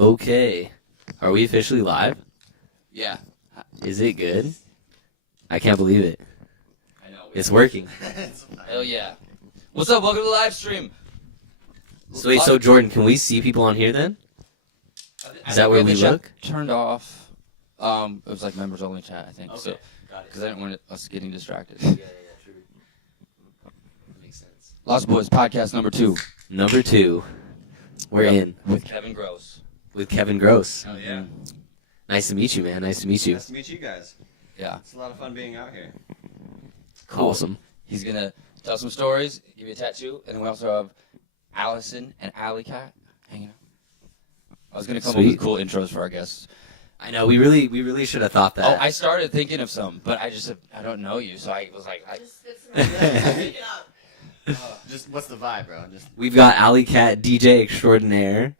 Okay. Are we officially live? Yeah. Is it good? I can't believe it. I know. It's working. Hell yeah. What's up? Welcome to the live stream. So wait, so Jordan, can we see people on here then? Is that where we look? Turned off. It was like members only chat, I think. Okay, So, got it. because I didn't want us getting distracted. Yeah, true. Makes sense. Lost Boys podcast number 2. Number 2. We're in. With Kevin Gross. With Kevin Gross. Oh, yeah. Nice to meet you, man. Nice to meet you. Nice to meet you guys. Yeah. It's a lot of fun being out here. Cool. Awesome. He's going to tell some stories, give you a tattoo, and then we also have Allison and Alley Cat hanging out. I was going to come up with cool intros for our guests. I know, we really should have thought that. Oh, I started thinking of some, but I don't know you, so I was like... Just what's the vibe, bro? We've got Alley Cat, DJ extraordinaire.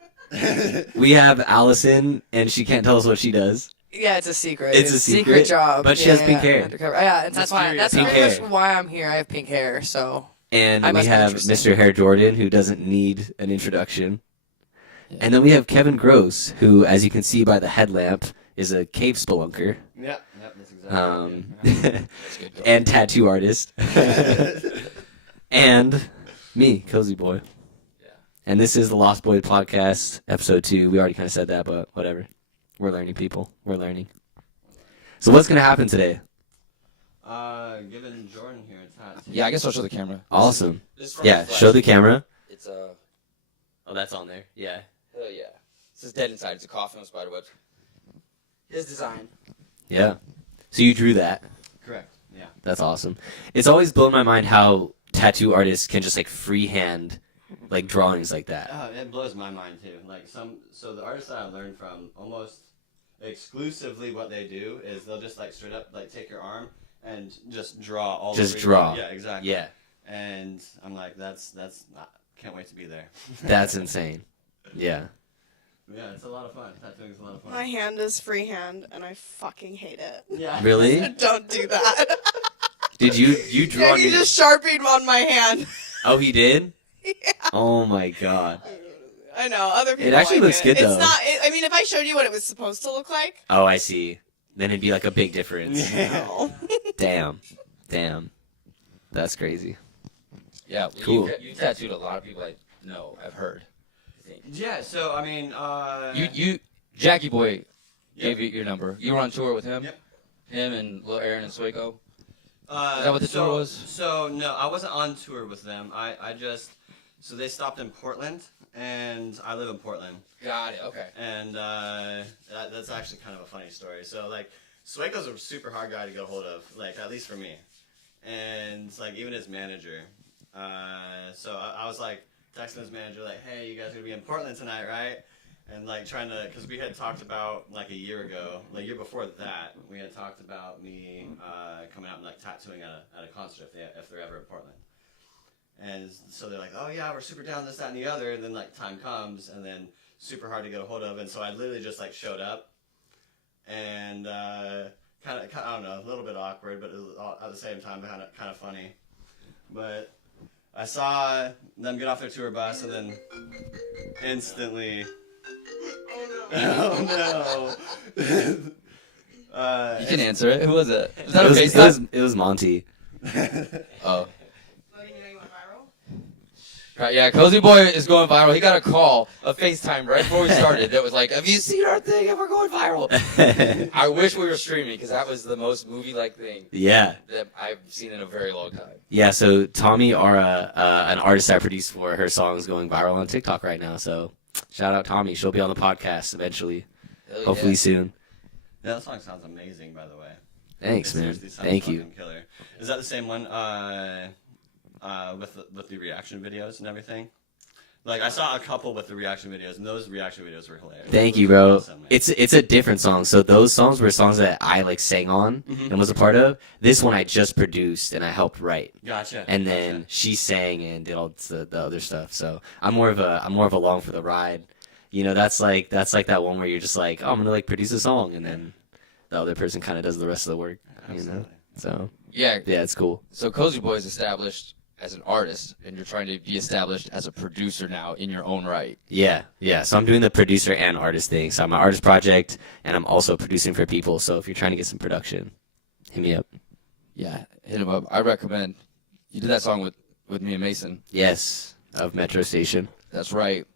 We have Allison, and she can't tell us what she does. Yeah, it's a secret. It's a secret job. but she has pink hair. Undercover. Yeah, and that's Pink pretty much hair. why I'm here. I have pink hair, so. And I we must be have interesting. Mr. Hair Jordan, who doesn't need an introduction. And then we have Kevin Gross, who, as you can see by the headlamp, is a cave spelunker. Yep, that's exactly it. And tattoo artist. And me, cøzybøy. Yeah. And this is the Lost Boy podcast, episode 2. We already kind of said that, but whatever. We're learning, people. We're learning. So what's going to happen today? Giving Jordan here a tattoo. Yeah, I guess I'll show the camera. Awesome. This is from Yeah, Flash. show the camera. It's Oh, that's on there. Yeah. hell yeah. It says Dead Inside. It's a coffin with spiderwebs. His design. Yeah. So you drew that. Correct. Yeah. That's awesome. It's always blown my mind how tattoo artists can just like freehand like drawings like that. It blows my mind too. Like so the artists that I learned from, almost exclusively what they do is they'll just like straight up like take your arm and just draw all. Just the draw. Yeah, exactly. Yeah. And I'm like, that's not, can't wait to be there. That's insane. Yeah. Yeah, it's a lot of fun. Tattooing's a lot of fun. My hand is freehand, and I fucking hate it. Yeah. Really? Don't do that. Did you drew Yeah, on you your... just sharpied on my hand. Oh, he did? Yeah. Oh my god. I know, other people It actually like looks good, though. It's not, I mean, if I showed you what it was supposed to look like. Oh, I see. Then it'd be like a big difference. No. Damn. That's crazy. Yeah, Cool. You tattooed a lot of people I know, I've heard. I think. Yeah. So I mean, You Jackie Boy gave you your number. You were on tour with him? Yep. Him and Lil Aaron and Sueco? Is that what the tour was? So no, I wasn't on tour with them. I just, so they stopped in Portland, and I live in Portland, Got it, okay. and that's actually kind of a funny story. So like, Sueco's a super hard guy to get a hold of, like at least for me, and like even his manager. So I was like texting his manager like, hey, you guys are gonna be in Portland tonight, right? And like trying to, because we had talked about like a year ago, like year before that, we had talked about me coming out and like tattooing at a concert if they're ever in Portland. And so they're like, oh yeah, we're super down, this, that, and the other. And then like time comes, and then super hard to get a hold of. And so I literally just like showed up, and kind of I don't know, a little bit awkward, but it was, at the same time kind of funny. But I saw them get off their tour bus, and then instantly. Oh no! You can answer it. Who was it? Was that okay? It was Monty. Oh. Right, yeah, cøzybøy is going viral. He got a call, a FaceTime right before we started that was like, have you seen our thing? And we're going viral. I wish we were streaming because that was the most movie-like thing Yeah. that I've seen in a very long time. Yeah, so Tommy Ara, an artist I produced for, her song is going viral on TikTok right now. So shout out Tommy. She'll be on the podcast eventually. Hell Hopefully yeah. soon. Yeah, that song sounds amazing, by the way. Thanks, It man. seriously sounds Thank you. fucking Killer. Is that the same one with the reaction videos and everything? Like I saw a couple with the reaction videos, and those reaction videos were hilarious. Thank you, Those were bro. awesome, man. It's a different song. So those songs were songs that I like sang on and was a part of. This one I just produced and I helped write. Gotcha. And then she sang and did all the other stuff. So I'm more of a along for the ride. You know, that's like that one where you're just like, oh, I'm gonna like produce a song, and then the other person kind of does the rest of the work. Absolutely. You know, so Yeah, yeah, it's cool. so cøzybøy is established as an artist, and you're trying to be established as a producer now in your own right. Yeah. So I'm doing the producer and artist thing. So I'm an artist project, and I'm also producing for people. So if you're trying to get some production, hit me up. Yeah, hit him up. I recommend. You did that song with me and Mason. Yes, of Metro Station. That's right.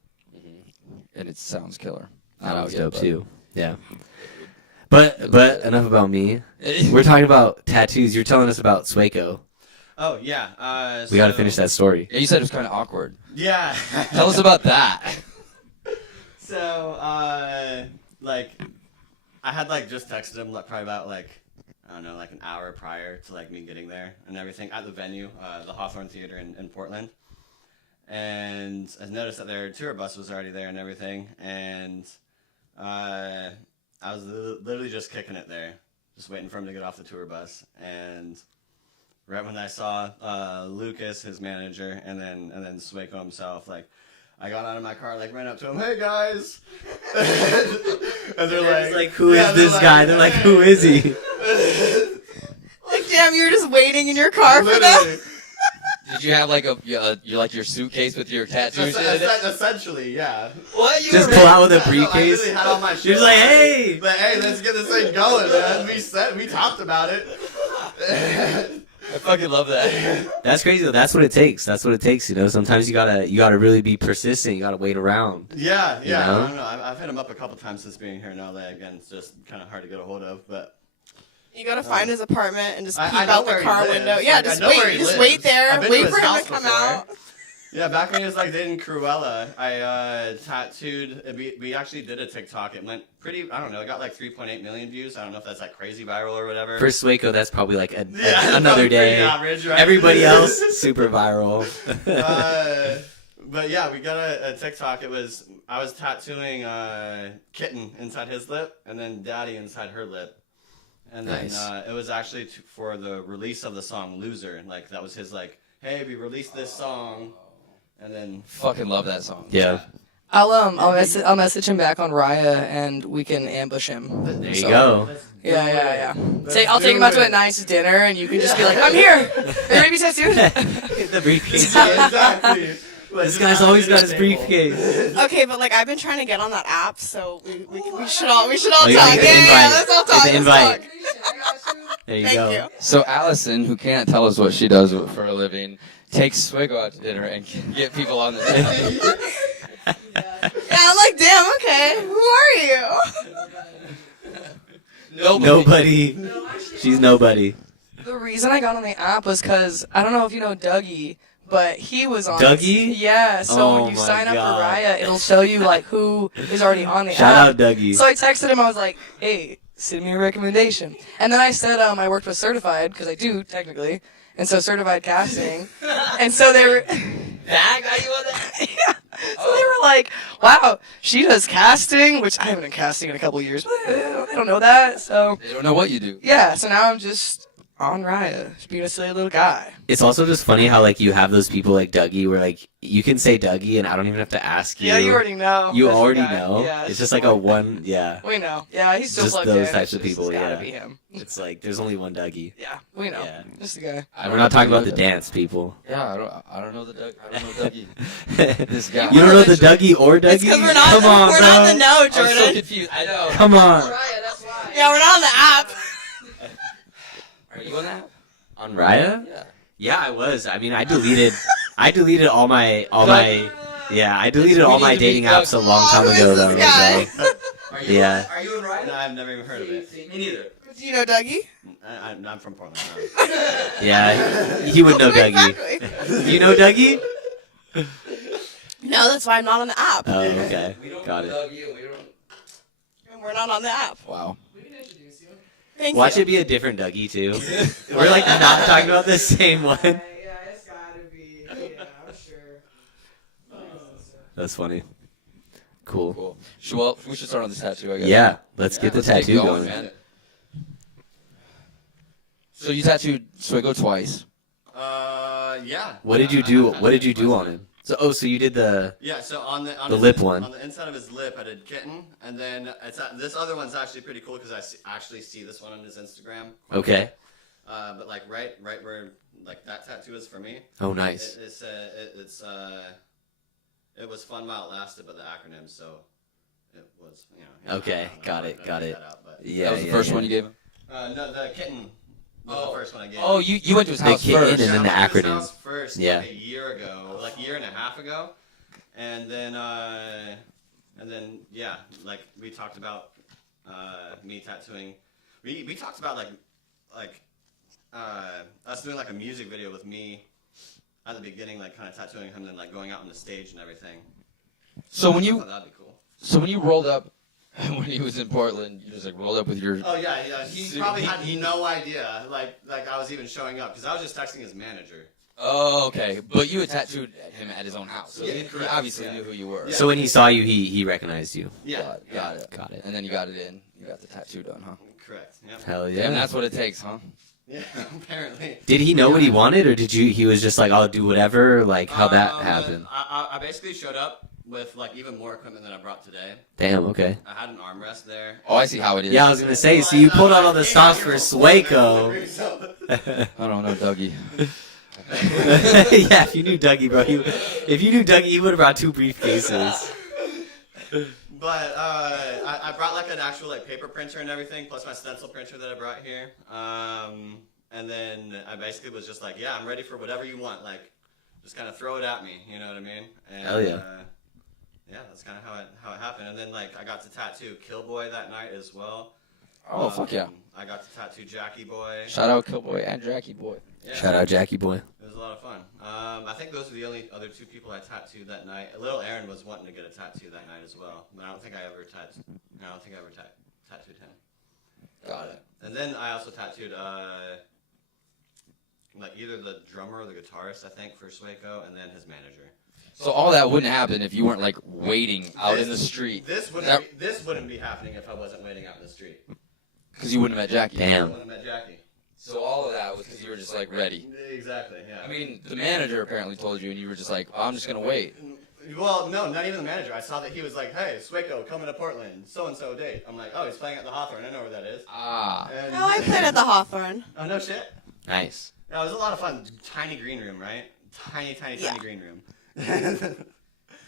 And it sounds killer. That Not was out yet, dope but- too. Yeah. But enough about me. We're talking about tattoos. You're telling us about Sueco. Oh yeah. We got to finish that story. Yeah, you said it was kind of awkward. Yeah. Tell us about that. So, like, I had like just texted him like probably about like I don't know like an hour prior to like me getting there and everything at the venue, the Hawthorne Theater in Portland, and I noticed that their tour bus was already there and everything, and I was literally just kicking it there, just waiting for him to get off the tour bus, and right when I saw Lucas, his manager, and then Sueco himself, like. I got out of my car, like, ran up to him, hey, guys! And they're like, who is this guy? They're like, who is he? Like, damn, you're just waiting in your car for literally. them? Did you have like your suitcase with your tattoos in it? Essentially, yeah. What? You Just were- pull out with a Yeah, no, I briefcase. literally had all my You're shit just like, on. hey! But hey, let's get this thing going, man. We talked about it. I fucking love that. That's crazy though. That's what it takes. You know, sometimes you gotta really be persistent. You gotta wait around. Yeah. You know? I don't know. I've hit him up a couple times since being here in LA. Again, it's just kind of hard to get a hold of, but. You gotta find his apartment and just peek I know out where the he car lives. window. Yeah, Like, I just know where wait. he Just lives. wait there. I've been Wait to his for him house to come before. out. Yeah, back when he was like in Cruella, I tattooed. We actually did a TikTok. It went pretty. I don't know. It got like 3.8 million views. I don't know if that's like crazy viral or whatever. For Sueco, that's probably like Yeah, another pretty day. average, right? Everybody else, super viral. But yeah, we got a TikTok. I was tattooing Kitten inside his lip, and then Daddy inside her lip. And then Nice. it was actually for the release of the song "Loser." Like that was his like, hey, we released this song, and then Fucking love that song. Yeah. I'll message him back on Raya and we can ambush him. There you go. Yeah. I'll take him out to a nice dinner and you can just be like, I'm here. Are you ready to be tattooed? The briefcase. exactly. This guy's always got his briefcase. Okay, but like I've been trying to get on that app, so we should all Oh, you talk. get the invite. Let's all Get talk. the Let's invite. talk. There you Thank go. you. So Allison, who can't tell us what she does for a living, takes Swiggo out to dinner and can get people on the Yeah, I'm like, damn. Okay, who are you? Nobody. She's nobody. The reason I got on the app was because, I don't know if you know Dougie, but he was on Dougie? it. Yeah, so Oh when you my sign up God. for Raya, it'll show you like who is already on the Shout app. out Dougie. So I texted him, I was like, hey, send me a recommendation. And then I said I worked with Certified, because I do, technically. And so Certified Casting. And so they were... That got you on that? Yeah. So they were like, wow, she does casting, which I haven't done casting in a couple years, but they don't know that. So, They don't know what you do. yeah, so now I'm just on Raya, just being a silly little guy. It's also just funny how like you have those people like Dougie where like you can say Dougie and I don't even have to ask you. Yeah, you already know. You That's the already guy. know. Yeah, It's just like a one. Yeah. We know. Yeah, he's still Just plugged those in. types of It's just people, gotta yeah. be him. It's like there's only one Dougie. Yeah, we know. Yeah. Just the guy. We're not talking about the dance people. Yeah, I don't know the Doug. I don't know Dougie. This guy. You don't know the Dougie or Dougie? It's because we're not. Come on, we're bro. not in the know, I'm so Jordan. confused. I know. Come on. Raya, that's why. Yeah, we're not on the app. Are you on that? On Raya? Yeah. Yeah, I was. I mean, I deleted all my I deleted all my need to be dating apps a long Oh, time who ago is though. this guy? So. Are you Yeah. Are you in Ryan? No, I've never even heard of it. Me neither. Do you know Dougie? I'm from Portland. Yeah, he would know Dougie. Exactly. You know Dougie? No, that's why I'm not on the app. Oh, okay. We don't Got it. Doug you. We don't. And we're not on the app. Wow. Thank Watch you. it be a different Dougie too. We're like not talking about the same one. Yeah, it's gotta be. Yeah, I'm sure. That's funny. Cool. Cool. Well, we should start on this tattoo, I guess. Yeah, let's get the Let's get tattoo going. man. So you tattooed Swiggo twice. Yeah. What did you do? What did you do on him? So you did the. Yeah, so on the The lip one. on the inside of his lip, I did kitten, and then this other one's actually pretty cool because actually see this one on his Instagram. Okay. but like right where like that tattoo is for me. Oh, nice. It was fun while it lasted, but the acronym, so it was, Okay, got it. That out, but, Yeah, That was the first one you gave him? no, the kitten was the first one I gave. Oh, you went to his house kitten first. and then the I went to his acronym. house first, Yeah. like a year ago, like a year and a half ago, and then yeah, like we talked about me tattooing. We talked about like us doing like a music video with me at the beginning, like kind of tattooing him, and like going out on the stage and everything. So when I you thought that'd be cool. rolled up when he was in Portland, you just like rolled up with your. Oh yeah. He probably had no idea, like I was even showing up, because I was just texting his manager. Oh, okay. But you had tattooed him at his own house, so Yeah, he correct, obviously yeah. knew who you were. Yeah. So when he saw you, he recognized you. Yeah. Got it. Got it. And then you got it in. You got the tattoo done, huh? Correct. Yep. Hell Damn, yeah. that's what it takes, huh? Yeah. Apparently. Did he know what he wanted, or did he was just like, I'll do whatever? Like, how'd that happen? I basically showed up with like even more equipment than I brought today. Damn, okay. I had an armrest there. Oh, I see how it is. Yeah, I was gonna say, so you pulled out all the stops for Swaco. I don't know, Dougie. Yeah, if you knew Dougie, bro, he would have brought 2 briefcases. But I brought like an actual like paper printer and everything, plus my stencil printer that I brought here. And then I basically was just like, yeah, I'm ready for whatever you want. Like, just kind of throw it at me. You know what I mean? And, Hell yeah. Yeah, that's kind of how it happened. And then like I got to tattoo Killboy that night as well. Oh, fuck yeah. I got to tattoo Jackie Boy. Shout out Killboy and Jackie Boy. Yeah. Shout out Jackie boy. It was a lot of fun. I think those are the only other 2 people I tattooed that night. Little Aaron was wanting to get a tattoo that night as well, but I don't think I ever tattooed him. Got it. And then I also tattooed like either the drummer or the guitarist, I think, for Swaco, and then his manager. So all that wouldn't happen if you weren't like waiting out in the street. This wouldn't be happening if I wasn't waiting out in the street. Because you wouldn't have met Jackie. I Damn. wouldn't have met Jackie. So all of that was because you were just like ready. Exactly. Yeah. I mean, the manager apparently told you, and you were just like, I'm just gonna wait. Well, no, not even the manager. I saw that he was like, "Hey, Swaco, coming to Portland, so and so date." I'm like, "Oh, he's playing at the Hawthorne. I know where that is." Ah. And, Oh, I played at the Hawthorne. Oh no shit. Nice. Yeah, it was a lot of fun. Tiny green room, right? Tiny Yeah. green room.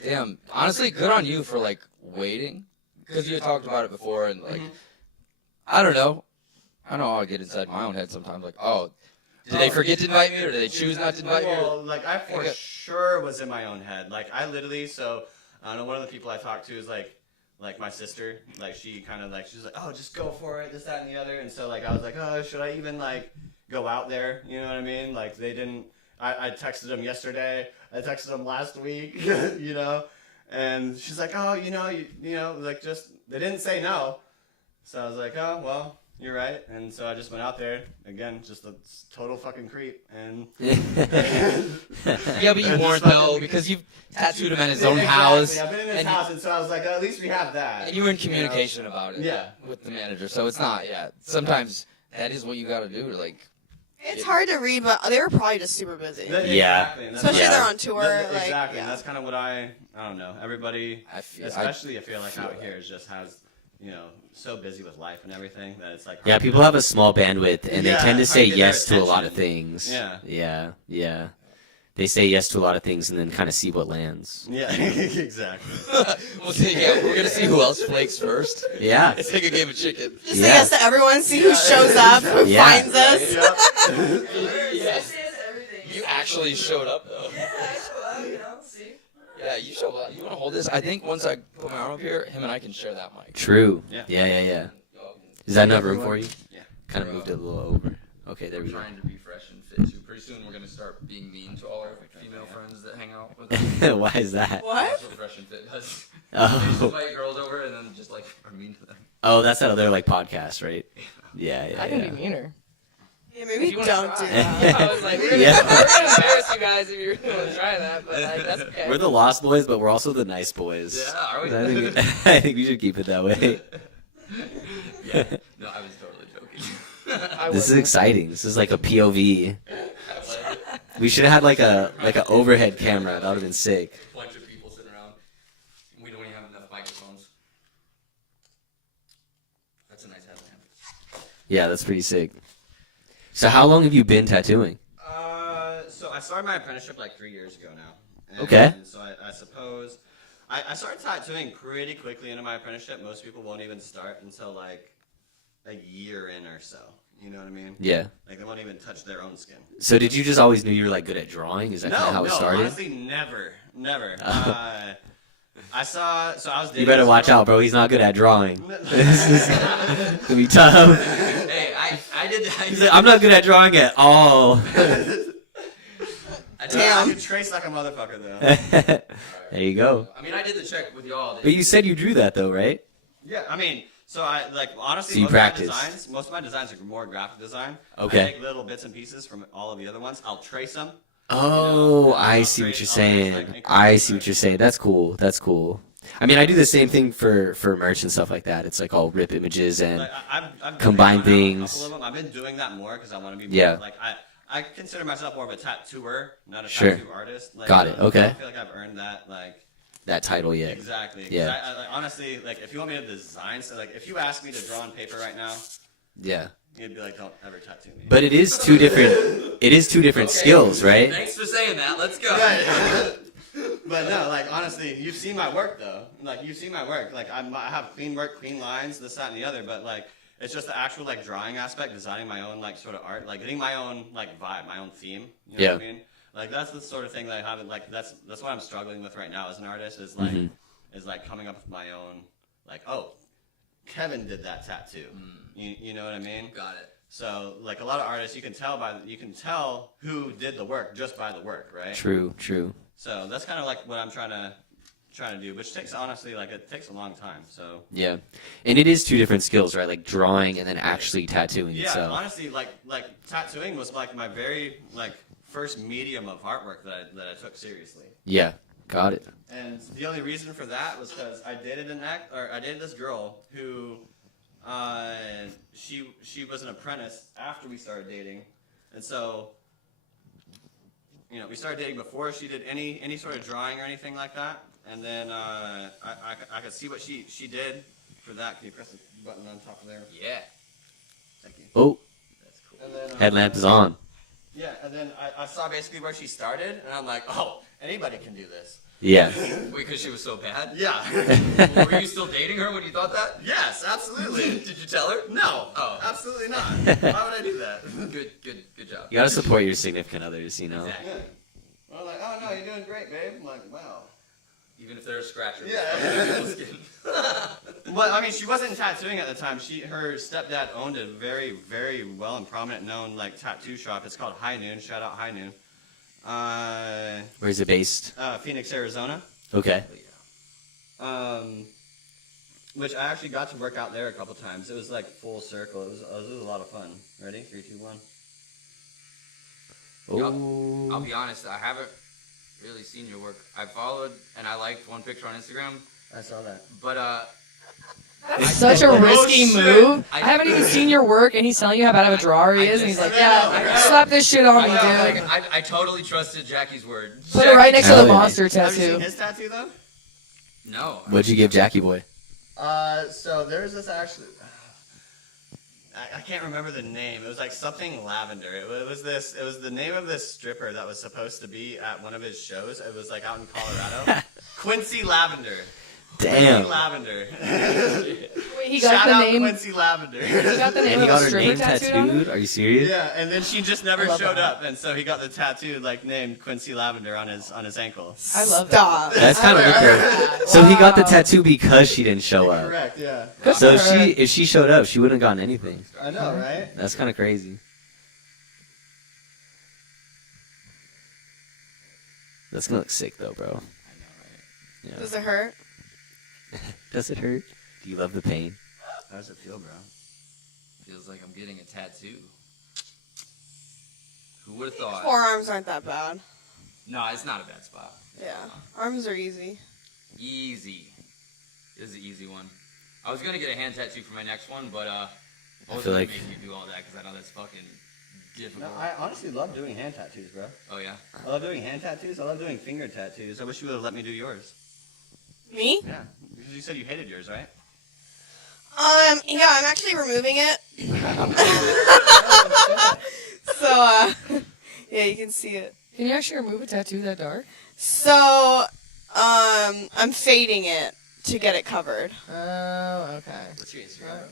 Damn. Honestly, good on you for like waiting, because you had talked about it before, and like, I don't know. I know I'll get inside my own head sometimes. Like, oh, did they forget to invite me, or did they choose not to invite me? Well, like I for sure was in my own head. Like I literally, so I don't know. One of the people I talked to is like my sister. Like she kind of like she's like, oh, just go for it, this, that, and the other. And so like I was like, oh, should I even like go out there? You know what I mean? Like they didn't. I texted them yesterday. I texted them last week. You know, and she's like, oh, you know, like just they didn't say no. So I was like, oh well. You're right, and so I just went out there again, just a total fucking creep, and Yeah, but you weren't though, because you've tattooed him at his own house. I've been in his and house, and so I was like, at least we have that. And you were in communication about it. Yeah. With the manager, so it's not. Yeah, sometimes that is what you got to do. Like, It's hard to read, but they were probably just super busy. Yeah. Exactly, and that's Especially what- they're on tour. Like, exactly, yeah. and that's kind of what I don't know. Everybody, I feel, especially I feel like feel out that. here, is just has so busy with life and everything that it's like. Yeah, people have a small bandwidth, and they Yeah, tend to it's say hard to get yes their to a lot of attention. things. Yeah. Yeah. They say yes to a lot of things, and then kind of see what lands. Yeah, exactly. We'll see, yeah, we're gonna see who else flakes first. Yeah. It's like a game of chicken. Just say yes to everyone, see who shows up, who Yeah. finds us. Yes. You actually showed up though. Yeah, you showed up. You want to hold this? I think once I put my arm up here, him and I can share that mic. True. Yeah. Yeah. Is that enough room for you? Yeah. Kind of moved it a little over. Okay, there We're we go. trying to be fresh and fit too. Pretty soon we're gonna start being mean to all our female friends that hang out with us. Why is that? What? That's what fresh and fit does. We just Oh, invite girls over and then just like are mean to them. that's that other like podcast, right? Yeah. I can be meaner. Yeah, maybe If you wanna don't do try. that. I was like, we're gonna, Yeah. we're gonna embarrass you guys if you're gonna try that, but like, that's okay. We're the lost boys, but we're also the nice boys. Yeah, are we? I think, I think we should keep it that way. Yeah. No, I was totally joking. I This is wouldn't. exciting. This is like a POV. We should have had like an overhead camera. That would have been sick. Bunch of people sitting around. We don't even have enough microphones. That's a nice headlamp. Yeah, that's pretty sick. So how long have you been tattooing? So I started my apprenticeship like 3 years ago now. And Okay. So I suppose I started tattooing pretty quickly into my apprenticeship. Most people won't even start until like a year in or so. You know what I mean? Yeah. Like they won't even touch their own skin. So did you just always knew you were like good at drawing? Is that kind of how it started? Honestly, never. I saw. So I was. You better watch out, bro. He's not good at drawing. This is gonna be tough. Hey, I did. He's like, I'm not good at drawing at all. I could trace like a motherfucker though. There you go. I mean, I did the check with y'all. But you said you drew that though, right? Yeah, I mean, so I like honestly. So you practice. Most of my designs are more graphic design. Okay. I take little bits and pieces from all of the other ones. I'll trace them. Oh, I I'll see what trace- you're I'll saying. trace, like, I see what you're saying. That's cool. That's cool. I mean, I do the same thing for merch and stuff like that. It's like I'll rip images and Like, I've combine done a couple things. of them. I've been doing that more because I want to be more, Yeah. like I consider myself more of a tattooer, not a Sure. tattoo artist. Like, Got it, okay. I feel like I've earned that, like, that title yet. exactly. 'Cause Yeah. I, like, honestly, like, if you want me to design, so, like, if you ask me to draw on paper right now, Yeah. you'd be like, don't ever tattoo me. But it is two different skills, right? Thanks for saying that. Let's go. But no, like, honestly, you've seen my work, though. Like, you've seen my work. Like, I have clean work, clean lines, this, that, and the other, but, like, it's just the actual, like, drawing aspect, designing my own, like, sort of art, like, getting my own, like, vibe, my own theme. You know what I mean? Like, that's the sort of thing that I haven't, like, that's what I'm struggling with right now as an artist, is, like, is, like, coming up with my own, like, oh, Kevin did that tattoo. You know what I mean? Got it. So, like, a lot of artists, you can tell who did the work just by the work, right? True. So that's kind of like what I'm trying to do, which takes honestly it takes a long time. So Yeah. And it is two different skills, right? Like drawing and then actually tattooing yeah, itself. honestly, like tattooing was like my very like first medium of artwork that I took seriously. Yeah. Got it. And the only reason for that was because I dated this girl who she was an apprentice after we started dating, and so. You know, we started dating before she did any sort of drawing or anything like that, and then I could see what she did for that. Can you press the button on top of there? Yeah. Thank you. Oh, That's cool. And then, headlamp is on. Yeah, and then I saw basically where she started, and I'm like, oh, anybody can do this. Yeah. Wait, because she was so bad? Yeah. Were you still dating her when you thought that? Yes, absolutely. Did you tell her? No. Oh. Absolutely not. Why would I do that? Good job. You gotta support your significant others, you know. Exactly. Yeah. I was like, oh no, you're doing great, babe. I'm like, wow. Even if they're a scratcher. Yeah. Just kidding. Well, I mean, she wasn't tattooing at the time. Her stepdad owned a very, very well and prominent known like tattoo shop. It's called High Noon. Shout out High Noon. Where's it based? Phoenix, Arizona. Okay. Which I actually got to work out there a couple times. It was like full circle. It was a lot of fun. Ready? 3, 2, 1. Oh. I'll be honest, I haven't really seen your work. I followed and I liked one picture on Instagram, I saw that. but That's such a risky move. I haven't even seen your work, and he's telling you how bad of a drawer he is, and he's like, yeah, slap this shit on me, dude. I totally trusted Jackie's word. Put it right next to Hell the yeah. monster Have you seen tattoo. his tattoo though? No. What'd you give Jackie boy? So there's this actually. I can't remember the name. It was like something lavender. It was the name of this stripper that was supposed to be at one of his shows. It was like out in Colorado. Quincy Lavender. Damn. Quincy Lavender. Wait, he got Shout the out name. Quincy Lavender. He got the name And he of a got her stripper name tattooed on him? tattooed? Are you serious? Yeah, and then she just never I love showed that. up, and so he got the tattoo like named Quincy Lavender on his ankle. I love that. Stop. That's kind of wicked. So he got the tattoo because she didn't show up. Correct. Yeah. So if she showed up, she wouldn't have gotten anything. I know, right? That's kind of crazy. That's gonna look sick though, bro. Yeah. Does it hurt? Does it hurt? Do you love the pain? How does it feel, bro? Feels like I'm getting a tattoo. Who would have thought? Forearms aren't that bad. No, it's not a bad spot. Yeah. Arms are easy. Easy. This is an easy one. I was gonna get a hand tattoo for my next one, but I wasn't feel gonna like- make you do all that because I know that's fucking No, difficult. I honestly love doing hand tattoos, bro. Oh yeah. I love doing hand tattoos. I love doing finger tattoos. I wish you would have let me do yours. Me? Yeah, because you said you hated yours, right? Yeah, I'm actually removing it. So, yeah, you can see it. Can you actually remove a tattoo that dark? So, I'm fading it to get it covered. Oh, okay. What's your Instagram?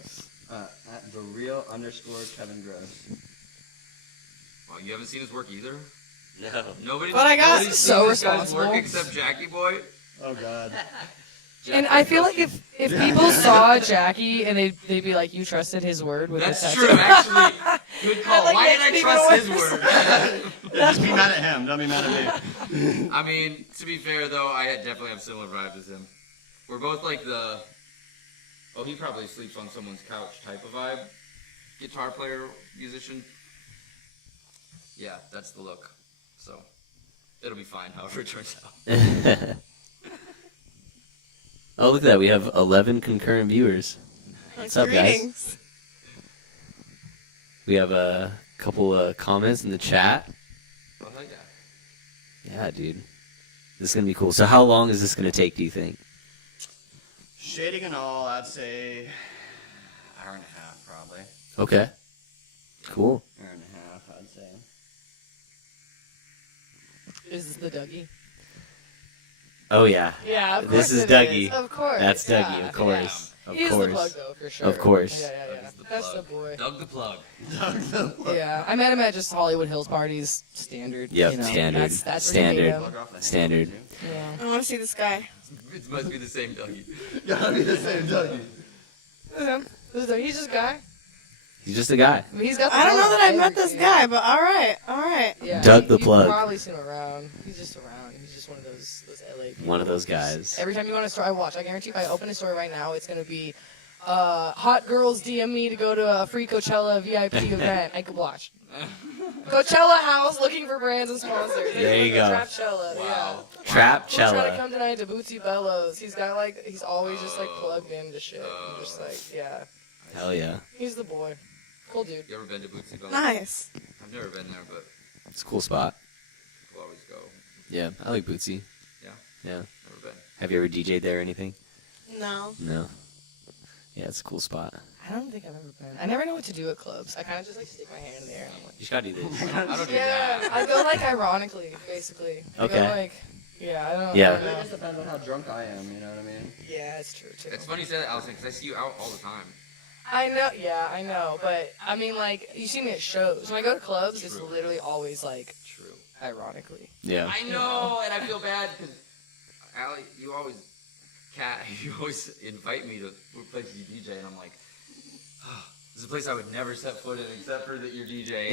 At the real _ Kevin Gross. Wow, you haven't seen his work either? No. Nobody. But I got- nobody's So seen this guy's responsible. work except Jackie Boy. Oh God. And I feel like if people saw Jackie and they'd be like, you trusted his word with That's this true, tattoo. actually. Good call. Like, Why did I next trust people his word? Just be mad at him. Don't be mad at me. I mean, to be fair though, I definitely have similar vibes as him. We're both like the. Oh, he probably sleeps on someone's couch type of vibe. Guitar player, musician. Yeah, that's the look. So, it'll be fine however it turns out. Oh, look at that. We have 11 concurrent viewers. What's up, guys? Greetings. We have a couple comments in the chat. I like that. Yeah, dude. This is going to be cool. So how long is this going to take, do you think? Shading and all, I'd say hour and a half probably. Okay. Cool. Hour and a half, I'd say. Is this the Dougie? Oh, yeah. Yeah, of This course is it Dougie. Of course. That's yeah, Dougie, of course. Of He's course. the plug, though, for sure. Of course. Yeah, yeah, yeah. That's the That's the plug. boy. Doug the plug. Yeah, I met him at just Hollywood Hills parties. Standard. Yep, you know, standard. That's where you meet Standard. him. Standard. Yeah. I want to see this guy. It must be the same Dougie. Gotta be the same Dougie. He's just a guy. He's just a guy. I mean, he's got the I don't know plug that I've and met this everything. guy, but all right, all right. Yeah, Doug the you've plug. probably seen him around. He's just around. He's just one of those LA people. One of those guys. Every time you go on a store, I guarantee if I open a store right now, it's going to be hot girls DM me to go to a free Coachella VIP event. I could watch. Coachella house looking for brands and sponsors. There you go. Trapchella, Wow. We're trying to Trapchella. come tonight to Bootsy Bellows. He's always just like plugged into shit. I'm just like, yeah. Hell yeah. He's the boy. Cool dude. You ever been to Bootsy Bellows? Nice. I've never been there, but It's a cool spot. we'll always go. Yeah, I like Bootsy. Yeah? Yeah. Never been. Have you ever DJ'd there or anything? No. No. Yeah, it's a cool spot. I don't think I've ever been. I never know what to do at clubs. I kind of just like stick my hand in the air. And I'm like, You just gotta do this. I don't do yeah, that. I go like ironically, basically. I go Okay. like, yeah, I don't. Yeah. I It don't know. just depends on how drunk I am, you know what I mean? Yeah, it's true too. It's funny you say that, Allison, because I see you out all the time. I know, yeah, I know, but I mean, like, you see me at shows. When I go to clubs, it's True. literally always like, True. ironically. Yeah. I know, and I feel bad because Allie, you always invite me to places you DJ, and I'm like, oh, this is a place I would never set foot in except for that you're DJing.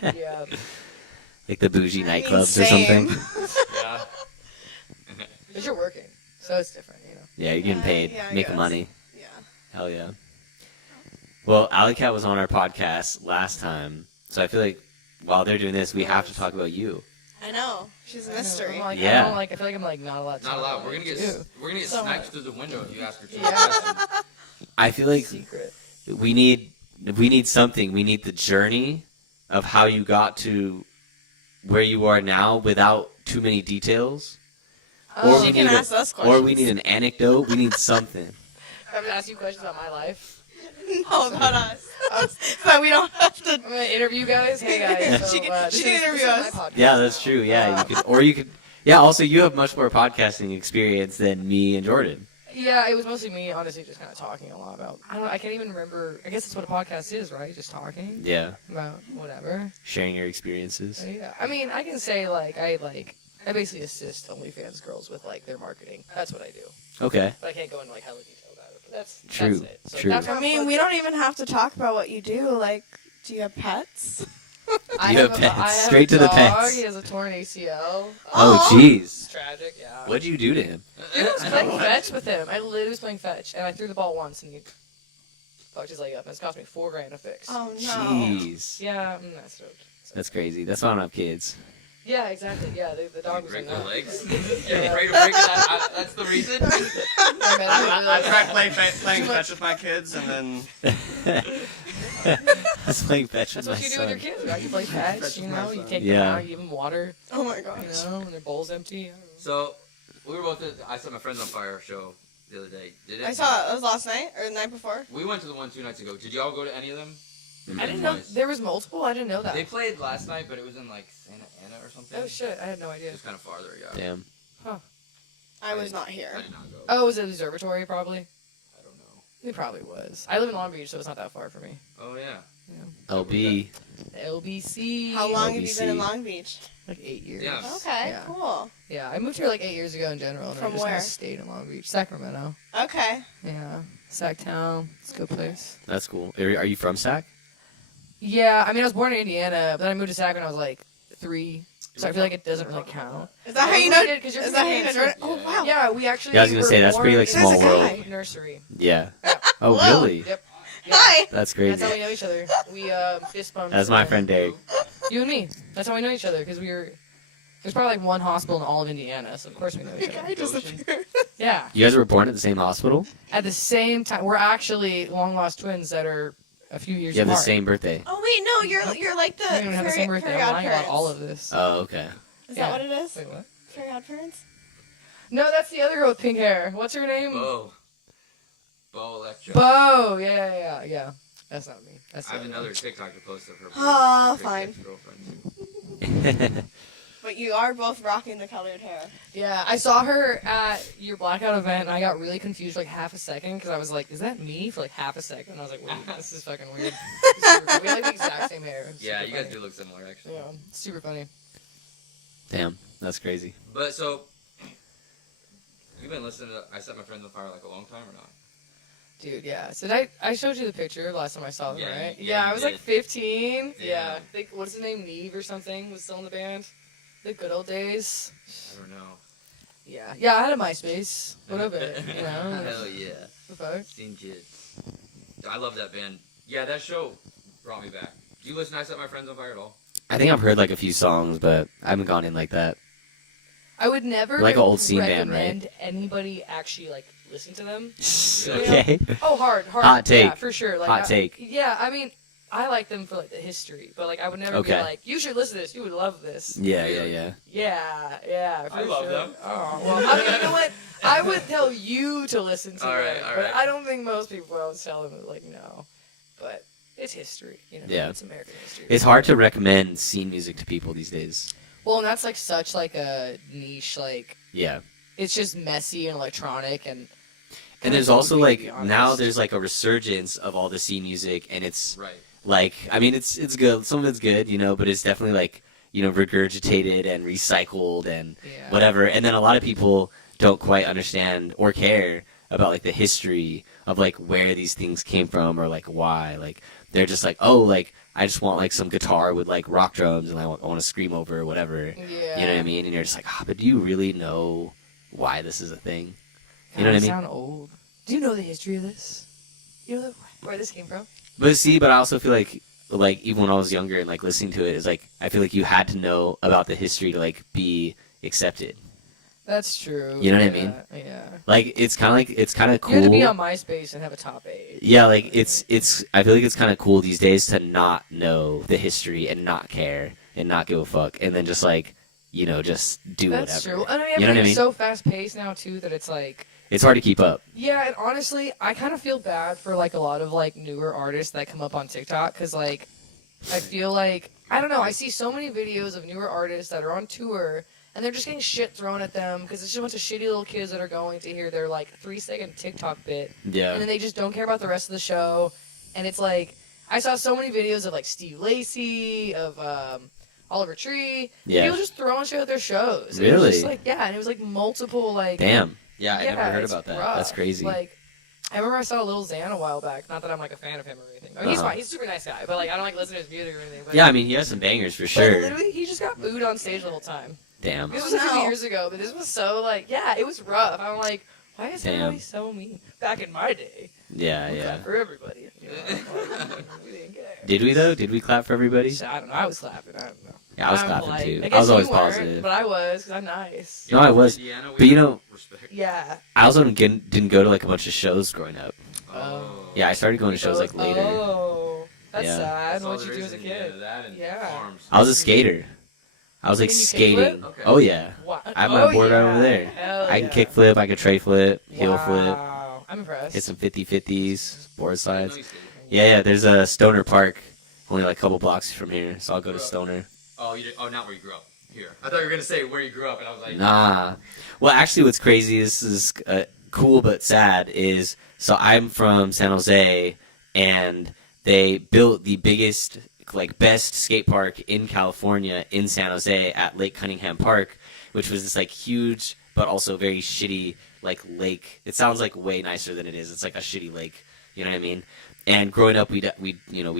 Yeah. Yeah. Like the bougie I mean, nightclubs or same. something. Yeah. But you're working, so it's different, you know. Yeah, you're getting paid, Yeah, I making guess. money. Yeah. Hell yeah. Well, Alley Cat was on our podcast last time, so I feel like while they're doing this, we have to talk about you. I know. She's a mystery. I'm like, Yeah. I feel like I'm like not allowed to. Not talk allowed. about We're gonna it, get too. So sniped much. through the window if you ask her too Yeah. much questions. I feel like Secret. we need something. We need the journey of how you got to where you are now without too many details. Oh, we She can need ask us questions. Or we need an anecdote. We need something. I'm gonna ask you questions about my life. No, about us. So we don't have to. I'm gonna interview you guys. Hey guys, so, She can- this she can is- interview this is us. my podcast Yeah, that's now. true. Yeah, you could. Yeah. Also, you have much more podcasting experience than me and Jordan. Yeah, it was mostly me, honestly, just kind of talking a lot about. I don't know. I can't even remember. I guess that's what a podcast is, right? Just talking Yeah, about whatever. sharing your experiences. Yeah. I mean, I can say I I basically assist OnlyFans girls with like their marketing. That's what I do. Okay. But I can't go into like hella detail about it. But that's True, That's it. So true. that's I how mean, I'm we don't plugged even have to talk about what you do. Like, do you have pets? in. I You have a- pets. I have Straight a to the dog. pets. He has a torn ACL. Oh, Aw. jeez. It's tragic. Yeah. What'd you do to him? Dude, I was playing fetch with him. I literally was playing fetch, and I threw the ball once, and he fucked his leg up. And it's cost me $4,000 to fix. Oh no. Jeez. Yeah, I'm not stoked. So- That's crazy. That's why I don't have kids. Yeah, exactly. Yeah, the dog was Break in their that. legs. Yeah. You're afraid of breaking that. That's the reason. I tried playing fetch with my kids, and then I was playing fetch with That's my what you do with your son. kids, right? You play fetch, Fetch you with know, my you son. take Yeah. them out, you give them water, Oh my you gosh. know, and their bowl's empty. I don't know. So we were both at I Set My Friends on Fire show the other day. Did it? I saw it. That was last night or the night before. We went to the one 2 nights ago. Did y'all go to any of them? I didn't know Twice. there was multiple. I didn't know that. They played last night, but it was in like Santa Ana or something. Oh shit! I had no idea. It was kind of farther, yeah. Damn. I was not here. I did not go. Oh, was it observatory? Probably. I don't know. It probably was. I live in Long Beach, so it's not that far for me. Oh yeah. LB. LBC. How long have you been in LBC. Long Beach? Like 8 years. Yeah. Okay, Yeah. cool. Yeah, I moved here like 8 years ago in general, and I From just kind where? of stayed in Long Beach, Sacramento. Okay. Yeah, Sacktown. It's a good place. That's cool. Are you from Sac? Yeah, I mean, I was born in Indiana, but then I moved to Sac when I was like 3, so I feel like it doesn't really count. Is that how you We know? did, 'cause you're Is from that how you know? Indiana, Jordan? Oh wow. Yeah, we actually. Yeah, I was gonna were say, that's pretty, born like, in small the world. same nursery. Yeah. Yeah. Oh, Whoa. really? Yep. Hi. That's That's how we crazy. know each other. We fist bumped. That's my friend Derek. You and me. That's how we know each other because we were. There's probably like one hospital in all of Indiana, so of course we know The each other. guy disappeared. Yeah. You guys were born at the same hospital? At the same time, we're actually long lost twins that are a few years You have the apart. same birthday. Oh wait, no, you're like the We don't even have the same birthday. I'm fairy lying about parents. all of this. Oh, okay. Is Yeah. that what it is? Wait, what? Fairy odd parents? No, that's the other girl with pink hair. What's her name? Bo Electra. Bo. Yeah. That's not me. That's I have not me. another TikTok to post of her. Oh, her fine. ex-girlfriend. But you are both rocking the colored hair. Yeah, I saw her at your blackout event, and I got really confused for like half a second because I was like, "Is that me?" For like half a second, and I was like, "Wait, this is fucking weird." It's super cool. We have like the exact same hair. It's Yeah, super you guys funny. do look similar actually. Yeah, it's super funny. Damn, that's crazy. But so, you've been listening to I Set My Friends on Fire like a long time or not? Dude, yeah. So I showed you the picture last time I saw them, Yeah, right? yeah, Yeah, you I was did. like 15. Yeah. Yeah. I think, what's his name? Neve or something was still in the band. The good old days. I don't know. Yeah. Yeah, I had a MySpace. What of it? You know? Hell yeah. The fuck? Teen Kids. I love that band. Yeah, that show brought me back. Do you listen to I Set My Friends on Fire at all? I think I've heard like a few songs, but I haven't gone in like that. I would never Like an old scene band, right? recommend anybody actually like listen to them. Okay. Oh, hard. Hot take. Yeah, for sure. Like, Hot take. Yeah, I mean, I like them for like the history, but like I would never Okay. be like, you should listen to this. You would love this. Yeah. Yeah, for I love sure. them. Oh, well, I mean, you know what? I would tell you to listen to All right, it, all but right. I don't think most people I would tell them like no. But it's history, you know. Yeah. It's American history. It's hard to recommend scene music to people these days. Well, and that's like such like a niche. Like Yeah. it's just messy and electronic and. And there's kinda also goofy, like to be honest. now there's like a resurgence of all the scene music, and it's Right. like, I mean, it's good. Some of it's good, you know, but it's definitely like, you know, regurgitated and recycled and Yeah. whatever. And then a lot of people don't quite understand or care about like the history of like where these things came from or like why. Like they're just like, oh, like I just want like some guitar with like rock drums and I want to scream over or whatever. Yeah. You know what I mean? And you're just like, ah, but do you really know why this is a thing? You God, know what I I mean? sound old. Do you know the history of this? You know where this came from? But I also feel like even when I was younger and like listening to it, is like I feel like you had to know about the history to like be accepted. That's true. You know what I yeah, mean? Yeah. Like it's kind of cool. You had to be on MySpace and have a top 8. Yeah, like it's I feel like it's kind of cool these days to not know the history and not care and not give a fuck and then just like, you know, just do That's whatever. true. And I mean, You know what I everything's mean? so fast paced now too that it's like, It's hard to keep up. yeah. And honestly, I kind of feel bad for like a lot of like newer artists that come up on TikTok because like, I feel like I don't know. I see so many videos of newer artists that are on tour and they're just getting shit thrown at them because it's just a bunch of shitty little kids that are going to hear their like 3-second TikTok bit. Yeah. And then they just don't care about the rest of the show. And it's like, I saw so many videos of like Steve Lacy, of Oliver Tree. Yeah. People just throwing shit at their shows. It was Really? just like, yeah, and it was like multiple like. Damn. Yeah, I yeah, never heard it's about that. rough. That's crazy. Like, I remember I saw Lil Xan a while back. Not that I'm like a fan of him or anything. I mean, he's Uh-huh. fine. He's a super nice guy, but like I don't like listen to his music or anything. But, Yeah, I mean he has some bangers for but sure. literally, he just got booed on stage the whole time. Damn. This was a few no. years ago, but this was so like, yeah, it was rough. I'm like, why is Damn. everybody so mean? Back in my day, Yeah, we yeah. clapped for everybody. You know? Like, we didn't care. Did we though? Did we clap for everybody? So, I don't know. I was clapping. I don't know. Yeah, I was I'm clapping polite. too. I I guess was always you weren't, positive. but I was because I'm nice. No, I was. Indiana, we But you have know- respect. Yeah. I also didn't go to like a bunch of shows growing up. Oh. Yeah, I started going to shows like later. Oh, that's Yeah. sad. That's all What'd you there do is as a in Indiana, kid? that and Yeah. farms. I was a skater. I was like Can you skating. kickflip? Okay. Oh yeah. Wow. I have my board yeah. over there. Hell I yeah. can kickflip, I can tray flip, heel flip, Wow. I'm impressed. hit some 50-50s, board I didn't know slides. you skated. Yeah, there's a Stoner Park only like a couple blocks from here, so I'll go to Stoner. Oh, you did, oh, not where you grew up. Here. I thought you were gonna say where you grew up, and I was like, Nah. Well, actually, what's crazy, this is cool but sad, is so I'm from San Jose, and they built the biggest, like, best skate park in California in San Jose at Lake Cunningham Park, which was this, like, huge but also very shitty, like, lake. It sounds like way nicer than it is. It's like a shitty lake. You know what I mean? And growing up, we'd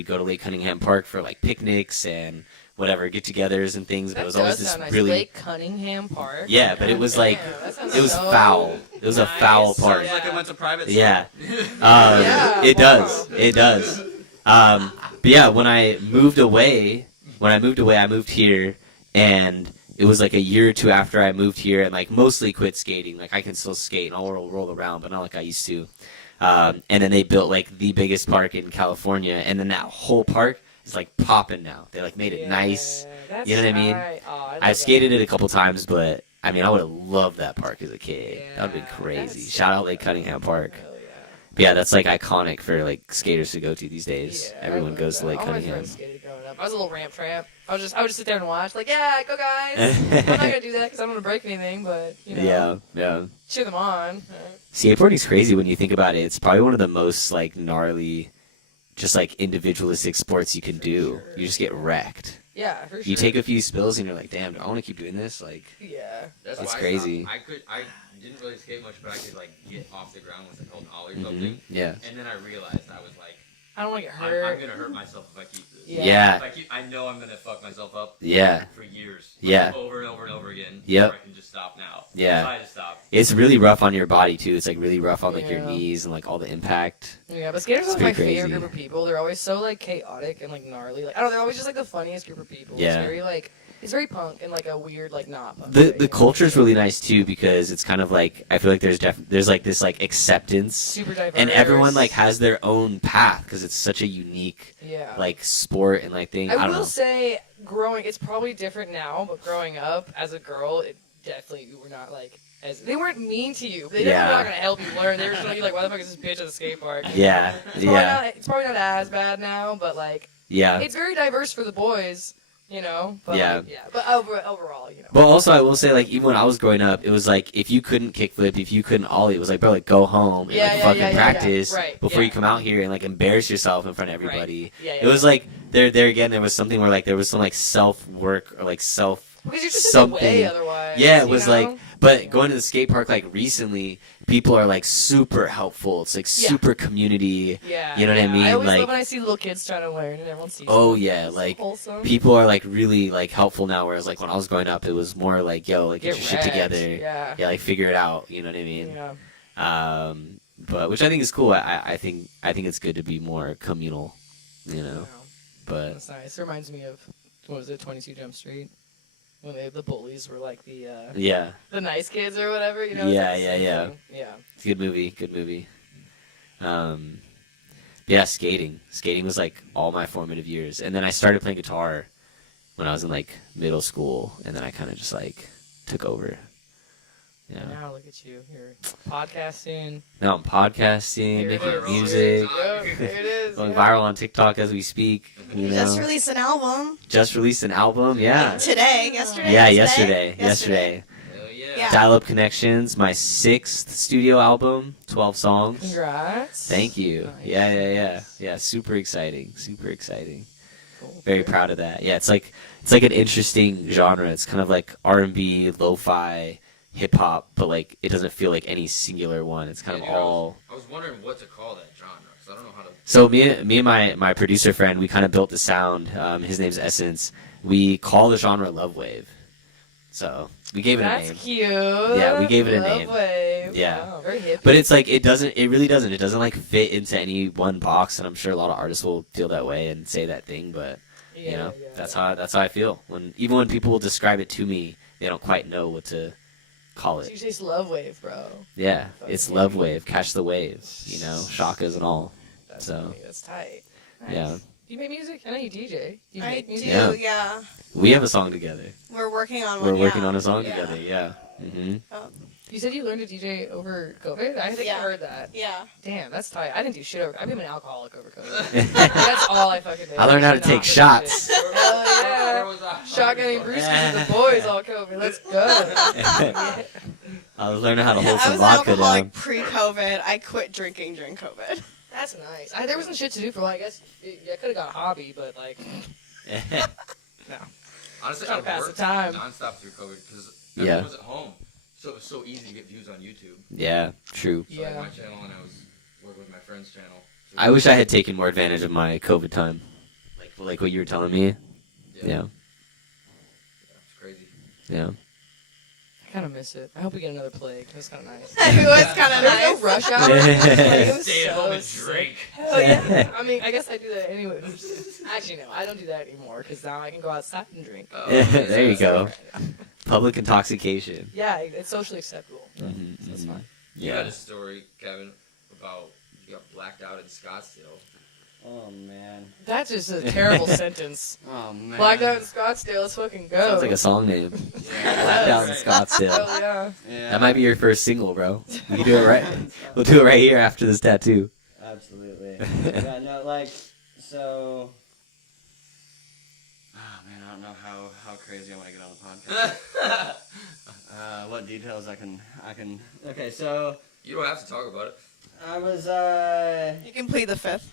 go to Lake Cunningham Park for, like, picnics and whatever, get-togethers and things. But it was always this nice. really Lake Cunningham Park. Yeah, but it was like Damn, it was so foul. It was a foul park. sounds like it went to private. Yeah. Yeah, It wow. does. It does. But yeah, when I moved away, I moved here, and it was like a year or two after I moved here, and like mostly quit skating. Like I can still skate and I'll roll around, but not like I used to. And then they built like the biggest park in California, and then that whole park is like popping now. They like made it nice. That's You know what I mean? right. Oh, I love I've skated that. it a couple times, but I mean, I would have loved that park as a kid. That would have been Yeah, crazy. that's Shout out so Lake Cunningham Park. Hell yeah. But yeah, that's like iconic for like skaters to go to these days. Yeah, Everyone I love goes to that. Lake All my Cunningham. friends skated growing up. I was a little ramp tramp. I would just sit there and watch. Like, yeah, go guys. I'm not gonna do that because I don't want to break anything, but you know, Yeah. cheer them on. Skateboarding's crazy when you think about it. It's probably one of the most like gnarly, just like individualistic sports you can do. sure. You just get wrecked. Yeah, for sure. You take a few spills and you're like, damn, do I want to keep doing this? Like, Yeah. That's It's why crazy. I didn't really skate much, but I could like get off the ground with an old ollie or mhm, something. yeah. And then I realized I was like, I don't want to get I'm hurt. gonna hurt myself if I keep this. Yeah. If I know I'm gonna fuck myself up. Yeah. For years. Yeah. Over and over and over again. Yep. Or I can just stop now. Yeah. Try to stop. It's really rough on your body too. It's like really rough on like your Yeah. knees and like all the impact. Yeah, but skaters It's are my pretty favorite crazy. group of people. They're always so like chaotic and like gnarly. Like I don't know, they're always just like the funniest group of people. Yeah. It's very like it's very punk and like a weird like not punk. The way, you know? culture's really nice too because it's kind of like I feel like there's like this like acceptance super diverse. and everyone like has their own path because it's such a unique yeah. like sport and like thing. I I don't will know. say growing it's probably different now, but growing up as a girl, it definitely you were not like as they weren't mean to you. They Yeah. were not gonna help you learn. They were showing you like why the fuck is this bitch at the skate park? Yeah. Yeah. It's probably not as bad now, but like Yeah. it's very diverse for the boys, you know. But, Yeah. like, yeah. But overall, you know. But also, I will say, like, even when I was growing up, it was like if you couldn't kickflip, if you couldn't ollie, it was like, bro, like go home and Yeah, like yeah, fucking yeah, yeah, practice yeah. Right, before yeah. you come out here and like embarrass yourself in front of everybody. Yeah, yeah, It was like there again, there was something where like there was some like self work or like self. because you're just something. in the way otherwise. Yeah, it you was know? like, but going to the skate park like recently, people are like super helpful. It's like Yeah. super community. Yeah, you know what I yeah. mean? I always Like- love when I see little kids trying to learn and everyone sees. Oh them. yeah, It's like wholesome. people are like really like helpful now. Whereas like when I was growing up, it was more like, yo, like get your shit wrecked. together. Yeah. Yeah, like figure it out. You know what I mean? Yeah. But which I think is cool. I think it's good to be more communal, you know. Wow. But That's nice. It reminds me of what was it, 22 Jump Street, when the bullies were like the yeah, nice kids or whatever. You know? It's Yeah, like the yeah, same yeah. thing. Yeah. it's a good movie. Good movie. Yeah, skating. Skating was like all my formative years, and then I started playing guitar when I was in like middle school, and then I kind of just like took over. Yeah. Now look at you. You're podcasting. Now I'm podcasting, Here it making is. music, There it is. going yeah. viral on TikTok as we speak. You know, Just released an album just released an album. Yeah. today, yesterday. Yeah, Today? yesterday. Hell yeah. Yeah. Dial Up Connections, my 6th studio album, 12 songs. Congrats. Thank you. Nice. Yeah. Super exciting. Cool. Very proud of that. Yeah, it's like an interesting genre. It's kind of like R&B, lo-fi, hip hop, but like it doesn't feel like any singular one. It's kind of Yeah, dude, all. I was wondering what to call that genre because I don't know how to. So me and my producer friend, we kind of built the sound. His name's Essence. We call the genre love wave. So we gave it a That's name. cute. Yeah, we gave it a Love name. Wave. Yeah. Wow, very hip. But it's like it really doesn't. It doesn't like fit into any one box, and I'm sure a lot of artists will feel that way and say that thing. But you know, that's how I feel. Even when people will describe it to me, they don't quite know what to call So you it. say it's Love Wave, bro. Yeah, it's Fuck love yeah. wave, catch the wave. You know, shakas and all. That's So, funny. That's tight. Nice. Yeah, Do you make music? I know you DJ. Do you I make do, music? Yeah. yeah. we have a song together. We're working on one. We're working yeah. on a song Yeah. together. Yeah. You said you learned to DJ over COVID? I think I Yeah. heard that. Yeah. Damn, that's tight. I didn't do shit over. I've been an alcoholic over COVID. That's all I fucking did. I learned how to Not take for shots. shit. Hell yeah. Where was I? Shotgunning brewskis with the boys all COVID. Let's go. I was learning how to Yeah, hold I some was an vodka alcoholic down. pre-COVID. I quit drinking during COVID. That's nice. There wasn't shit to do for. I guess I could have got a hobby, but like, no. Honestly, Trying I to pass the worked time. nonstop through COVID because Yeah. everyone was at home, so it was so easy to get views on YouTube. Yeah, true. So I had Yeah. my channel and I was working with my friend's channel. So I wish I had taken more advantage of my COVID time. Like what you were telling me. Yeah. It's crazy. Yeah. I kind of miss it. I hope we get another plague. It was kind of nice. It was kind of There's no nice. rush hour. It was Stay at so home and sick. drink. Hell yeah. I mean, I guess I do that anyway. Actually, no, I don't do that anymore because now I can go outside and drink. There you go. Public intoxication. Yeah, it's socially acceptable. Mhm, That's mhm. fine. You had Yeah. a story, Kevin, about you got blacked out in Scottsdale. Oh man. That's just a terrible sentence. Oh man. Blacked out in Scottsdale, let's fucking go. Sounds like a song name. Blacked out in Scottsdale. Hell yeah. Yeah. That might be your first single, bro. We can do it right. We'll do it right here after this tattoo. Absolutely. Yeah, no, like, so. Oh man, I don't know how crazy I want to get on the podcast. What details I can. Okay, so You don't have to talk about it. I was You can plead the fifth.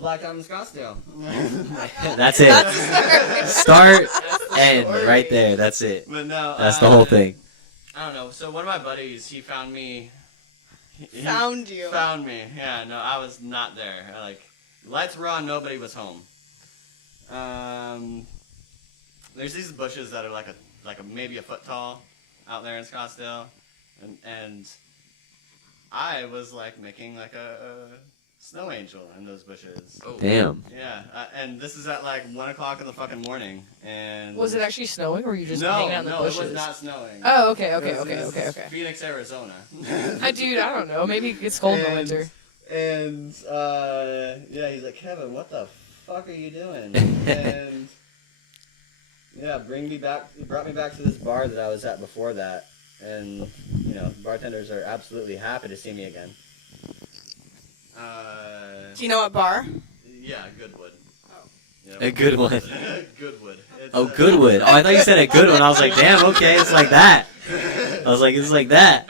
blacked out in Scottsdale. That's it. Start, end, right there. That's it. But no. That's the whole thing. I don't know. So one of my buddies, he found me. He Found you. Found me. Yeah. No, I was not there. Like, lights were on. Nobody was home. There's these bushes that are like a maybe a foot tall out there in Scottsdale, and I was like making like a snow angel in those bushes. Oh. Damn. Yeah, and this is at like 1 o'clock in the fucking morning. And Was it actually snowing, or were you just no, hanging out in the no, bushes? it was not snowing. Oh, okay, It was okay. Phoenix, Arizona. Dude, I don't know. Maybe it's cold in the And- winter. And yeah, he's like, Kevin, what the fuck are you doing? And yeah, he brought me back to this bar that I was at before that, and you know, bartenders are absolutely happy to see me again. Do you know what bar? Yeah, Goodwood. Yeah, A good one. Goodwood. It's, Oh, Goodwood. Oh, I thought you said a good one. I was like, damn, okay, it's like that. I was like, it's like that.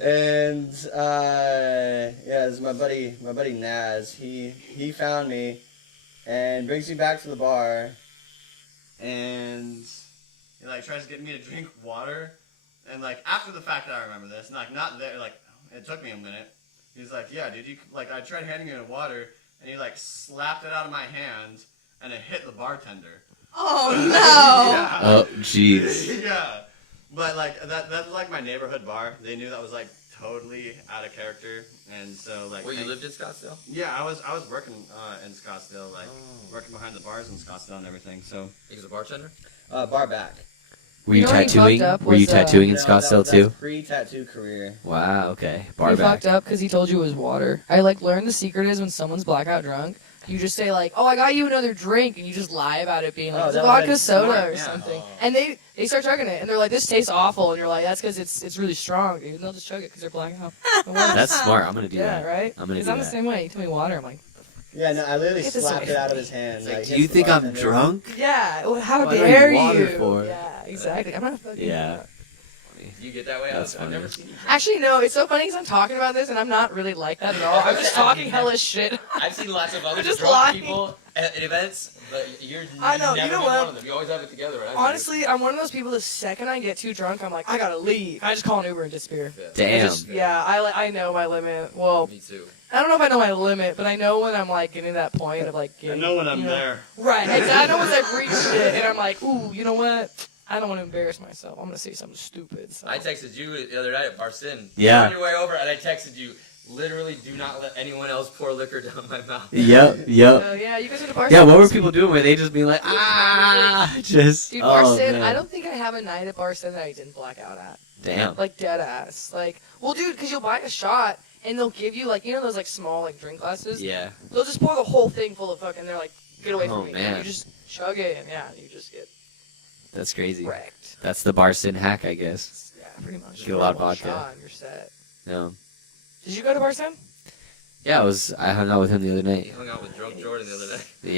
And yeah, it's my buddy Naz. He found me and brings me back to the bar, and he like tries to get me to drink water, and like after the fact I remember this, like not there, like it took me a minute. He's like, yeah, dude, like I tried handing you water, and he like slapped it out of my hand, and it hit the bartender. Oh no. Yeah. Oh, jeez. Yeah, but like that's like my neighborhood bar. They knew that was like totally out of character, and so like. Where you lived in Scottsdale? Yeah, I was working in Scottsdale, like working behind the bars in Scottsdale and everything. So. He was a bartender? Bar back. Were you You know what he tattooing? fucked up Were you was, tattooing in No, Scottsdale that's too? Pre-tattoo career. Wow. Okay. Bar He back. fucked up because he told you it was water. I like learned the secret is when someone's blackout drunk, you just say like, "Oh, I got you another drink," and you just lie about it being like Oh, it's a that would've vodka been soda smart, or yeah. something. And they start chugging it, and they're like, "This tastes awful," and you're like, "That's because it's really strong, dude." And they'll just chug it because they're blackout. It works. That's smart. I'm gonna do yeah, that. right. I'm gonna Because do I'm the that. same way. You tell me water, I'm like, Yeah, no, I literally Get this slapped away it out from of his hand. Like, like, do hit you the think I'm bartender. drunk? yeah. Well, how Why do I dare need you? water for? Yeah, exactly. I'm not fucking. Yeah. You get that way? That's I've funny. never seen you. Actually, no. It's so funny because I'm talking about this, and I'm not really like that at all. I'm just talking hella shit. I've seen lots of other Just drunk lying. people at events, but you're I know, never you know been what? one of them. You always have it together. Right? Honestly, I'm one of those people. The second I get too drunk, I'm like, I gotta leave. I just call an Uber and disappear. I Damn. just- yeah, I know my limit. Well, Me too. I don't know if I know my limit, but I know when I'm like getting to that point of like I getting. know when I'm you know- there. Right. Exactly. I know when I've reached it, and I'm like, ooh, you know what? I don't want to embarrass myself. I'm gonna say something stupid. So. I texted you the other night at Bar Sin. Yeah. On your way over, and I texted you, literally, do not let anyone else pour liquor down my mouth. Yep. Yep. Oh yeah, you guys went to bar. Yeah. Sin? What were people doing? Were they just being like, just? Dude, Bar Oh, Sin, man. I don't think I have a night at Bar Sin that I didn't black out at. Damn. Like dead ass. Like, well, dude, because you'll buy a shot and they'll give you like, you know, those like small like drink glasses. Yeah. They'll just pour the whole thing full of fucking. They're like, get away from Oh, me. man. And you just chug it, and yeah, you just get. That's crazy. wrecked. That's the Barson hack, I guess. Yeah, pretty much. Get a lot of One vodka. shot and you're set. No. Did you go to Barstow? Yeah, I hung out with him the other He night. hung out with drunk Jordan the other day.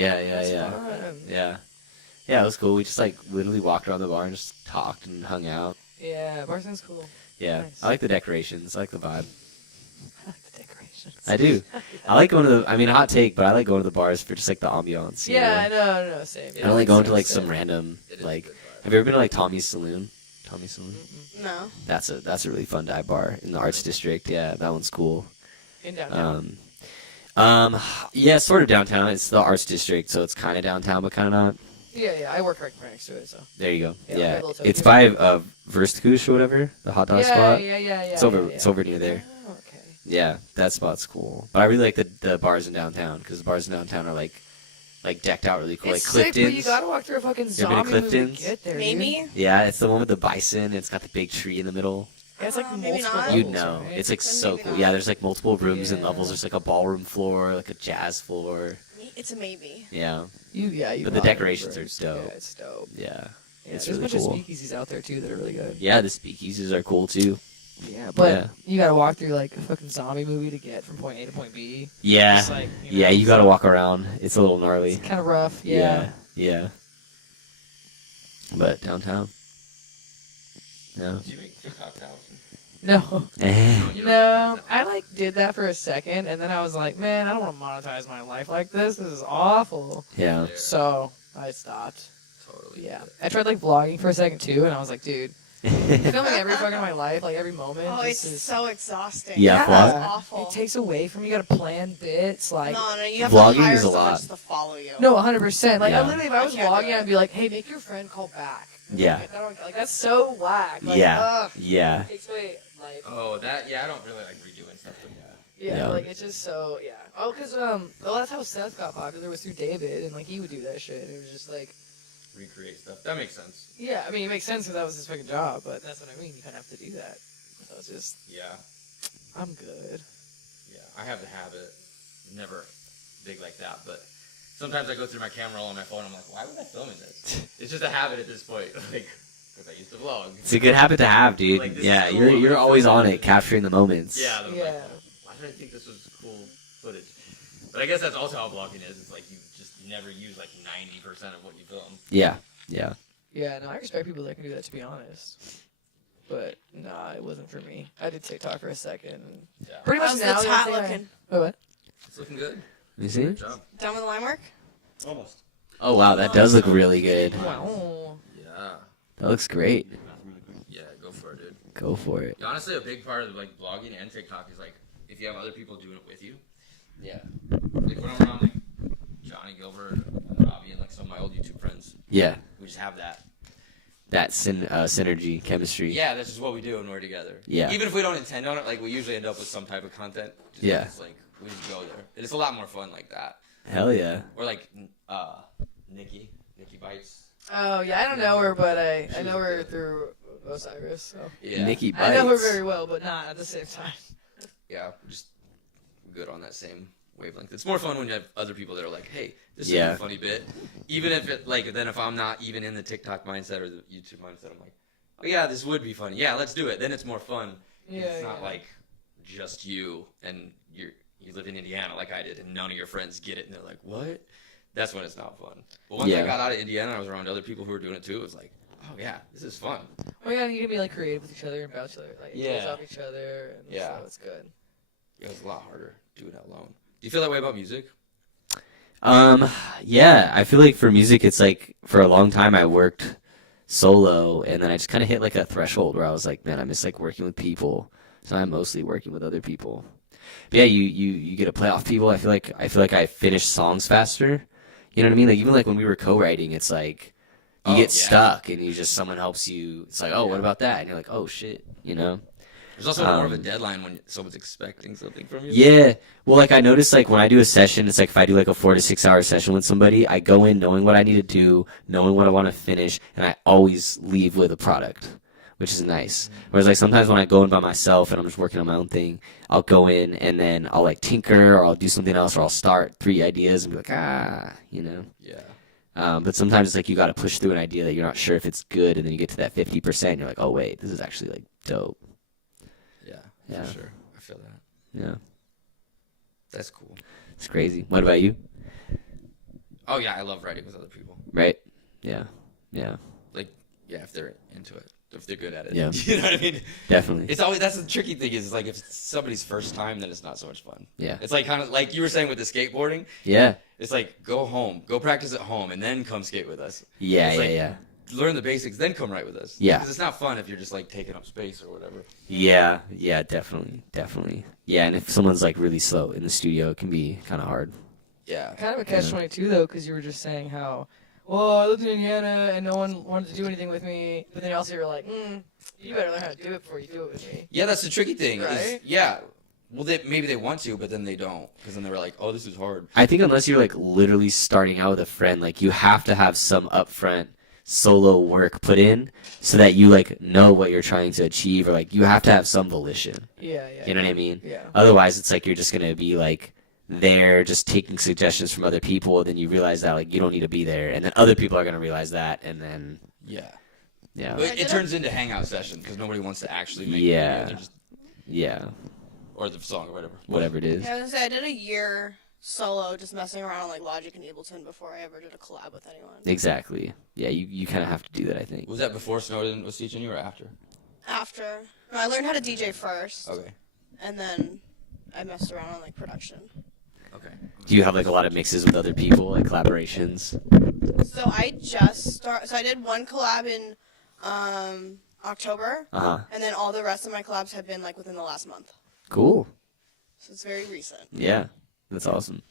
Yeah. Fun. Yeah. Yeah, it was cool. We just like literally walked around the bar and just talked and hung out. Yeah, Barstow's cool. Yeah. Nice. I like the decorations. I like the vibe. I like the decorations. I do. I like going to the, I mean, hot take, but I like going to the bars for just like the ambiance. you Yeah, know? no, same. I don't like going to Same, like same. some random, It is like, a good vibe. have you ever been to like Tommy's Saloon? Tommy's Saloon? No. That's a really fun dive bar in the Arts District. Yeah, that one's cool. In downtown. Yeah, sort of downtown. It's the Arts District, so it's kind of downtown, but kind of not. Yeah, I work right next to it, so. There you go. Yeah, Yeah, like a little it's Tokyo. by Verstkush or whatever, the hot dog Yeah, spot. yeah. It's over. yeah. It's over near there. Oh, okay. Yeah, that spot's cool. But I really like the bars in downtown because the bars in downtown are like decked out really cool, It's like sick, Clifton's. but you gotta walk through a fucking You ever been to zombie movie to Clifton's? get there. Maybe. Dude. Yeah, it's the one with the bison. It's got the big tree in the middle. Yeah, it's like Maybe multiple not. levels, You'd know. right? It's like Then so maybe cool. not. Yeah, there's like multiple rooms and Yeah. levels. There's like a ballroom floor, like a jazz floor. It's a maybe. Yeah, You But the got it, decorations bro. are dope. Yeah, it's dope. yeah. Yeah, It's there's really a bunch cool. of speakeasies out there too that are really good. Yeah, the speakeasies are cool too. Yeah, but Yeah. you gotta walk through like a fucking zombie movie to get from point A to point B. Yeah, Just like, yeah. You gotta walk around. It's a little gnarly. It's kind of rough. Yeah. Yeah. But downtown. No. Do you make TikTok now? No. Eh. No, I like did that for a second, and then I was like, man, I don't want to monetize my life like this. This is awful. Yeah. So I stopped. Totally. Yeah, I tried like vlogging for a second too, and I was like, dude, filming every fucking my life, like every moment. Oh, this it's is, so exhausting. Yeah, It's vlog- awful. It takes away from you. Got to plan bits, like. no, you have Vlogging to hire is a someone lot. just to follow you. No, 100%. Like, Yeah. I literally, if I was I can't do vlogging, it. I'd be like, hey, make your friend call back. Yeah. Like, that's so whack. Like, Yeah. ugh, Yeah. it takes away life. Oh, that, yeah, I don't really like redoing stuff. But yeah. Yeah, Yeah. like, it's just so, yeah. Oh, because, well, that's how Seth got popular, was through David, and, like, he would do that shit. It was just, like, Recreate stuff. That makes sense. yeah, I mean, it makes sense because that was his fucking job, but that's what I mean. You kind of have to do that. So it's just, Yeah. I'm good. Yeah. I have the habit. Never big like that, but sometimes I go through my camera roll on my phone. I'm like, why was I filming this? It's just a habit at this point. Like, because I used to vlog. It's a good habit to have, dude. Like, this Yeah, is cool. you're always on it, capturing the moments. Yeah. I'm Yeah. like, why did I think this was cool footage? But I guess that's also how vlogging is. It's like you just never use like 90% of what you film. Yeah. Yeah. Yeah, no, I respect people that can do that, to be honest. But, nah, it wasn't for me. I did TikTok for a second. And Yeah. pretty much How's now. the the tot only thing looking? Wait, what? It's looking good. You see? Good job. Done with the line work? Almost. Oh wow, that does look really good. Wow. Yeah. That looks great. Yeah. Go for it, dude. Go for it. Honestly, a big part of like vlogging and TikTok is like if you have other people doing it with you. Yeah. Like when I'm around like Johnny Gilbert, and Robbie, and like some of my old YouTube friends, Yeah. we just have that. That synergy, chemistry. Yeah, that's just what we do when we're together. Yeah. Even if we don't intend on it, like we usually end up with some type of content. Just Yeah. It's like we just go there. And it's a lot more fun like that. Hell yeah. Or like Nikki Bites. Oh, yeah, I don't know her, but I know her through Osiris, so. Yeah. Nikki I know her Bites. very well, but not at the same time. Yeah, just good on that same wavelength. It's more fun when you have other people that are like, hey, this is Yeah. a funny bit. Even if it, like, then if I'm not even in the TikTok mindset or the YouTube mindset, I'm like, oh yeah, this would be funny. Yeah, let's do it. Then it's more fun. Yeah, It's not yeah. like just you and you live in Indiana like I did and none of your friends get it and they're like, what? That's when it's not fun. But once Yeah. I got out of Indiana and I was around other people who were doing it too, it was like, oh yeah, this is fun. Well, yeah, you can be like creative with each other and bounce each other, like Yeah. yeah. off each other, and Yeah. so it's good. It was a lot harder doing it alone. Do you feel that way about music? Yeah, I feel like for music, it's like for a long time I worked solo, and then I just kind of hit like a threshold where I was like, man, I miss like working with people. So I'm mostly working with other people. But yeah, you get to play off people. I feel like I finish songs faster. You know what I mean? Like even like when we were co-writing, it's like you Oh, get yeah. stuck, and you just someone helps you. It's like, oh, what about that? And you're like, oh shit, you know. There's also more of a Um, deadline when someone's expecting something from you. Yeah. Well, like I noticed, like when I do a session, it's like if I do like a 4 to 6 hour session with somebody, I go in knowing what I need to do, knowing what I want to finish, and I always leave with a product, which is nice. Whereas like sometimes when I go in by myself and I'm just working on my own thing, I'll go in and then I'll like tinker or I'll do something else or I'll start 3 ideas and be like, you know. Yeah. But sometimes it's like you got to push through an idea that you're not sure if it's good, and then you get to that 50%, and you're like, oh wait, this is actually like dope. Yeah, for sure. I feel that. Yeah, That's cool. it's crazy. What about you? Oh yeah, I love writing with other people. Right? Yeah, yeah, Yeah, if they're into it, if they're good at it. Yeah. You know what I mean? definitely. It's always that's the tricky thing is like if it's somebody's first time, then it's not so much fun. Yeah, It's like kind of like you were saying with the skateboarding. yeah, It's like go home, go practice at home, and then come skate with us. yeah, It's yeah, like- yeah. Learn the basics, then come right with us. Yeah. Because it's not fun if you're just like taking up space or whatever. Yeah, yeah, definitely. Yeah, and if someone's like really slow in the studio, it can be kind of hard. Yeah. Kind of a catch-22 though, because you were just saying how, well, I lived in Indiana and no one wanted to do anything with me, but then also you're like, you better learn how to do it before you do it with me. Yeah, that's the tricky thing. Is, Right? yeah. Well, maybe they want to, but then they don't, because then they were like, "Oh, this is hard." I think unless you're like literally starting out with a friend, like you have to have some upfront solo work put in so that you like know what you're trying to achieve, or like you have to have some volition. Yeah. You know what I mean? Yeah. Otherwise, it's like you're just gonna be like there, just taking suggestions from other people, and then you realize that like you don't need to be there, and then other people are gonna realize that, and then Yeah. yeah, But it turns into hangout sessions because nobody wants to actually make Yeah. the video. They're just, yeah, or the song or whatever. whatever it is. Yeah, I was gonna say, I did a year solo just messing around on like Logic and Ableton before I ever did a collab with anyone. Exactly. Yeah, you kind of have to do that, I think. Was that before Snowden was teaching you or after? After, no, I learned how to DJ first, Okay. and then I messed around on like production. Okay. Do you have like a lot of mixes with other people, like collaborations? So I just So I did one collab in October, Uh huh. and then all the rest of my collabs have been like within the last month. Cool. So it's very recent. Yeah, that's awesome.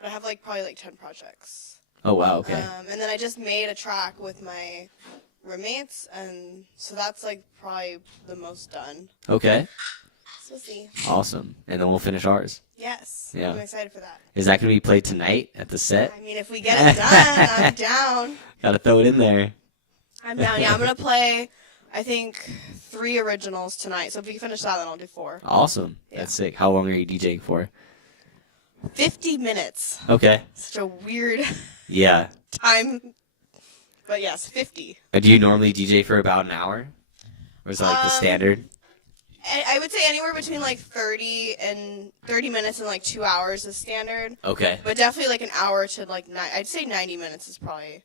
But I have like probably like 10 projects. Oh wow. Okay. And then I just made a track with my roommates, and so that's like probably the most done. Okay. So we'll see. Awesome. And then we'll finish ours. Yes. Yeah. I'm excited for that. Is that gonna be played tonight at the set? I mean, if we get it done, I'm down. Gotta throw it in there. I'm down. Yeah, I'm gonna play, I think, 3 originals tonight. So if we can finish that, then I'll do 4. Awesome. Yeah. That's sick. How long are you DJing for? 50 minutes. Okay. Such a weird Yeah. time. But yes, 50. Do you normally DJ for about an hour? Or is that like the standard? I would say anywhere between like 30 minutes and like 2 hours is standard. Okay. But definitely like an hour to like I'd say 90 minutes is probably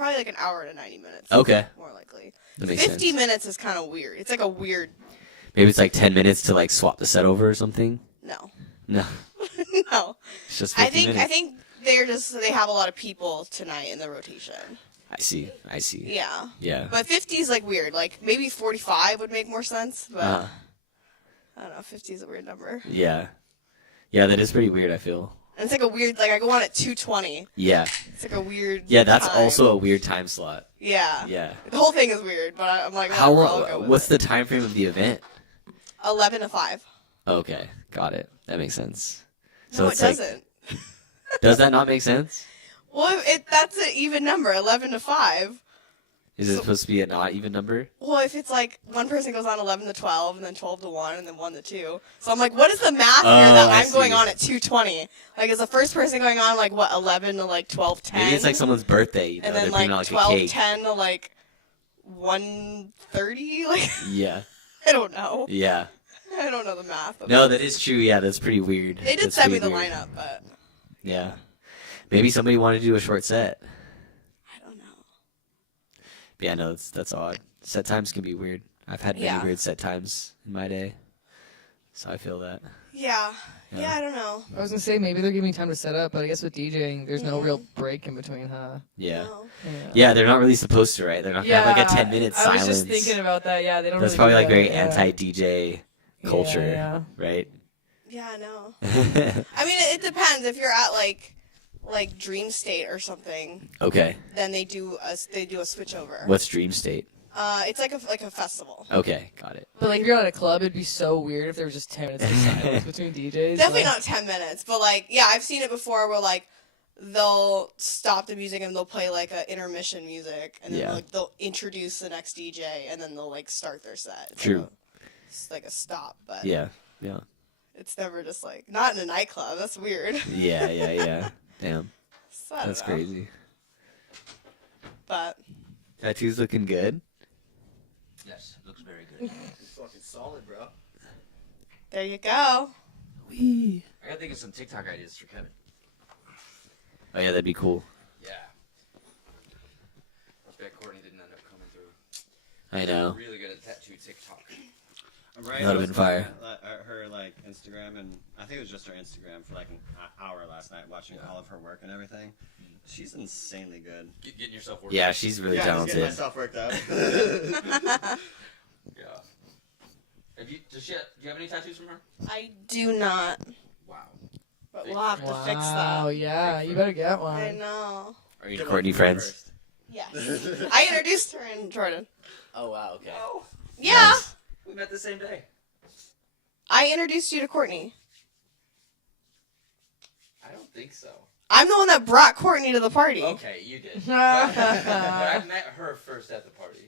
like an hour to 90 minutes. Okay. More likely. That makes 50 sense. minutes is kind of weird. It's like a weird. Maybe it's like 10 minutes to like swap the set over or something? No. No. No. It's just 50 minutes. I think they have a lot of people tonight in the rotation. I see. Yeah. Yeah. But 50 is like weird. Like maybe 45 would make more sense, but Uh, I don't know. 50 is a weird number. yeah. Yeah, that is pretty weird, I feel. And it's like a weird, like I go on at 2:20. Yeah. It's like a weird. Yeah, that's time. also a weird time slot. Yeah. Yeah. The whole thing is weird, but I'm like, How whatever, I'll go long, with what's it. the time frame of the event? 11 to 5. Okay, got it. That makes sense. No, it it's like, doesn't. does that not make sense? Well, that's an even number, 11 to 5. Is it supposed to be a not even number? Well, if it's like one person goes on 11 to 12, and then 12 to 1, and then 1 to 2. So I'm like, what is the math here that I I'm going see. on at 2:20? Like, is the first person going on like what 11 to like 12:10? Maybe it's like someone's birthday, you know, and they're then bringing like out like a cake. 12:10 to like 1:30. Like, Yeah, I don't know. yeah. I don't know the math. Of No, it. that is true. Yeah, that's pretty weird. They did That's send me pretty the weird. lineup, but Yeah. Maybe somebody wanted to do a short set. I don't know. But yeah, no, that's odd. Set times can be weird. I've had many Yeah. weird set times in my day. So I feel that. Yeah. Yeah. Yeah, I don't know. I was gonna say maybe they're giving me time to set up, but I guess with DJing, there's no real break in between, huh? Yeah. No. Yeah, they're not really supposed to, right? They're not gonna have like a 10-minute I silence. was just thinking about that. Yeah, they don't. That's really probably do like that, very yeah. anti-DJ culture, Yeah. right? Yeah, I know. I mean, it depends. If you're at like Dream State or something, Okay. then they do a switch over. What's Dream State? It's like a festival. Okay, got it. But like if you're at a club, it'd be so weird if there was just 10 minutes of silence between DJs. Definitely like, not 10 minutes, but like, yeah, I've seen it before where like they'll stop the music and they'll play like a intermission music, and then Yeah. like they'll introduce the next DJ, and then they'll like start their set. It's True. Like it's like a stop, but Yeah, yeah. it's never just like not in a nightclub. That's weird. Yeah. Damn, So I don't that's know. crazy. But Tattoos looking good. Yes, looks very good. It's fucking solid, bro. there you go. Wee. I gotta think of some TikTok ideas for Kevin. Oh yeah, that'd be cool. Yeah. I bet Courtney didn't end up coming through. I know. Really good at tattoo TikTok. Right, That'd I have was been fire. looking at her like Instagram, and I think it was just her Instagram for like an hour last night, watching all of her work and everything. She's insanely good. Getting yourself worked. Yeah, she's really Just talented. getting myself worked out. Yeah. Do you have any tattoos from her? I do not, Wow. but we'll have to fix Wow, that. yeah, you better get I one. know. Are you Get and Courtney one from her friends? first. Yes. I introduced her in Jordan. Oh wow, okay. Yeah. Nice. We met the same day. I introduced you to Courtney. I don't think so. I'm the one that brought Courtney to the party. Okay, you did. But I met her first at the party.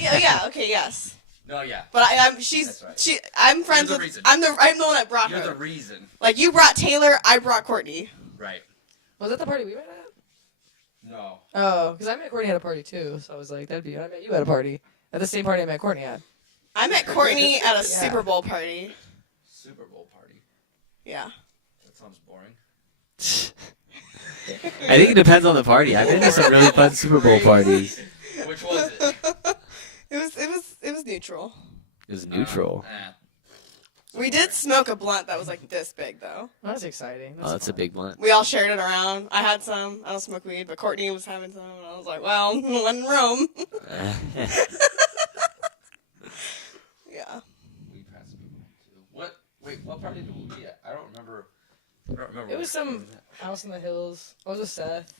Yeah, okay, yes. No, yeah. But That's right. I'm friends You're the with reason. I'm the one that brought You're her. the reason. Like you brought Taylor, I brought Courtney. Right. Was that the party we met at? No. Oh, because I met Courtney at a party too, so I was like, that'd be. I met you at a party. At the same party I met Courtney at. I met Courtney at a Super Bowl party. Super Bowl party. Yeah. That sounds boring. I think it depends on the party. I've been to some really fun Super Bowl parties. Which was it? It was neutral. It was neutral. We did smoke a blunt that was like this big though. That's exciting. Oh, that's a fun. big one. We all shared it around. I had some. I don't smoke weed, but Courtney was having some, and I was like, well, when in Rome. Yeah. We passed people too. What? Wait, what party did we be at? I don't remember. It was some house in the hills. I was with Seth.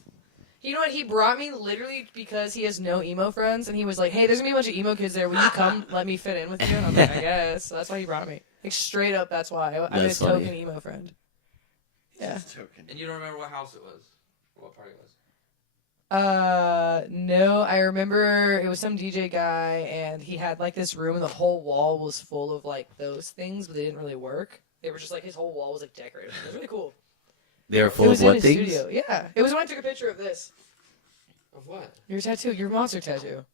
You know what? He brought me literally because he has no emo friends, and he was like, "Hey, there's gonna be a bunch of emo kids there. Will you come? Let me fit in with you." And I'm like, "I guess." So that's why he brought me. Like straight up, that's why. I'm That's his funny. token emo friend. Yeah. Token. And you don't remember what house it was? Or what party it was? No, I remember it was some DJ guy, and he had like this room, and the whole wall was full of like those things, but they didn't really work. They were just like his whole wall was like decorated. It was really cool. They were It full was of in what his things? studio. Yeah, it was when I took a picture of this. Of what? Your tattoo, your monster tattoo.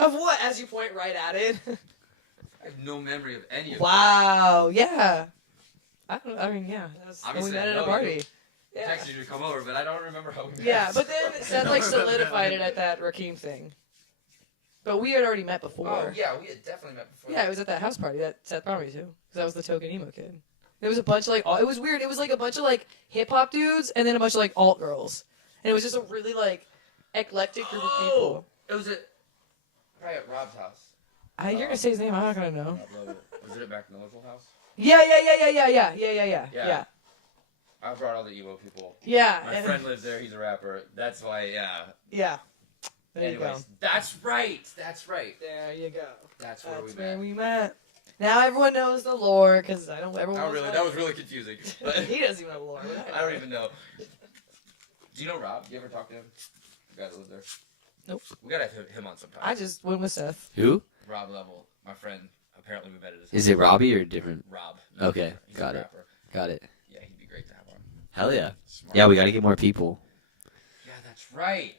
Of what? As you point right at it. I have no memory of any of Wow. Yeah. I mean, yeah. That's when we Obviously, met I at a know party. it. Yeah. Texted you to come over, but I don't remember how we met. Yeah, but then Seth like solidified it at that Rakeem thing. But we had already met before. Oh, yeah, we had definitely met before. Yeah, it was at that house party that Seth brought me to. Because I was the token emo kid. There was a bunch of like, it was weird. It was like a bunch of like hip hop dudes and then a bunch of like alt girls. And it was just a really like eclectic group of people. It was probably at Rob's house. You're going to say his name, I'm not going to know. Was it at Mac Miller's old house? Yeah. Yeah. I brought all the emo people. Yeah. My friend lives there. He's a rapper. That's why, yeah. Yeah. There you Anyways, go. that's right. That's right. There you go. That's where That's we where met. we met. Now everyone knows the lore because I don't. Everyone. Not knows really. why. That was really confusing. But He doesn't even know the lore. But I don't even know. Do you know Rob? You ever talk to him? The guy that lives there. Nope. We gotta have him on sometime. I just went with Seth. Who? Rob Level, my friend. Apparently we met at his Is it Robbie or different? Rob. Okay, He's got a it. rapper. Got it. Yeah, he'd be great to have on. Hell yeah. Smart. Yeah, we gotta get more people. Yeah, that's right.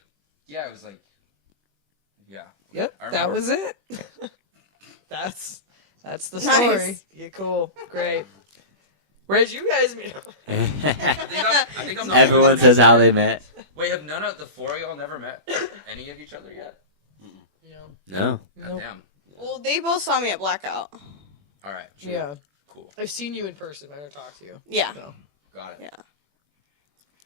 Yeah, it was like. Yeah. Yep, I that remember. was it. that's the Nice. story. Yeah, cool, great. Where did you guys meet? I think I'm the Everyone only- says how they met. Wait, have none of the four of y'all never met any of each other yet? No. Nope. Damn. Well, they both saw me at Blackout. All right. Sure. Yeah, Cool. I've seen you in person. I never talked to you. Yeah. So. Got it. Yeah.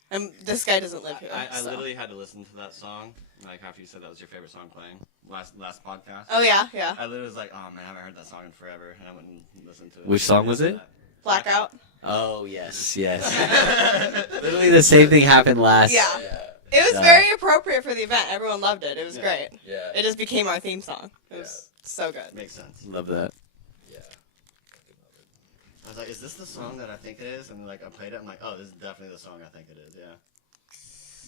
And this guy doesn't live here. I so. literally had to listen to that song, like after you said that was your favorite song playing last podcast. Oh yeah, yeah. I literally was like, oh man, I haven't heard that song in forever, and I went and listened to it. Which song was it? Blackout. Oh yes, yes. Literally the same thing happened last. Yeah. It was Yeah. very appropriate for the event. Everyone loved it. It was Yeah. great. Yeah. It just became our theme song. It was so good. Makes sense. Love that. Yeah. I was like, is this the song that I think it is? And like I played it, I'm like, oh, this is definitely the song I think it is. Yeah.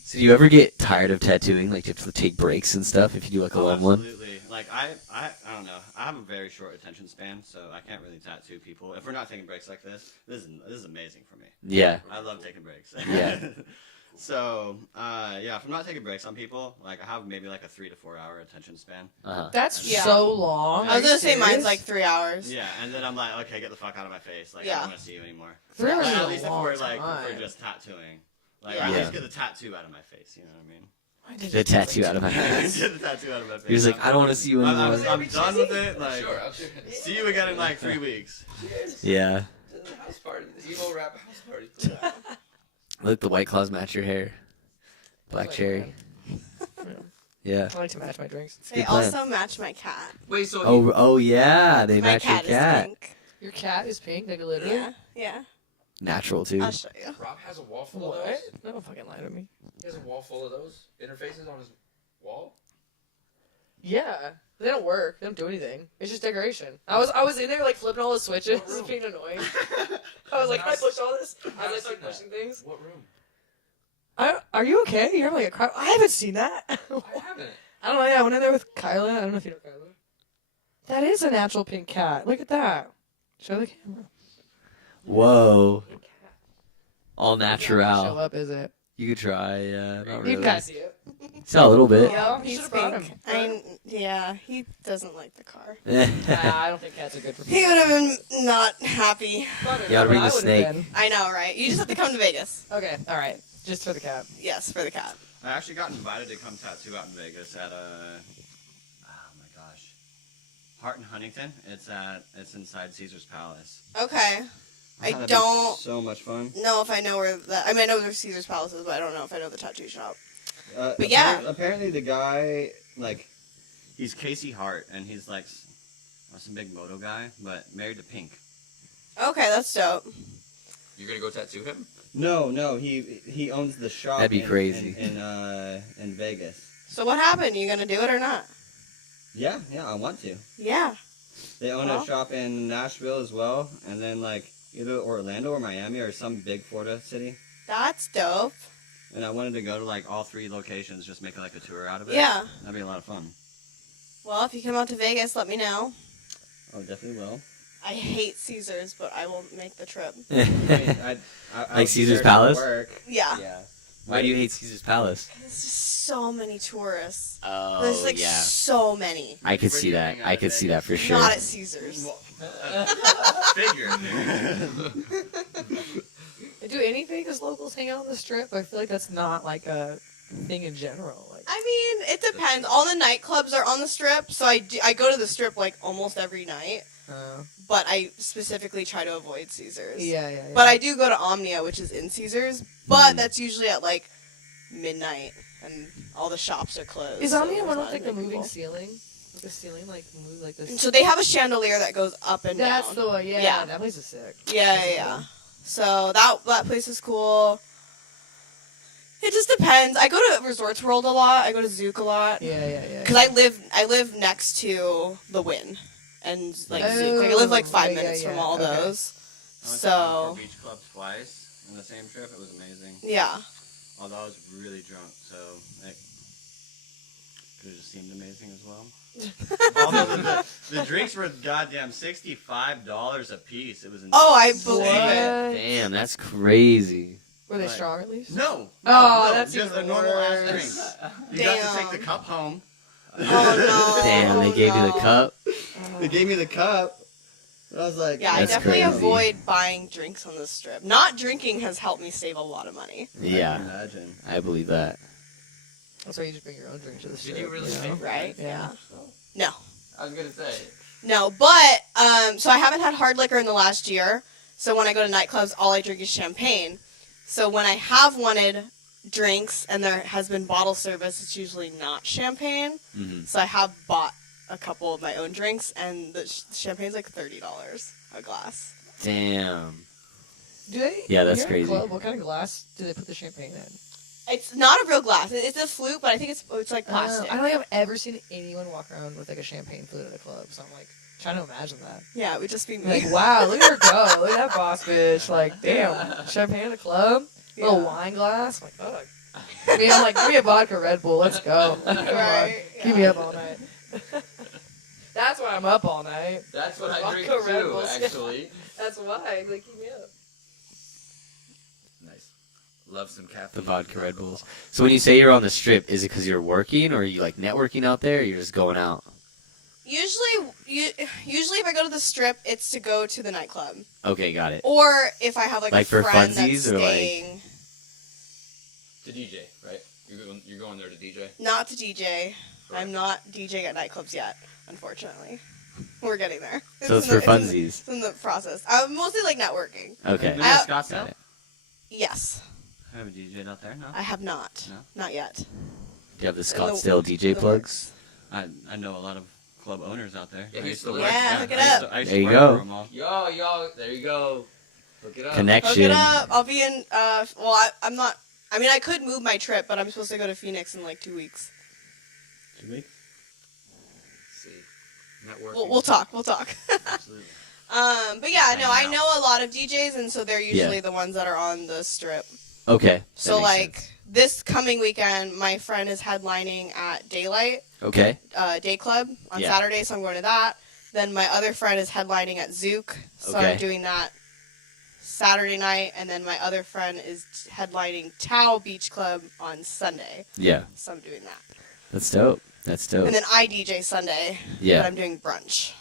So do you ever get tired of tattooing? Like, do you have to take breaks and stuff if you do like a long one? Absolutely. Like I don't know. I have a very short attention span, so I can't really tattoo people. If we're not taking breaks like this is amazing for me. Yeah. I love taking breaks. Yeah. So, yeah, if I'm not taking breaks on people, like I have maybe like a 3 to 4 hour attention span. That's Yeah. so long. I was Are gonna you say mine's serious? like 3 hours. Yeah, and then I'm like, okay, get the fuck out of my face. Like, I Yeah. don't want to see you anymore. 3 hours Like, is at a least long if we're like, time. if we're just tattooing. Like, Yeah. at Yeah. least get the tattoo out of my face. You know what I mean? The tattoo out of my face. Get the tattoo out of my face. He was like, I don't want to see you I'm, anymore. I'm done with it. Like, Sure, I'll do it. see you again in like 3 weeks. Yeah. The house party, the emo rap house party. Look, the White Claws match your hair. Black Like cherry. Yeah. I like to match my drinks. They Good plan. also match my cat. Wait, so Oh yeah, they My match your cat cat. is pink. Your cat is pink, like literally. Yeah, yeah. Natural too. I'll show you. Rob has a wall full of What? those? Don't fucking lie to me. He has a wall full of those interfaces on his wall? Yeah. They don't work. They don't do anything. It's just decoration. I was in there like flipping all the switches, What room? being annoying. I was like, can I push all this? I was like pushing things. What room? Are you okay? You're having like a cry. I haven't seen that. I haven't. I don't know. Yeah, I went in there with Kyla. I don't know if you know Kyla. That is a natural pink cat. Look at that. Show the camera. Whoa. All Show natural. up, is it? You could try. Yeah, not You really. can kind of see it. Saw a little bit. Yeah, Yep, you he's should've brought pink. him. Yeah, he doesn't like the car. I don't think cats are good for He people. would have been not happy. Probably You gotta not, bring but the I would've snake. been. I know, right? You just have to come to Vegas. Okay, all right. Just for the cat. Yes, for the cat. I actually got invited to come tattoo out in Vegas at oh my gosh, Hart and Huntington. It's inside Caesar's Palace. Okay. I thought that'd be don't So much fun. know if I know where that. I mean, I know where Caesar's Palace is, but I don't know if I know the tattoo shop. But yeah. Apparently the guy, like, he's Casey Hart, and he's like some big moto guy, but married to Pink. Okay, that's dope. You're gonna go tattoo him? No, he owns the shop. That'd be in- crazy. in Vegas. So what happened? You gonna do it or not? Yeah, I want to. Yeah. They own Well. a shop in Nashville as well, and then like either Orlando or Miami or some big Florida city. That's dope. And I wanted to go to like all 3 locations, just make like a tour out of it. Yeah. That'd be a lot of fun. Well, if you come out to Vegas, let me know. Oh, definitely will. I hate Caesars, but I will make the trip. I mean, I Like was Caesar's there to Palace? Work. Yeah. Yeah. Why do you hate Caesar's Palace? There's just so many tourists. Oh There's like yeah. so many. I could Where see do you that. hang out I in could see that for Vegas? sure. Not at Caesars. Figure. Do anything because locals hang out on the strip? I feel like that's not like a thing in general. Like, I mean, it depends. All the nightclubs are on the strip, so I go to the strip like almost every night. But I specifically try to avoid Caesars. yeah. But I do go to Omnia, which is in Caesars, but that's usually at like midnight, and all the shops are closed. Is so Omnia there's one not with like as the many moving people. ceiling? Like the ceiling like move like this. So they have a chandelier that goes up and That's down. the one. Yeah, Yeah. that place is sick. Yeah. So that place is cool. It just depends. I go to Resorts World a lot. I go to Zouk a lot. Yeah. Because I live next to the Wynn and like Zouk. Like I live like 5 Oh, yeah, minutes from all okay. those. I went to So Encore Beach Club twice in the same trip. It was amazing. yeah. Although I was really drunk, so it could have just seemed amazing as well. Although the drinks were goddamn $65 a piece. It was insane. Oh, I believe What? it. Damn, that's crazy. Were they Right. strong at least? No. Oh, no, that's just even a normal ass worse. drink. You got to take the Damn. cup home. Oh no. Damn, they gave you the no. cup. They gave me the cup. And I was like, Yeah, I That's definitely crazy. avoid buying drinks on the strip. Not drinking has helped me save a lot of money. I can Yeah, imagine. I believe that. That's why you just bring your own drink to the strip. you really know? pay for Right? Yeah. No. I was gonna say. No, but so I haven't had hard liquor in the last year. So when I go to nightclubs, all I drink is champagne. So when I have wanted drinks and there has been bottle service, it's usually not champagne. Mhm. So I have bought a couple of my own drinks, and the champagne's like $30 a glass. Damn. Do they? Yeah, that's when you're in a crazy. Club, what kind of glass do they put the champagne in? It's not a real glass. It's a flute, but I think it's like plastic. I don't think I've ever seen anyone walk around with like a champagne flute at a club. So I'm like trying to imagine that. Yeah, it would just be me. Like, wow, look at her go. Look at that boss bitch. Like, damn, champagne at a club, little Yeah. wine glass. I'm like, fuck. I'm like, give me a vodka Red Bull. Let's go. Come on. Right, Keep me up all night. That's why I'm up all night. That's what I Vodka drink Red too, Bulls. actually. That's why. Like, keep me up. Nice. Love some caffeine. The vodka Red Bulls. So when you say you're on the strip, is it because you're working, or are you like networking out there, or you're just going out? Usually if I go to the strip, it's to go to the nightclub. Okay, got it. Or if I have like a For friend funsies that's or staying. To DJ, right? You're going there to DJ? Not to DJ. I'm not DJing at nightclubs yet, unfortunately. We're getting there. So it's for funsies. It's in the process. I'm mostly like networking. Okay. Have you been I- to Scottsdale? Yes. Have a DJ out there? No. I have not. No? Not yet. Do you have the In the- Scottsdale DJ the plugs? I know a lot of club owners out there. Yeah, I he used used to work- work- Yeah, hook it I used up. to- I used There to you work go. for 'em all. Yo, there you go. Look it up. Hook Connection. it up. I'll be in. I'm not. I mean, I could move my trip, but I'm supposed to go to Phoenix in like 2 weeks. 2 weeks? See, networking. We'll talk. We'll talk. Absolutely. But yeah, no, I Hanging know a lot of DJs, and so they're usually the ones that are on the strip. Okay. that So makes like sense. this coming weekend, my friend is headlining at Daylight Okay. Day Club on Yeah. Saturday, so I'm going to that. Then my other friend is headlining at Zook, so Okay. I'm doing that Saturday night, and then my other friend is headlining Tao Beach Club on Sunday, Yeah. so I'm doing that. That's dope. That's dope. And then I DJ Sunday, but Yeah. I'm doing brunch.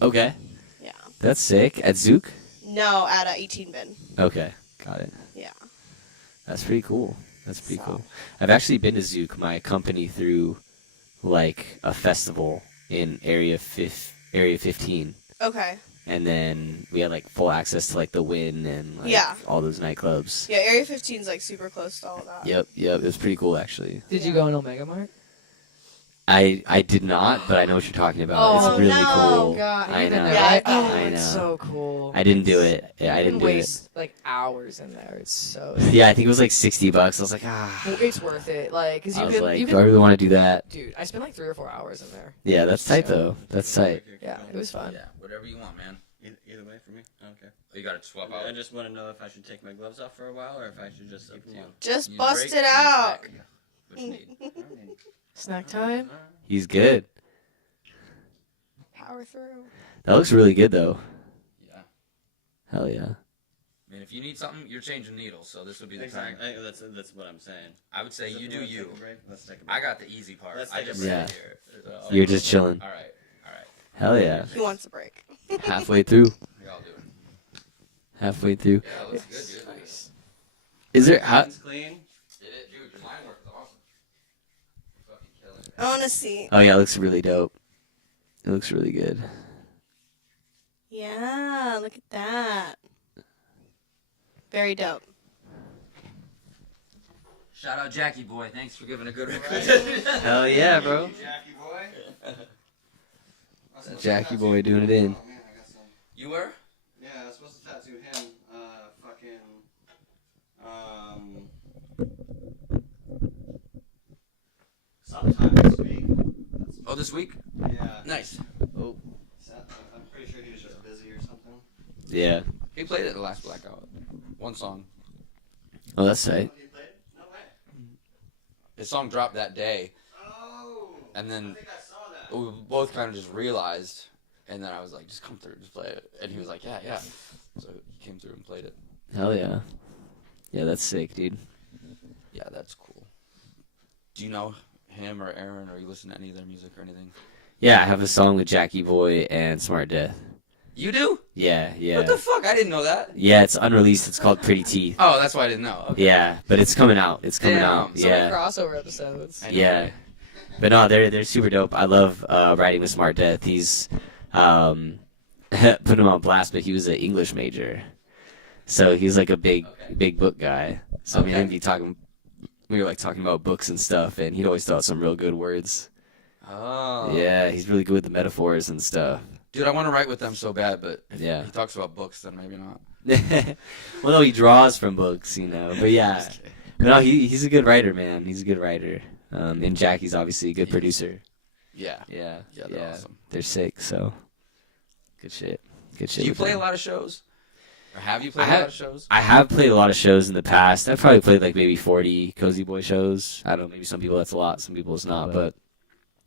Okay. Yeah. That's sick. At Zook? No, at 18 Bin. Okay. Got it. Yeah. That's pretty cool. That's pretty So- cool. I've actually been to Zook. My company threw like a festival in Area 15. Okay. And then we had like full access to like the Wynn and like Yeah. all those nightclubs. Yeah, Area 15 is like super close to all of that. Yep. It was pretty cool actually. Did you go in Omega Mart? I did not, but I know what you're talking about. Oh, it's really no. cool. God, I you've been know. there, right? Yeah, Oh, I it's know. so cool. I didn't do it. Yeah, I You didn't can do it. waste like hours in there. It's so. Yeah, I think it was like $60. I was like, ah. It's worth it. Like, cause I you was can, like, you do I can. really want to do that? Dude, I spent like 3 or 4 hours in there. Yeah, that's tight So- though. That's tight. Yeah, it was fun. Yeah, whatever you want, man. Either way for me. I don't care. Oh, you gotta swap I out. just want to know if I should take my gloves off for a while or if I should just Up to keep you. them on. Just You bust break, it you out. snack. What you need? Snack time. He's good. Power through. That looks really good though. Yeah. Hell yeah. I mean, if you need something, you're changing needles, so this would be the time. Exactly. That's what I'm saying. I would say So you if do wanna you. take a break, let's take a break. I got the easy part. Let's I take a just break. sit here. So- You're just chilling. All right. Hell yeah. He wants a break. Halfway through. How y'all doing? Halfway through. Yeah, that looks good, dude. Nice. Is there? How, Hands clean. Did it, dude? Your line work is awesome. Fucking killing it. I want to see. oh yeah, it looks really dope. It looks really good. Yeah, look at that. Very dope. Shout out Jackie boy. Thanks for giving a good record. Hell yeah, bro. Jackie boy. Jackie boy doing it in. Oh, man, I got some. You were? Yeah, I was supposed to tattoo him. Sometime this week. Oh, this week? Yeah. Nice. Oh. I'm pretty sure he was just busy or something. Yeah. He played it the last Blackout. One song. Oh, that's tight. He played? No way. His song dropped that day, Oh. and I then think I saw that. we both kind of just realized, and then I was like, just come through, just play it. And he was like, yeah. So he came through and played it. Hell yeah. Yeah, that's sick, dude. Yeah, that's cool. Do you know him or Aaron, or you listen to any of their music or anything? Yeah, I have a song with Jackie Boy and Smart Death. You do? Yeah, yeah. What the fuck? I didn't know that. Yeah, it's unreleased. It's called Pretty Teeth. Oh, that's why I didn't know. Okay. Yeah, but it's coming out. It's coming Damn. out. So many Yeah. crossover episodes. I know. Yeah. But no, they're super dope. I love writing with Smart Death. He's put him on blast, but he was an English major. So he's like a big book guy. So me and him Okay. we were like talking about books and stuff, and he'd always throw out some real good words. Oh. Yeah, he's really good with the metaphors and stuff. Dude, I want to write with them so bad, but if Yeah. he talks about books, then maybe not. Well, no, he draws from books, you know. But yeah, Just kidding. but no, he's a good writer, man. He's a good writer. And Jackie's obviously a good producer. Yeah. Yeah, Yeah, they're awesome. They're sick. So good shit. Good shit. Do you with play them. a lot of shows? Or have you played I a have- lot of shows? I have played a lot of shows in the past. I've probably played like maybe 40 Cøzybøy shows. I don't know, maybe some people that's a lot, some people it's not. But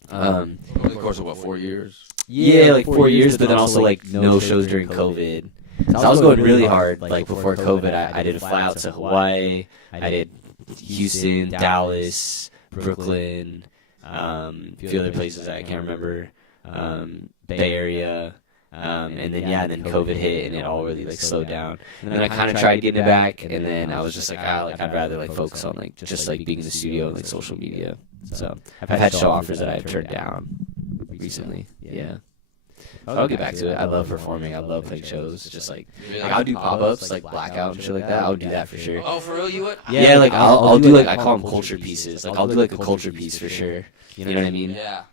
Over the course of what, 4 years? yeah, like 4 years, but then also like no shows during COVID. So I was going really hard. Like before COVID, I did a fly out to Hawaii. I did Houston, Dallas, Brooklyn, a few other places I can't remember, Bay Area. And then COVID hit and it all really like slowed down. And then I kind of tried getting it back, and then I was just like, I'd rather like focus on like just like being in the studio and like social media. So I've had show offers that I've turned down recently. Yeah. I'll get back to it. I love performing. I love playing shows. Just like I'll do pop-ups, like Blackout and shit like that. I'll do that for sure. Oh, for real? You would? Yeah, like I'll do like I call them culture pieces. Like I'll do like a culture piece for sure. You know what I mean? Yeah.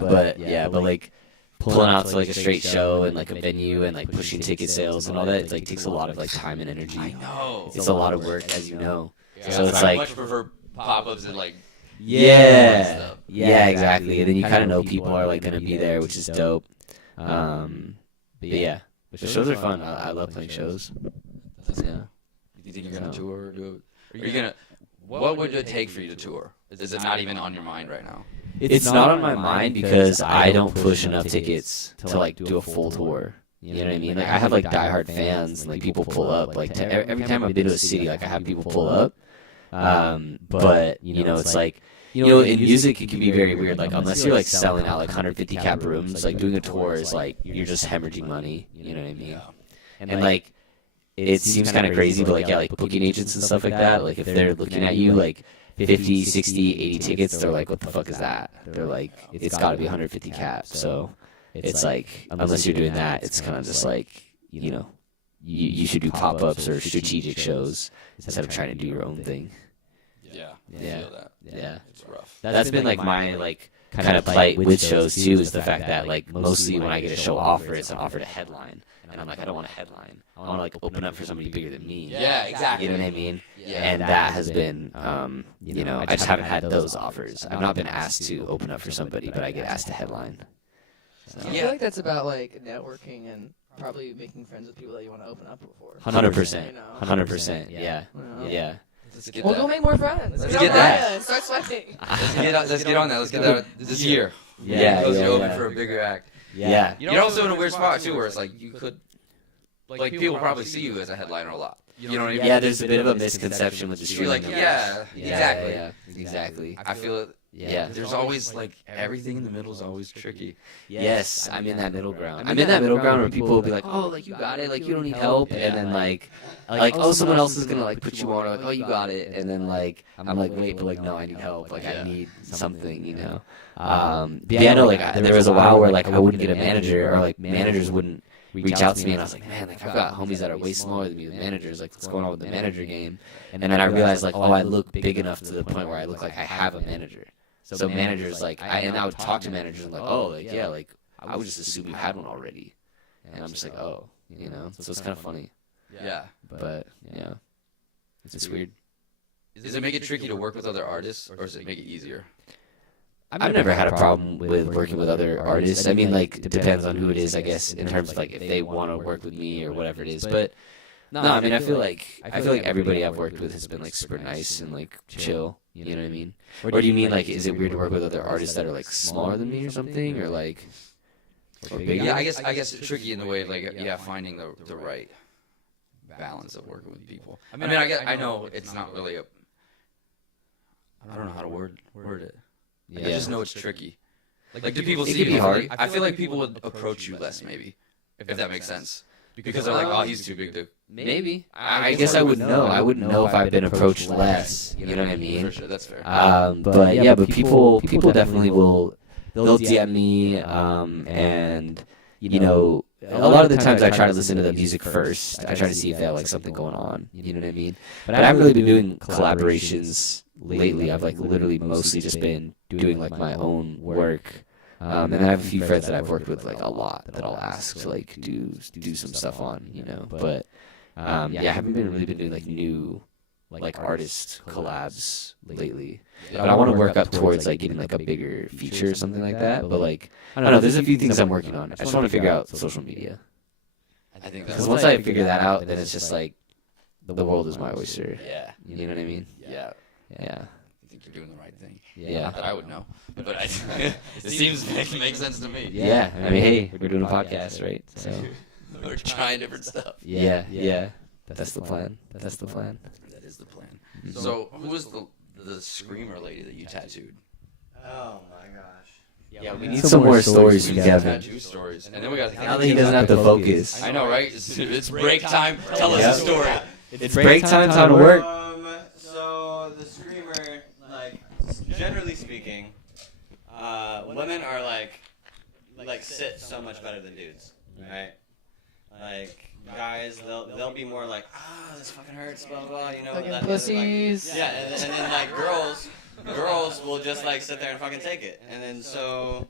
But like pulling out to like a straight show and like a venue and like pushing ticket sales and all that, it like takes a lot of like time and energy. I know. It's a lot of work, as you know. Yeah, So it's I like much prefer pop-ups and like. yeah, exactly. And then you kind of know people are like gonna be there, which is dope. But yeah, the shows are fun. I love playing shows. Yeah. You think you're gonna tour? Are you gonna? What would it take for you to tour? Is it not even on your mind right now? It's not on my mind because I don't push enough tickets to like do a full tour. You know what I mean? Like I have like diehard fans and like people pull up. Like every time I've been to a city, like I have people pull up. But you know, it's like in music it can be very weird. Like unless you're like selling out like 150 cap rooms, like doing a tour is like you're just hemorrhaging money. You know what I mean? And like it seems kind of crazy, but like like booking agents and stuff like that, like if they're looking at you like 50, 60, 80 tickets, they're like, what the fuck is that? They're like, it's got to be 150 cap. So it's like, unless you're doing that, it's kind of just like, you should do pop-ups or strategic shows instead of trying to do your own thing. Yeah. I Yeah. feel that. Yeah. It's rough. That's been like my like kind of plight with shows too, is the fact that like mostly when I get a show offer, it's an offer to headline. And I'm like, I don't want a headline. I want to like open up for somebody bigger than me. Yeah, exactly. You know what I mean? Yeah. And that has been, I just haven't had those offers. I've not been asked to open up for somebody, but I get asked to headline. So. I feel like that's about like networking and probably making friends with people that you want to open up for. 100%. You know? 100%. Yeah. Well, Yeah. Let's get Well, that. go make more friends. Let's Go get that. Ryan, start sweating. Let's get on that. Let's get that this year. Yeah. Close Yeah. you open Yeah. for a bigger act. Yeah. You're also in a weird spot too, where it's like you could, like people probably see you as a headliner a lot. You know what I mean? Yeah, there's a bit of a misconception with the You're like, streaming yeah, numbers. exactly. Yeah, exactly. I feel it. Yeah. There's always like everything in the middle is always tricky. Yes, I'm in that middle ground. I'm in that middle ground where people will be like, oh, like you got it, like you don't need help, and then like oh, someone else is gonna like put you on, or like, oh, you got it, and then like I'm like, wait, but like no, I need help, like I need something, you know. But yeah, no, like there was a while where like I wouldn't get a manager, or like managers wouldn't reach out to me, and I was like, man, like I've got homies that are way smaller than me, the managers, like what's going on with the manager game? And then I realized like, oh, I look big enough to the point where I look like I have a manager. So managers, like, I would talk to managers and like, oh, like, yeah, like, I would just assume you had one already. And I'm just like, oh, you know, so it's kind of funny. Yeah. But, yeah, it's weird. Does it make it tricky to work with other artists, or does it make it easier? I've never had a problem with working with other artists. I mean, like, it depends on who it is, I guess, in terms of, like, if they want to work with me or whatever it is. But, no, I mean, I feel like everybody I've worked with has been, like, super nice and, like, chill. You know what I mean? Or do you mean, like, is it weird to work with other artists that are, like, smaller than me or something? Or, like, or bigger? Yeah, I guess it's tricky in the way, like, finding the right balance of working with people. I mean, I know it's not really I don't know how to word it. Yeah. I just know it's tricky. Like, do people It see can you? be hard. I feel like people would approach you less, maybe, if that makes sense. Because they're like, oh, he's too big to. Maybe. I guess I wouldn't know. I wouldn't know if I've been approached less. You know what I mean? For sure, that's fair. But yeah, but people definitely will. They'll DM me, and you know, a lot of the times I try to listen to the music first. I try to see if they have like something going on. You know what I mean? But I haven't really been doing collaborations lately. I've like literally mostly just been doing like my own work. And then I have a few friends that I've worked with like a lot that I'll ask to like do some stuff on, you know. But yeah, I haven't really been doing like new like artist collabs lately. But I want to work up towards like getting like a bigger feature or something like that. But like I don't know, there's a few things I'm working on. I just want to figure out social media. I think Because once I figure that out, then it's just like the world is my oyster. Yeah. You know what I mean? Yeah. Yeah. I think you're doing the right thing. Yeah. Not that I would know, but it seems to make sense to me. Yeah. I mean, hey, we're doing a podcast, right? So We're trying different stuff. Yeah. That's the plan. That's the plan. That is the plan. So, who was the screamer lady that you tattooed? Oh my gosh. Yeah, we need some more stories from We got Kevin. tattoo stories, and then we got. Now that he doesn't have to focus. I know, right? It's break time. Tell us Yeah. a story. It's break time to work. So the screamer, like, generally speaking, women are like sit so much better than dudes, right? Like guys, they'll be more like, this fucking hurts, blah blah, blah, you know. Fucking that- pussies. Like, yeah, and then like girls will just like sit there and fucking take it, and then so.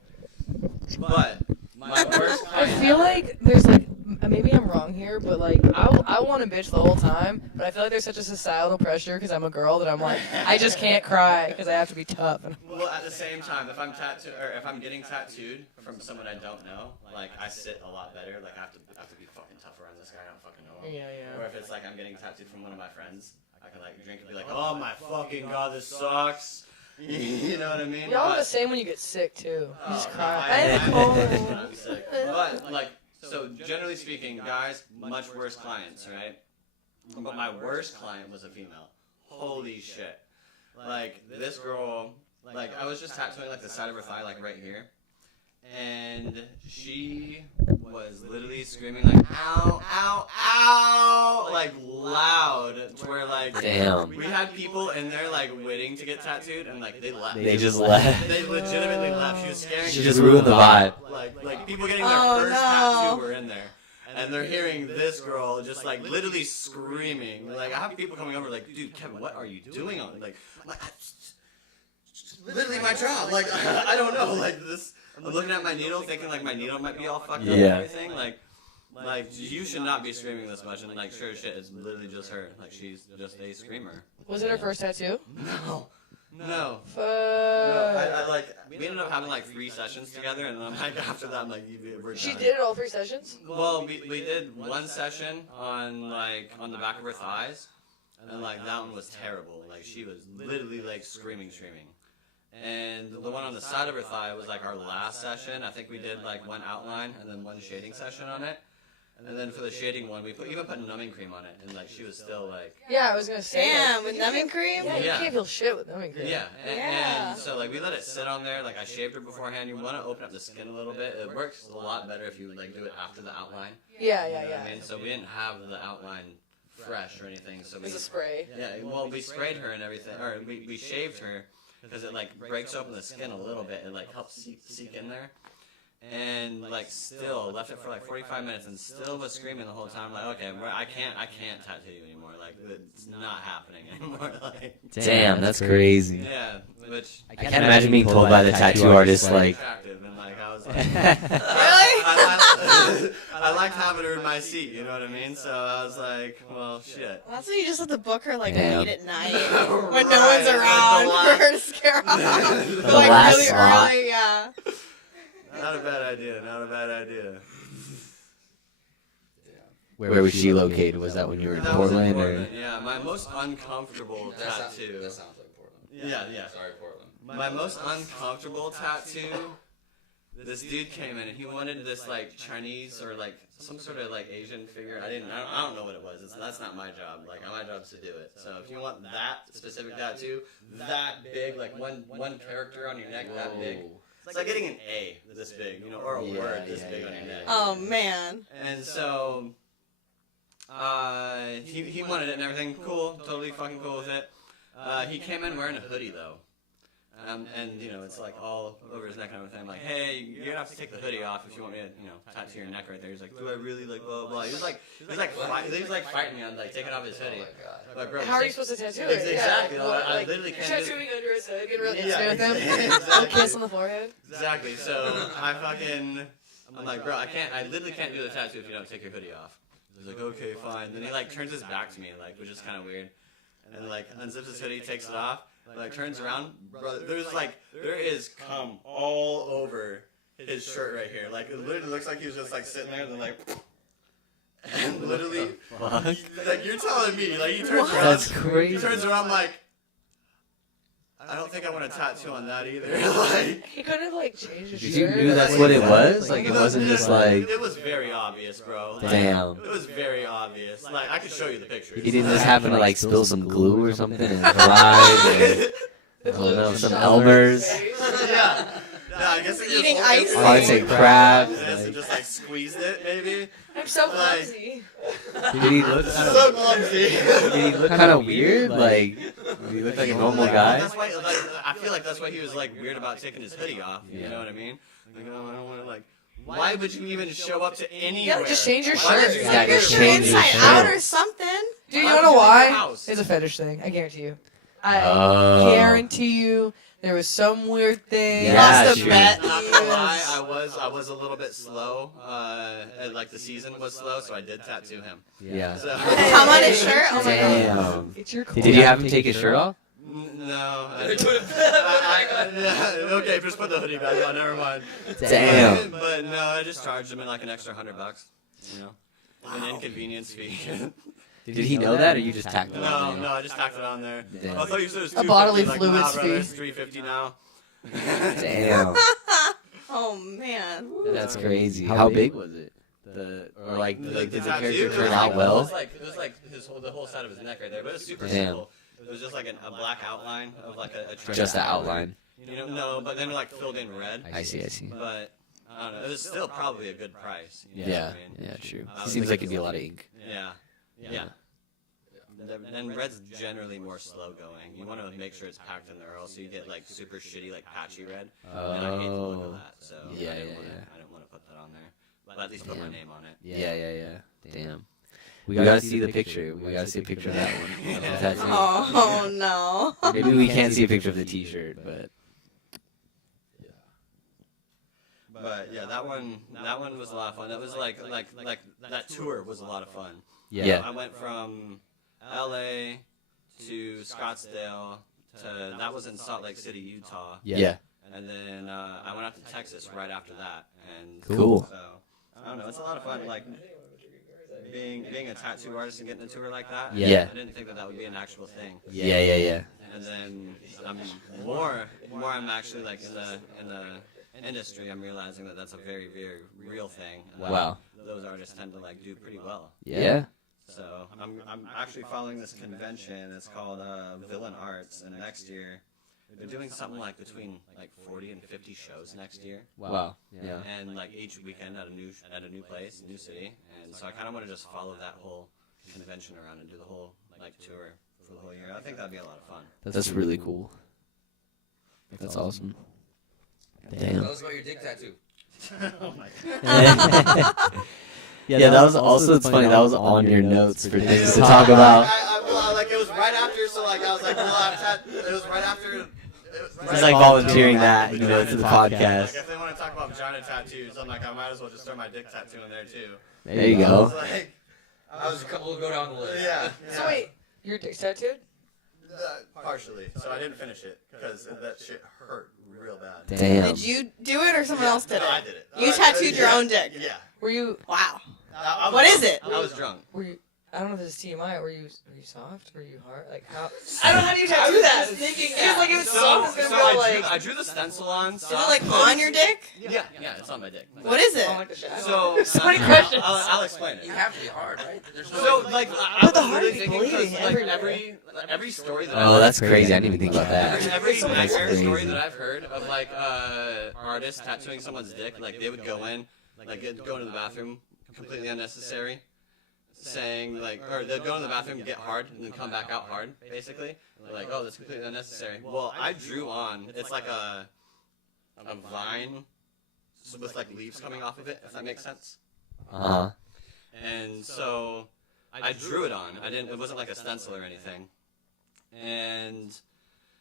But my worst I client. feel like there's like maybe I'm wrong here, but like I want to bitch the whole time, but I feel like there's such a societal pressure because I'm a girl that I'm like I just can't cry because I have to be tough. And Well, at the same time, if I'm if I'm getting tattooed from someone I don't know, like I sit a lot better. Like I have to be fucking tough around this guy. I don't fucking know him. yeah. Or if it's like I'm getting tattooed from one of my friends, I can like drink and be like, oh my fucking god, this sucks. You know what I mean? Y'all are the But- same when you get sick too. You just Oh, cry. no, I have a cold. I'm sick. But like, so generally speaking, guys, much worse clients, right? But my worst client was a female. Holy shit! Like this girl, like I was just tattooing like the side of her thigh, like right here, and she was literally screaming like ow, ow, ow, like loud, to where like Damn. we had people in there like waiting to get tattooed, and like they left. They just left. They legitimately left. She was scaring. She just ruined the vibe. Like people getting their Oh, first no. tattoo were in there, and they're hearing this girl just like literally screaming. Like I have people coming over like, dude, Kevin, what are you doing on? Like, I'm like, literally my job. Like I don't know. Like this, I'm looking at my needle, thinking like my needle might be all fucked up and Yeah. everything. Like you should not be screaming this much. And like sure as shit, it's literally just her. Like she's just a screamer. Was it her first tattoo? No. Fuck. I like we ended up having like 3 sessions together, and then I'm like after that I'm like we're She done. did it all 3 sessions? Well, we did one session on the back of her thighs, and like that one was terrible. Like she was literally like screaming. And the one on the side of her thigh was like our last session. I think we did like one outline and then one shading session on it. And then for the shading one, we even put numbing cream on it, and like she was still like. Yeah, I was gonna say. Damn, like, with you numbing can't- cream? Yeah, you Yeah. can't feel shit with numbing cream. Yeah, Yeah. and so like we let it sit on there. Like I shaved her beforehand. You want to open up the skin a little bit. It works a lot better if you like do it after the outline. Yeah. You know what I mean, so we didn't have the outline fresh or anything. So It we was a spray. yeah, well we sprayed her and everything, or we shaved her because it like breaks open the skin a little bit and like helps seek in there. And like still left it for like 45 minutes and still was screaming the whole time. Like okay, I can't tattoo you anymore. Like it's not happening anymore. Like Damn, that's crazy. yeah, which I can't imagine being told by the tattoo artist like. attractive and like I was like. Really? I liked having her in my seat, you know what I mean? So I was like, well, shit. Well, that's when you just have to book her like Damn. late at night when no Right, one's like around the for her to scare off. The Like last really slot. early, yeah. Not a bad idea, not a bad idea. Where was she located? Was that when you were in That was in Portland or? Portland, yeah. My most uncomfortable tattoo. That sounds like Portland. Yeah. Sorry, Portland. My most uncomfortable tattoo. This dude came in and he wanted this like Chinese or like some sort of like Asian figure. I don't know what it was. That's not my job. Like my job's to do it. So if you want that specific tattoo, that big, like one character on your neck, that big. It's like getting an A this big, you know, or a word this big on your neck. Oh man. And so he wanted it and everything. Cool, totally fucking cool with it. He came in wearing a hoodie though. And you know, it's like all over his neck and everything. I'm like, hey, you're gonna have to take the hoodie off if you want me to, you know, tattoo your neck right there. He's like, do I really, like blah blah blah. He was like fighting me on like taking off his hoodie. Like, bro, How are you supposed to tattoo it? Exactly. Yeah, I like, literally you're can't do tattooing under his head, getting real Yeah, intimate with him. exactly. Kiss on the forehead. Exactly. So I'm like, bro, I literally can't do the tattoo if you don't take your hoodie off. He's like, okay, fine. Then he like turns his back to me, like, which is kind of weird, and like unzips his hoodie, takes it off. Like turns around, brother. There is cum all over his shirt right here. Like it literally looks like he was just like sitting there, and then like, and literally, like you're telling me, like he turns around. That's crazy. He turns around like, I don't think I want a tattoo on that either. Like, He could have like changed his Did you shirt. knew that's what it was? Like, it wasn't just like, it was very obvious, bro. Like, damn. It was very obvious. Like, I could show you the pictures. He didn't just happen to like spill some glue or something and drive. I don't know, some Elmer's. Yeah. Yeah, I guess it Eating just ice. Oh, I'd say crabs. and just like squeezed it, maybe. I'm so Like- clumsy. Did he look kind So of? clumsy. Did he look kind of weird? Like, did he look like a normal guy? That's why, like, I feel like that's why he was like weird about taking his hoodie off. You Yeah. know what I mean? Like, oh, I don't want to like. Why would you even show up to anywhere? Yeah, just change your Why shirt. would you Yeah, have just your change your inside shirt. out or something. Dude, Why you would know you leave your why? house? It's a fetish thing. I guarantee you. I Oh. guarantee you there was some weird thing. Yeah, Lost a sure. bet. Not gonna lie, I was a little bit slow. And, like the season was slow, so I did tattoo him. Yeah. So, Come on his shirt. Oh my god. Damn. Get your Did you have him take his shirt off? No. Okay, just put the hoodie back on. Never mind. Damn. But no, I just charged him like an extra $100. You know, an inconvenience fee. Did he know that, or you just tacked him on? No, I just tacked it on there. Damn. I thought you said it was A $250, bodily like, fluids nah, brother, fee. it's $350 now. Damn. Oh man. That's crazy. How big was it? Or like, did the character turn out It well? was like the whole side of his neck right there, but it was super Damn. simple. It was just like a black outline of like a tree. Just the outline. You know, no, but then like filled in red. I see. But I don't know. It was still probably a good price. You know Yeah. what I mean? Yeah. True. I was Seems like it'd thinking be a lot of ink. Yeah. Yeah. And red's generally more slow going. You want to make sure it's packed in there, or else you get like super shitty, like patchy red. And I hate the look of Oh. that, so Yeah, I didn't yeah, wanna, yeah. I didn't want to put that on there. But at least put my Damn. name on it. Yeah. Damn. We gotta see the picture. We gotta see a picture of that one. Of the tattoo. Oh no. Maybe we can't see a picture of the T-shirt, but But yeah, that one was a lot of fun. That was like that tour was a lot of fun. yeah. I went from L.A. to Scottsdale to that was in Salt Lake City, Utah, Yeah. and then I went out to Texas right after that. And Cool. So I don't know, it's a lot of fun. Like being a tattoo artist and getting a tour like that. Yeah. I didn't think that would be an actual thing. Yeah. And then more I'm actually like in the industry, I'm realizing that that's a very, very real thing. And Wow. Those artists tend to like do pretty well. Yeah. So I'm actually following this convention. It's called Villain Arts, and next year they're doing something like between like 40 and 50 shows next year. Wow. Yeah. And like each weekend at a new place, new city. And so I kind of want to just follow that whole convention around and do the whole like tour for the whole year. I think that'd be a lot of fun. That's really cool. That's awesome. Damn. Tell us about your dick tattoo. Oh my God. Yeah, that was also, it's funny, that was on your notes for things to talk about. Well, like it was right after, so like I was like, well, it was right after. Just like volunteering that, you know, to the Like podcast. if they want to talk about vagina tattoos, I'm like, I might as well just throw my dick tattoo in there too. There you I was go. like, There's a couple to go down the list. yeah. So wait, your dick's tattooed? Partially. So I didn't finish it because that shit hurt real bad. Damn. Did you do it or someone else did No, I it? did it. You tattooed your own dick. Yeah. Were you? Wow. I was What is drunk. it? I was drunk. Were you? I don't know if this is TMI. Were you soft? Were you hard? Like how? I don't know how do you tattoo that. thinking It was like it was So, soft. It's so gonna be like. I drew the stencil on. Is it like on your dick? Yeah, it's on my dick. What is it? Oh, like the shadow. So, So many questions. I'll explain it. You have to be hard, right? There's no So, way. like, But the I was heart literally is thinking, bleeding 'cause, like, everywhere. every story that Oh, that's crazy. I didn't even think about that. Every So nightmare crazy. story that I've heard of like artists tattooing someone's dick, like they would go in, like go into the bathroom, completely unnecessary, saying like, or they'd go into the bathroom, get hard, and then come back out hard, basically. They're like, oh, that's completely unnecessary. Well, I drew on. It's like a vine with like leaves coming off of it, if that makes sense. Uh-huh. And so I drew it on. I didn't. It wasn't like a stencil or anything. And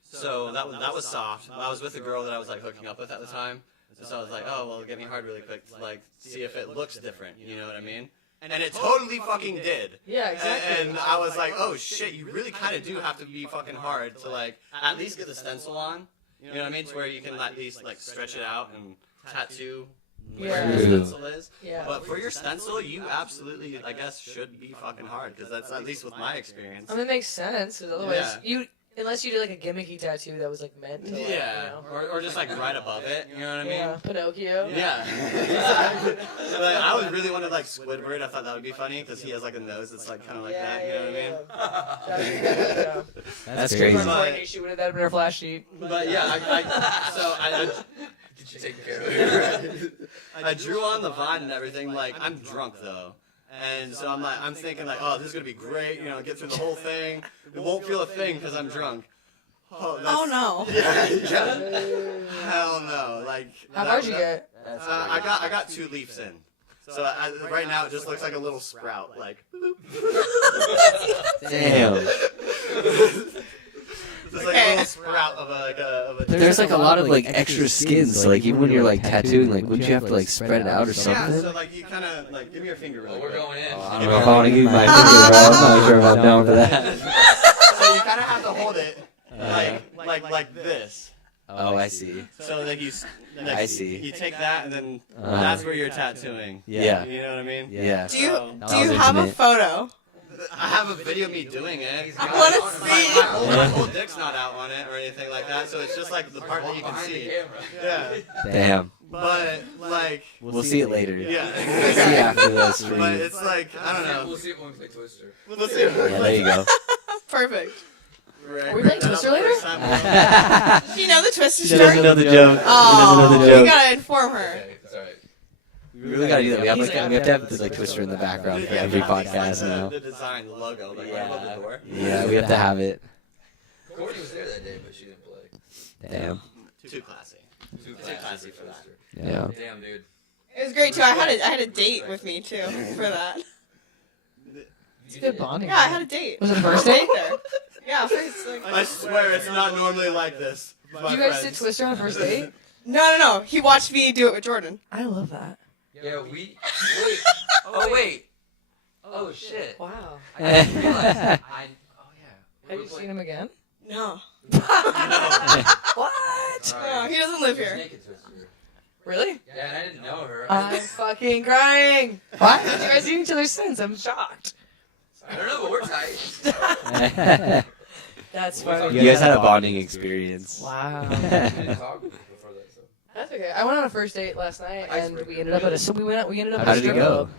so that was soft. I was with a girl that I was like hooking up with at the time. So I was like, oh well, get me hard really quick to like see if it looks different. You know what I mean? And it totally fucking did. Yeah, exactly. And I was like, oh shit, you really kind of do have to be fucking hard to like at least get the stencil on. You know what I mean? To where you can at least like stretch it out and tattoo where the Yeah. stencil is. Yeah. But for your stencil, you absolutely, I guess, should be fucking hard because that's at least with my experience. I mean, it makes sense. 'Cause otherwise, Yeah. Unless you did like a gimmicky tattoo that was like meant to. Like, Yeah, You know? or just like right above it. You know what I mean? Yeah, Pinocchio. Yeah. Like, I would really want to like Squidward. I thought that would be funny because he has like a nose that's like kind of like that. You know what I mean? Yeah. That's If crazy. I'm pointing, she would have that been her flash sheet. But yeah, I Did you take care of it? I drew on the vine and everything. Like I'm drunk though. And so I'm thinking like, oh, this is gonna be great. You know, get through the whole thing. It won't feel a thing because I'm drunk. Oh no. Yeah. Hell no. Like. How hard you get? I got 2 leaves in. So right now it just looks like a little sprout. Like. Damn. It's like a little sprout of a. There's like a lot of like extra skins. So like even when you're like tattooing, like wouldn't you have to like spread it out or Yeah, something? so like you kind of like give me your finger really Oh, we're quick. going in. I don't know if I want to give you my finger, bro. I'm not sure if I'm down for that. So you kind of have to hold it like this. Oh, I see. So like I see. You take that and then that's where you're tattooing. Yeah. You know what I mean? Yeah. Do you That do you was have a intimate. photo? I have a video of me doing it. I wanna see. My whole dick's not out on it or anything like that, so it's just like the part that you can Behind the see. camera. Yeah. Damn. But like, We'll see it later. yeah. We'll see after the But stream. it's like I don't know. We'll see it when we play Twister. We'll see. Yeah, there you go. Perfect. Are we playing Twister later? Do you know the Twister She story? doesn't know the joke. She doesn't know the You joke. gotta inform her. Okay, it's alright. We really gotta do that. We have to have this like Twister in the background for every podcast now. The design, the logo, like right above the door. Yeah, we have to have it. Courtney was there that day, but she didn't play. Damn. Too classy. Too classy for that. Yeah. Damn, dude. It was great too. I had a date with me too for that. It's good bonding. Yeah, I had a date. Was it a first date? there. Yeah, first like. I swear it's not normally like this. Did you guys sit Twister on a first date? No. He watched me do it with Jordan. I love that. Yeah, we. Wait. Oh, wait. Oh, shit. Wow. I didn't realize. Oh, yeah. Have you seen him again? No. What? No, he doesn't live here. Naked Twister. Really? Yeah, and I didn't know her. I'm fucking crying. What? Have you guys seen each other since? I'm shocked. I don't know, but we're tight. That's funny. You guys had a bonding experience. Wow. We didn't talk before that, so. That's okay. I went on a first date last night, and we ended up at a. So we ended up How at a did it strip go? club.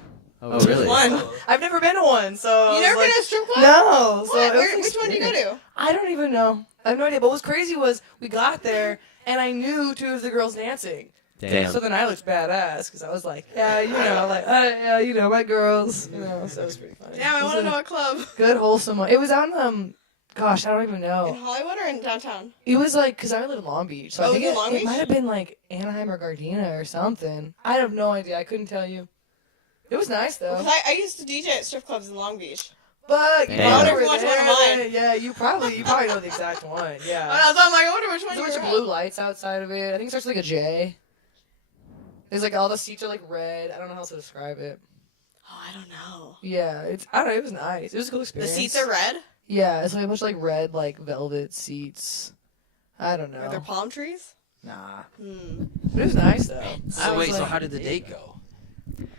Oh, really? One. I've never been to one, so. You never like, been to a strip club? No. So What? it was an Which one did you go experience. to? I don't even know. I have no idea. But what was crazy was we got there, and I knew 2 of the girls dancing. Damn. So then I looked badass because I was like, yeah, you know, like, yeah, you know, my girls, you know. So it was pretty funny. Damn, I It was want to a know what club. Good wholesome one. It was on gosh, I don't even In know. Hollywood or in downtown? It was like because I live in Long Beach, so Oh, I think was it Long it Beach? might have been like Anaheim or Gardena or something. I have no idea. I couldn't tell you. It was nice though. Because I used to DJ at strip clubs in Long Beach. But you Damn. probably I were wonder which one there, of mine. Yeah, you probably know the exact one. Yeah. I was like, I wonder which one There's a you bunch were of blue lights outside of it. I think it starts with like a J. There's like all the seats are like red. I don't know how else to describe it. Oh, I don't know. Yeah, I don't know. It was nice. It was a cool The experience. seats are red? Yeah, it's like a bunch of like red like velvet seats. I don't know. Are there palm trees? Nah. Hmm. But it was nice though. So, wait, so how did the date go?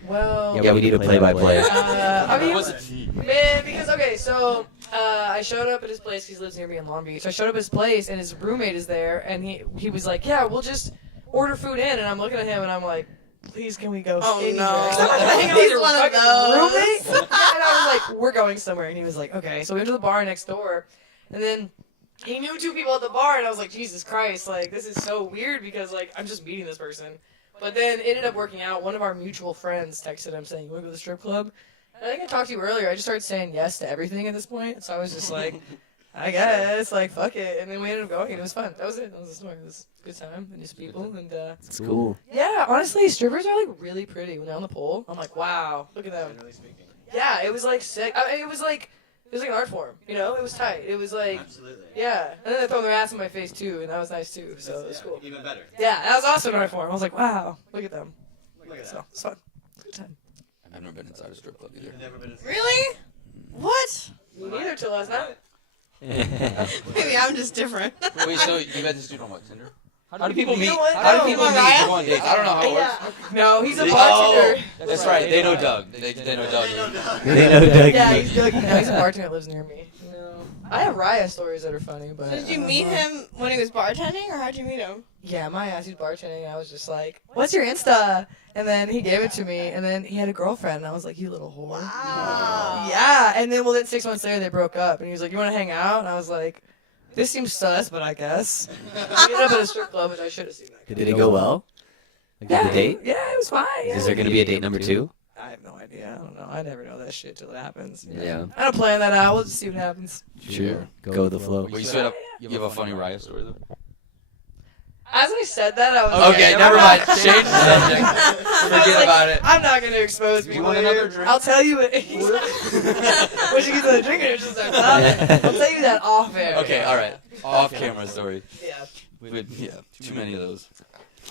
Well. Yeah, we need a play-by-play. I mean, Was it? man, because okay, so I showed up at his place. He lives near me in Long Beach. So I showed up at his place, and his roommate is there, and he was like, "Yeah, we'll just order food in." And I'm looking at him, and I'm like, "Please, can we go?" Oh, anywhere?" no. 'Cause I'm not gonna hang out with He's your one of fucking those. roommate. Yeah, and I was like, "We're going somewhere," and he was like, "Okay." So we went to the bar next door, and then he knew 2 people at the bar, and I was like, Jesus Christ, like this is so weird because like I'm just meeting this person. But then it ended up working out. One of our mutual friends texted him saying, "You want to go to the strip club?" And I think I talked to you earlier. I just started saying yes to everything at this point. So I was just like, I guess, like, fuck it. And then we ended up going, and it was fun. That was it. That was the story. It was a good time, and just people, and It's cool. yeah, honestly, strippers are like really pretty when they're on the pole. I'm like, wow, look at them. Generally speaking. Yeah, it was like sick. I mean, it was like an art form, you know? It was tight. It was like, Absolutely. yeah. And then they throw their ass in my face too, and that was nice too. So it was cool. Even better. Yeah, that was also an art form. I was like, wow, look at them. Look at So that. it's fun. Good time. I've never been inside a strip club either. You've never been inside. Really? What? Me neither till last night. Maybe I'm just different. Wait, so you met this dude on what, Tinder? How do people You meet? know what? How do No. people meet? Mariah? Go on dates. I don't know how it works. Yeah. No, he's a They- bartender. That's right. They know Doug. They know Doug. They know Doug. Yeah, he's Doug. No, he's a bartender that lives near me. No. I have Raya stories that are funny, but. So did you meet him when he was bartending, or how'd you meet him? Yeah, my ass, he was bartending, and I was just like, "What's your Insta?" And then he gave it to me, and then he had a girlfriend, and I was like, "You little whore." Wow. Yeah, and then then 6 months later they broke up, and he was like, "You want to hang out?" And I was like, "This seems sus, but I guess." We ended up at a strip club, which I should have seen that. Did it go well? Like, Yeah, the date? Yeah, it was fine. Yeah. Is there going to be a date number 2? I have no idea. I don't know. I never know that shit till it happens. Yeah. I don't plan that out. We'll just see what happens. Sure. Go with the flow. But you straight up, you have a funny Raya story though. As I said that, I was Okay, like, never I'm mind. not- Change the subject. I was Forget like, about it. I'm not going to expose people. want here. another drink? I'll tell you it. Once you get to the drink, it just starts laughing. I'll tell you that off air. Okay, all right. Off camera story. Yeah. Too many of those.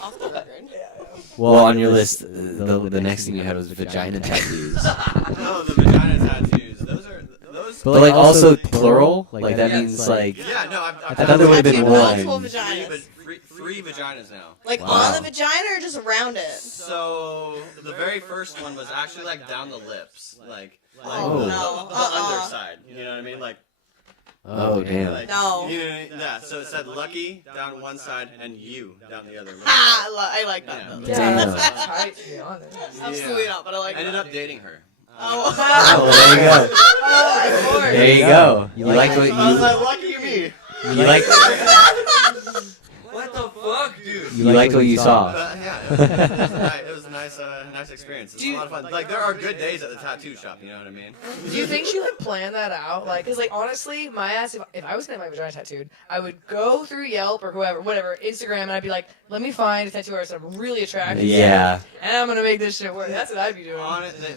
Off the record. Yeah. Well, on your list, the next thing you had was vagina tattoos. No, the vagina tattoos. Those. But like also plural? Like that means like... Yeah, no, I thought there would have been Multiple one. vaginas. Three vaginas now. Like Wow. on the vagina or just around it? So the very first one was actually like down the lips, like Oh, the, no. the underside. You know what I mean? Like, Oh, damn. like No. You know, yeah. So it said lucky down one side and you down the other. I like that Yeah. though. Yeah, Damn. that's tight, to be honest. Absolutely not, but I like I ended that. up dating her. Oh. Oh, there you go. Oh, of course. There you go. You like what I was you... like, lucky me. You like... What the fuck, dude? You liked what you saw. Yeah, it was a nice experience. It was a lot of fun. Like there are good days at the tattoo shop. You know what I mean? Do you think she like planned that out? Like, cause like honestly, my ass, if I was gonna have my vagina tattooed, I would go through Yelp or whatever, Instagram, and I'd be like, let me find a tattoo artist I'm really attracted to, Yeah. and I'm gonna make this shit work. That's what I'd be doing. Honestly,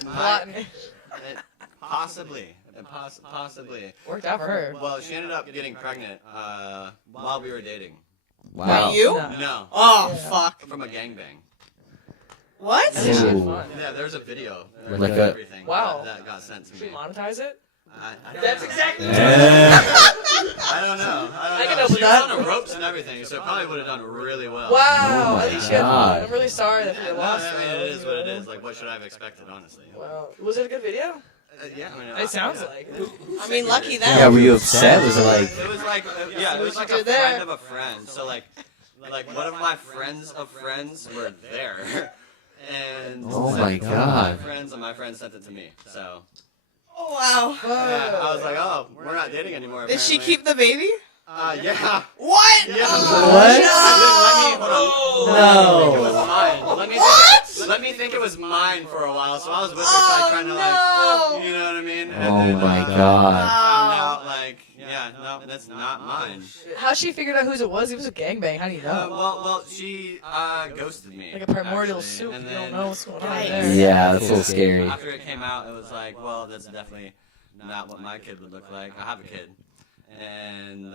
possibly. Possibly. Worked out for her. Well, she ended up getting pregnant while we were dating. Wow. By you? No. No, Oh, Yeah. fuck. from a gangbang. What? That shit Ooh. fun. Yeah, there's a video. Like and a- everything Wow. that got sent to Should we me. monetize it? I don't That's know. exactly. Yeah. I don't know. I can know. help She with was that. on the ropes and everything, so it probably would have done really well. Wow. Oh my At least you had God. fun. I'm really sorry that you No, lost. I mean, it is what it is. Like, what should I have expected, honestly? Wow. Was it a good video? Yeah, I mean, It sounds yeah. like it. I mean, lucky them. Yeah, were you upset? Was it like... It was like, yeah, it was like a You're there. friend of a friend. So like one of my friends of friends were there, and Oh so my God. my friends and my friend sent it to me. So Oh, wow. yeah, I was like, oh, we're not dating anymore. Did she apparently. keep the baby? Yeah. What? Yeah. Oh, What? Let me, hold on. Let me think it was No. mine. Let me What? Let me think it was mine for a while. So I was with her, Oh, like, trying to no. like, you know what I mean? Oh then, my I God. found out like, yeah, no, that's not mine. How she figured out whose it was? It was a gangbang. How do you know? Well, she ghosted me. Like a primordial actually, soup. and You don't then- know what's going on Yikes. there. Yeah, that's a little scary. After it came out, it was like, well, that's definitely not what my kid would look like. I have a kid, and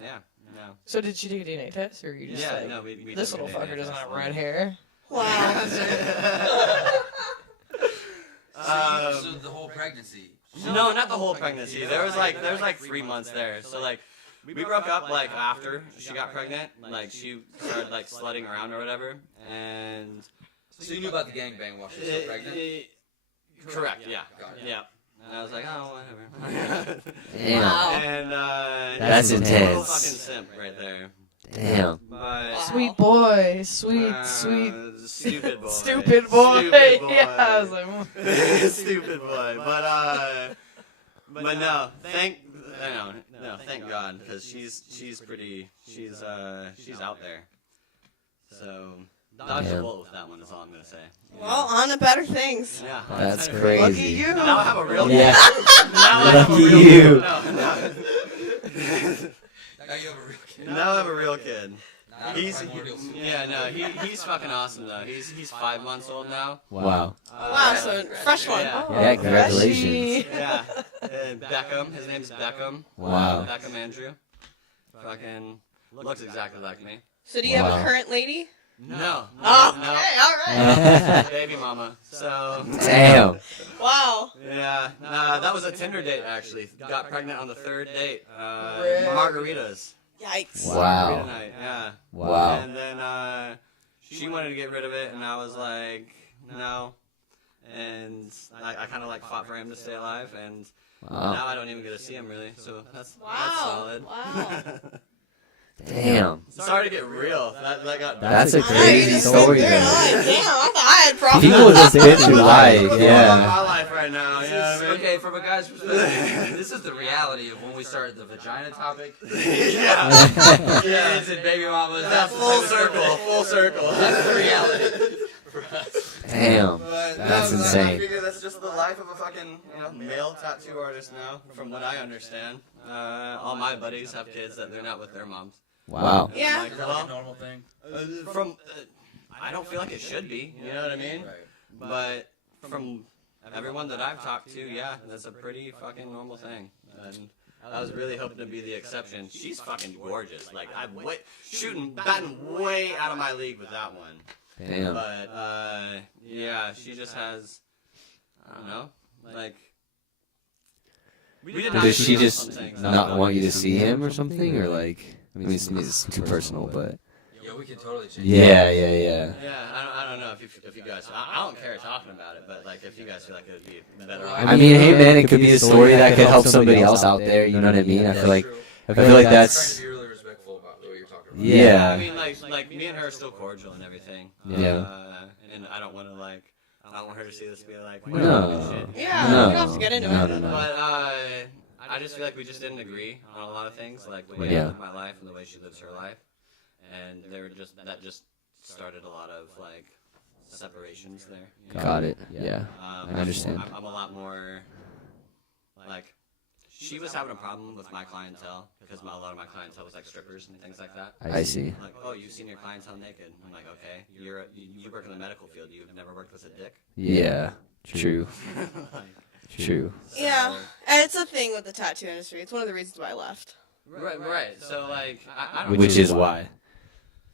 yeah, no, So did she take a DNA test, or you just yeah, like, no, we this took a little DNA fucker doesn't test have on red it. hair? Wow. So the whole pregnancy. No, not the whole pregnancy. There was like 3 months there. So like we broke up like after she got pregnant. Like she started like slutting around or whatever, and So you knew about the gangbang while she was still pregnant? correct, yeah, Got it. yeah. And I was like, oh, whatever. Damn. Wow. And That's total intense. fucking simp right there. Damn. But Sweet boy, sweet. stupid boy. Stupid boy. Stupid boy. Yeah, I was like, Stupid boy. But no, thank God, because she's out there. So dodge the Damn. bullet with that one is all I'm gonna say. Well, on to better things. Yeah. That's Lucky crazy. lucky you. Now I have a real Yeah. Now I have a Lucky real you. No. Now you have a real kid. Now I have a real kid. Not a He's primordial soup. he's fucking awesome though. He's 5 months old now. Wow. Wow, so fresh one. Yeah. Yeah, congratulations. Yeah. And Beckham, his name's Beckham. Wow. Beckham Andrew. Fucking looks exactly like me. So do you have Wow. a current lady? No. Oh, No. okay, all right. Baby mama. So. Damn. Wow. Yeah. That was a Tinder date actually. Got pregnant on the 3rd date. Really? Margaritas. Yikes. Wow. Margarita night. Yeah. Wow. And then she wanted to get rid of it, and I was like, no. And I kind of like fought for him to stay alive, and Wow. Now I don't even get to see him really, so that's Wow. solid. Wow. Damn. Sorry to get real. That got That's a I know, you crazy just story, went through it. though. I'm like, damn, I thought I had problems. People just been through life, my yeah. life right now. You know what I mean? Okay, from a guy's perspective, this is the reality of when we started the vagina topic. Yeah. Kids and baby mamas. That's the Full type of circle. stuff. Full circle. That's the reality. Damn. But That's no, insane. I figure that's just the life of a fucking male tattoo artist now, from what I understand. All my buddies have kids that they're not with their moms. Wow. And I'm Yeah. like, Is that like a normal thing? I don't feel like it should be. You know what I mean? Right. But from everyone that I've talked to, yeah, that's a pretty fucking normal thing. And I was really hoping to be the exception. She's fucking gorgeous. Like I'm batting way out of my league with that one. Damn. But yeah, she just has, I don't know, like. We did Does she agree on just some things. not want you to see him or something, or like? I mean, it's too personal, but Yeah, we can totally change. yeah. Yeah, I don't know if you guys. I don't care talking about it, but like if you guys feel like it would be better. I mean, hey man, it could be a story that could help somebody else out there. You know what I mean? I feel like that's Trying to be really respectful about what you're talking about. yeah. I mean, like me and her are still cordial and everything. Yeah. And I don't want to I don't want her to see this and be like, No. shit. Yeah, No. we don't have to get into No, it. no, no. But I just feel like we just didn't agree on a lot of things, like the way I Yeah. live my life and the way she lives her life, and that just started a lot of like separations there. You know? Got it. Yeah. I understand. I'm a lot more like. She was having a problem with my clientele because a lot of my clientele was like strippers and things like that. I see. Like, oh, you've seen your clientele naked. I'm like, okay, you work in the medical field. You've never worked with a dick. Yeah. True. True. Yeah, and it's a thing with the tattoo industry. It's one of the reasons why I left. Right. So like, I don't Which know is why.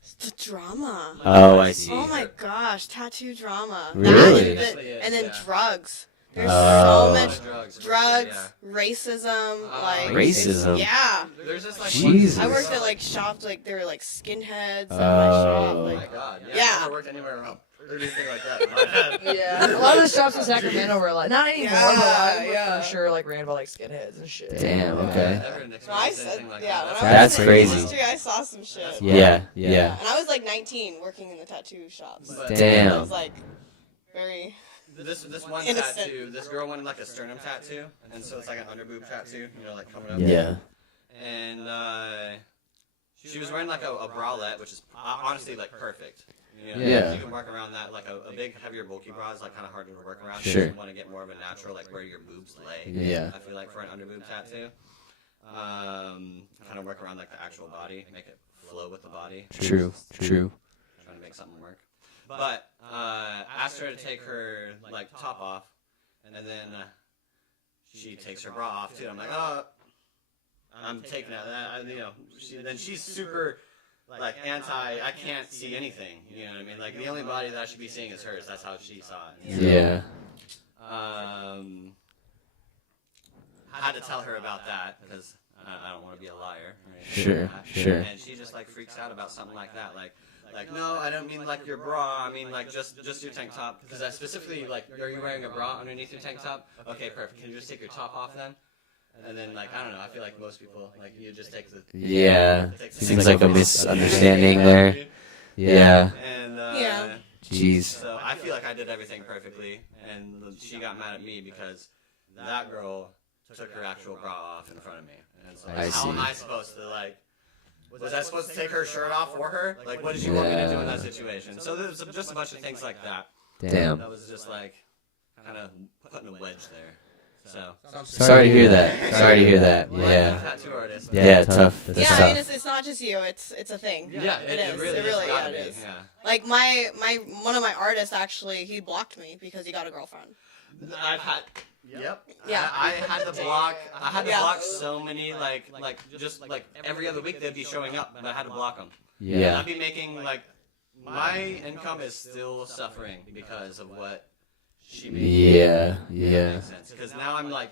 It's the drama. Oh, I see. Oh my gosh, tattoo drama. Really? That, and then Yeah. drugs. There's Oh. so much drugs, drugs, racism, like Racism? Yeah, There's just like Jesus. I worked at like shops like there were like skinheads at my shop. Oh. Oh my Like, god. Yeah. I've never worked anywhere around or anything like that. in my head. Yeah, a lot of the shops in Sacramento were like, not anymore, but Yeah, yeah. for sure, like ran by like skinheads and shit. Damn. Okay. Never no, I experienced said, anything like yeah, that. when I That's was in the crazy. industry, I saw some shit. Yeah. Yeah. And I was like 19 working in the tattoo shops. But- Damn. I was like very. This one Innocent. tattoo, this girl wanted like a sternum tattoo, and so it's like an underboob tattoo, like coming up. Yeah. And she was wearing like a bralette, which is honestly like perfect. You know, Yeah. You can work around that. Like a big, heavier, bulky bra is like kind of harder to work around. Sure. You want to get more of a natural, like where your boobs lay. Yeah. I feel like for an underboob tattoo, kind of work around like the actual body, make it flow with the body. True. True. Trying to make something work. But asked her to take her like top off, and then she takes her bra off too. I'm like, oh, I'm taking that. She's super like anti. I can't see anything. You know what I mean? Like the only body that I should be seeing is hers. That's how she saw it. Yeah. Had to tell her about that because I don't want to be a liar. Right? Sure, sure. And she just like freaks out about something like that. Like no, I don't mean like your bra. I mean like just your tank top. Because I specifically like, are you wearing a bra underneath your tank top? Okay, perfect. Can you just take your top off then? And then like I don't know. I feel like most people like you just take the Yeah. take the Seems tank like a off. misunderstanding there. Yeah. And Yeah. Jeez. so I feel like I did everything perfectly, and she got mad at me because that girl took her actual bra off in front of me. And so I how am see. I supposed to like? Was I supposed to take her shirt off for her? Like, what did you want me to do in that situation? So there's just a bunch of things like that. Damn. That was just like kind of putting a wedge there. So Sorry to hear that. Sorry to hear that. Yeah. tattoo artist. Yeah. Tough. That's Yeah, I mean, tough. it's not just you. It's a thing. Yeah, It is. really, It really gotta yeah, it be, is. Yeah. Like one of my artists actually, he blocked me because he got a girlfriend. I've had. Yep. Yeah. I had to block. I had to Yeah. block so many like just like every other week they'd be showing up, and I had to block them. And Yeah. I'd be making like my income is still suffering because of what she made. Yeah. Yeah. Because now I'm like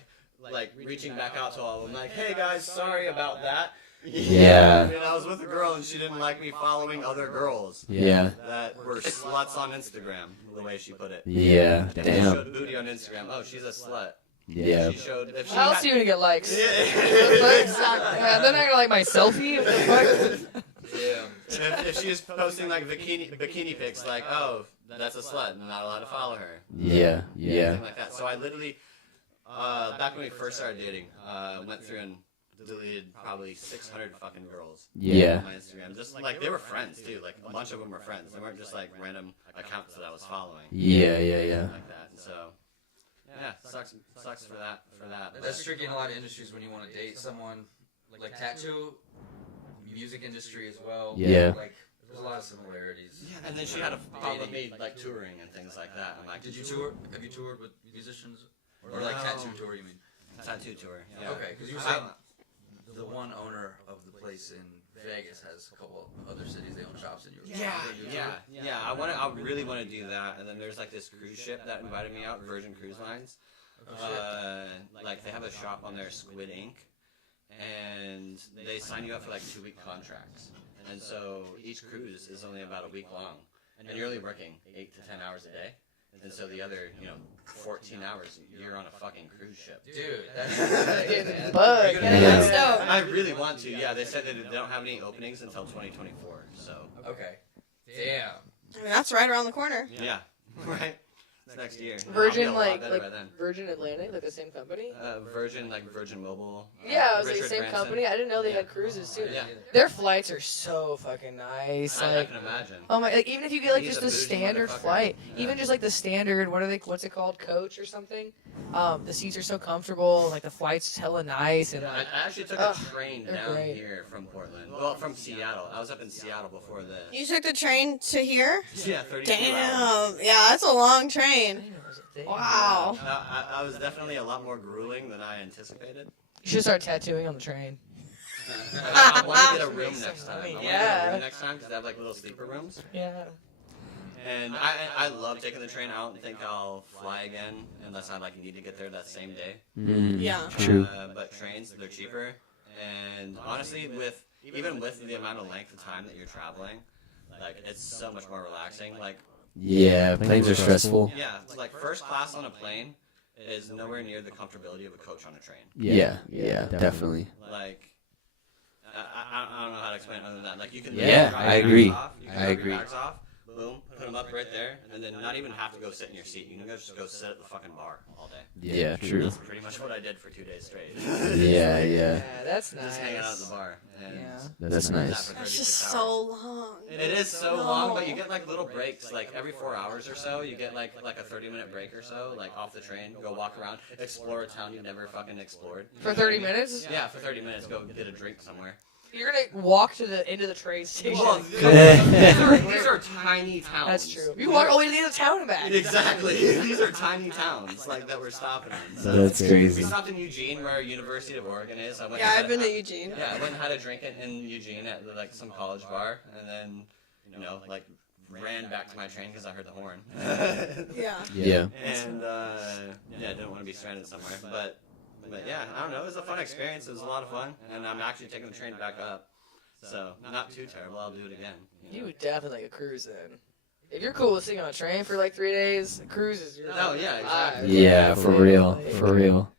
reaching back out to all of them, like, hey guys, sorry about that. Yeah. I mean, I was with a girl and she didn't like me following other girls Yeah. that were sluts on Instagram, the way she put it. Yeah. If you Damn. showed booty on Instagram, oh, she's a slut. Yeah. She showed if she How else had- are you gonna get likes? Yeah. Yeah, then I like my selfie. What the fuck? Yeah. if she was posting like bikini pics, like, oh, that's a slut, I'm not allowed to follow her. Yeah. Yeah. Something like that. So I literally, back when we first started dating, went through and deleted probably 600 fucking girls Yeah. on my Instagram. Just like they were friends too. Like a bunch of them were friends. They weren't just like random accounts that I was following. Yeah. Yeah. Like that. And so yeah, sucks for that. That's tricky in a lot of industries when you want to date someone like tattoo, music industry as well. Yeah. Like there's a lot of similarities. Yeah, and then she had a problem with me like touring and things like that. I'm like, Did you tour? Have you toured with musicians? Or like tattoo tour? You mean? Tattoo tour. Yeah. Okay, because you were saying the one owner of the place in Vegas has a couple other cities they own shops in. Yeah. I really want to do that. And then there's like this cruise ship that invited me out, Virgin Cruise Lines. Like they have a shop on there, Squid Ink, and they sign you up for like 2-week contracts. And so each cruise is only about a week long, and you're only working 8 to 10 hours a day. And so the other, 14 hours, you're on a fucking cruise ship. Dude, that's Bug. Yeah. That's dope. I really want to. Yeah, they said that they don't have any openings until 2024. So okay. Damn. I mean, that's right around the corner. yeah, right. It's next year. I'll be Virgin a lot like better by then. Virgin Atlantic, like the same company. Virgin, like Virgin Mobile. Yeah, it was like the Richard same Branson. company. I didn't know they had cruises too. Yeah. Their flights are so fucking nice. I Like, can imagine. oh my, like even if you get like He's just a the bougie standard motherfucker. flight, Yeah. even just like the standard, what's it called, coach or something? The seats are so comfortable. Like the flight's hella nice and I like. actually took a Ugh, train they're down great. here from Portland. Well, from Seattle. I was up in Seattle before this. You took the train to here? Yeah, 32 hours. Damn. Yeah, that's a long I train. didn't know it was a thing. Wow. I was definitely a lot more grueling than I anticipated. You should start tattooing on the train. I want to get a room next time. I want to get Yeah. a room next time because they have like little sleeper rooms. Yeah. And I love taking the train. I don't think I'll fly again unless I like need to get there that same day. Yeah. True. But trains, they're cheaper. And honestly, even with the amount of length of time that you're traveling, like it's so much more relaxing. Like Yeah. Planes are stressful. yeah, like first class on a plane is nowhere near the comfortability of a coach on a train. Yeah. Yeah. Definitely. Like I don't know how to explain it other than that. Like you can Yeah, drop I your agree. bags off, you can I drop your agree. bags off, boom, put them up right there, and then not even have to go sit in your seat. You can just go sit at the fucking bar all day. Yeah. True. That's pretty much what I did for 2 days straight. Yeah. Yeah. Yeah, that's nice. Just hanging out at the bar. And Yeah. That's did that nice. for That's 36 just hours. so long. It is so long, but you get like little breaks, like every 4 hours or so. You get like a 30-minute break or so, like off the train. Go walk around, explore a town you've never fucking explored. For 30 minutes? Yeah, for 30 minutes. Go get a drink somewhere. You're gonna walk to the end of the train station. Well, these are tiny towns. That's true. You walk all the way to the end of town and back. Exactly. These are tiny towns like that we're stopping in. So That's we crazy. stopped in Eugene, where University of Oregon is. I went. Yeah, and I've been had- to Eugene. Yeah, I went and had a drink in Eugene at like some college bar, and then like ran back to my train because I heard the horn. Yeah. Yeah. And yeah, I didn't want to be stranded somewhere, but yeah, I don't know. It was a fun experience. It was a lot of fun, and I'm actually taking the train back up. So not too terrible. I'll do it again. You would definitely like a cruise then. If you're cool with sitting on a train for like 3 days, a cruise is your Oh, yeah, exactly. Yeah. For real. For real.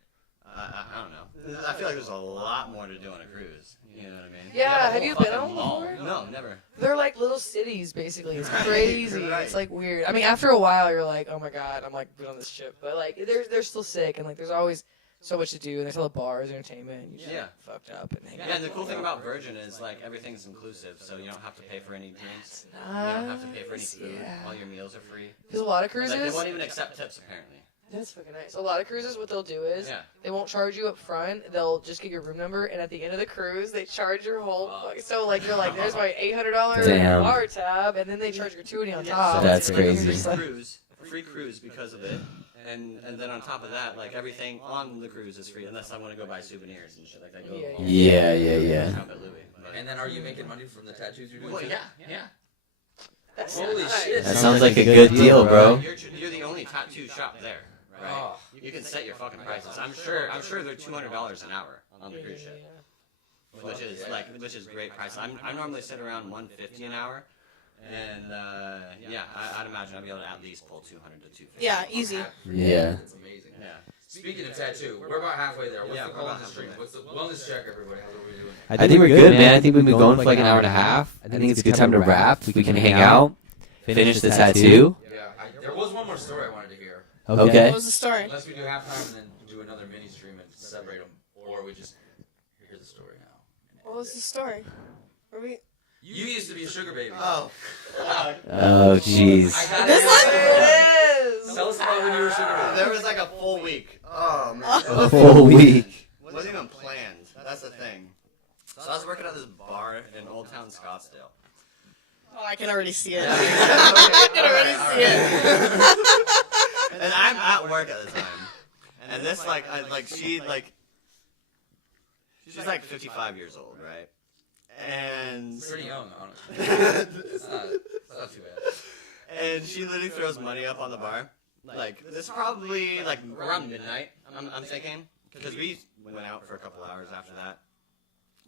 I don't know. I feel like there's a lot more to do on a cruise. You know what I mean? Yeah, a have whole you been fucking on one mall. before? No, never. They're like little cities, basically. It's Right, crazy. right. It's like weird. I mean, after a while, you're like, oh my god, I'm like been on this ship. But like, they're still sick, and like, there's always so much to do, and there's all the bars, entertainment, and you just Yeah. get fucked up and hang out. Yeah, and the cool thing about Virgin is like everything's inclusive, so you don't have to pay for any drinks. That's You don't have to pay for any nice, food. yeah. All your meals are free. There's a lot of Like, they cruises. won't even accept tips apparently. That's fucking nice. A lot of cruises, what they'll do is Yeah. they won't charge you up front. They'll just get your room number, and at the end of the cruise, they charge your whole. So like you're like, there's my $800 Damn. bar tab, and then they charge gratuity on Yeah, top. so That's it's like a crazy. free cruise because of it. And then on top of that, like everything on the cruise is free unless I want to go buy souvenirs and shit like that. Go Yeah, all- Yeah. Yeah. Yeah. shop at Louis. But- And then are you making money from the tattoos you're doing? Well, too? yeah. That's Holy nice. shit. That sounds like a good deal, bro. You're the only tattoo shop there, right? Oh. You can set your fucking prices. I'm sure they're $200 an hour on the cruise ship, which is great price. I'm normally sit around $150 an hour, and yeah, I'd imagine I'd be able to at least pull $200 to $250. Yeah, easy. Yeah. That's amazing. Yeah. Speaking of tattoo, we're about halfway there. What's Yeah, the we're call about of the stream? halfway What's the wellness check, everybody? How are we doing? I think we're good, man. I think we've been going for like an hour and a half. I think it's a good time to wrap. We can hang out, finish the tattoo. Yeah, there was one more story I wanted to hear. Okay. What was the story? Unless we do halftime and then do another mini stream and separate them, or we just hear the story now. What was the story? Were we? You used to be a sugar baby. Oh. Oh, jeez. I got This one? It is. Tell us about when you were a sugar baby. There was like a full week. Oh man. A full week. It wasn't even planned. That's the thing. So I was working at this bar in Old Town Scottsdale. Oh, I can already see it. I can already see it. And I'm at work at the time. And this she's like 55 years old, right? And Pretty young, honestly. It's not too bad. and she literally throws money up on the bar. Like this is probably like around midnight. I'm thinking because we went out for a couple hours after that.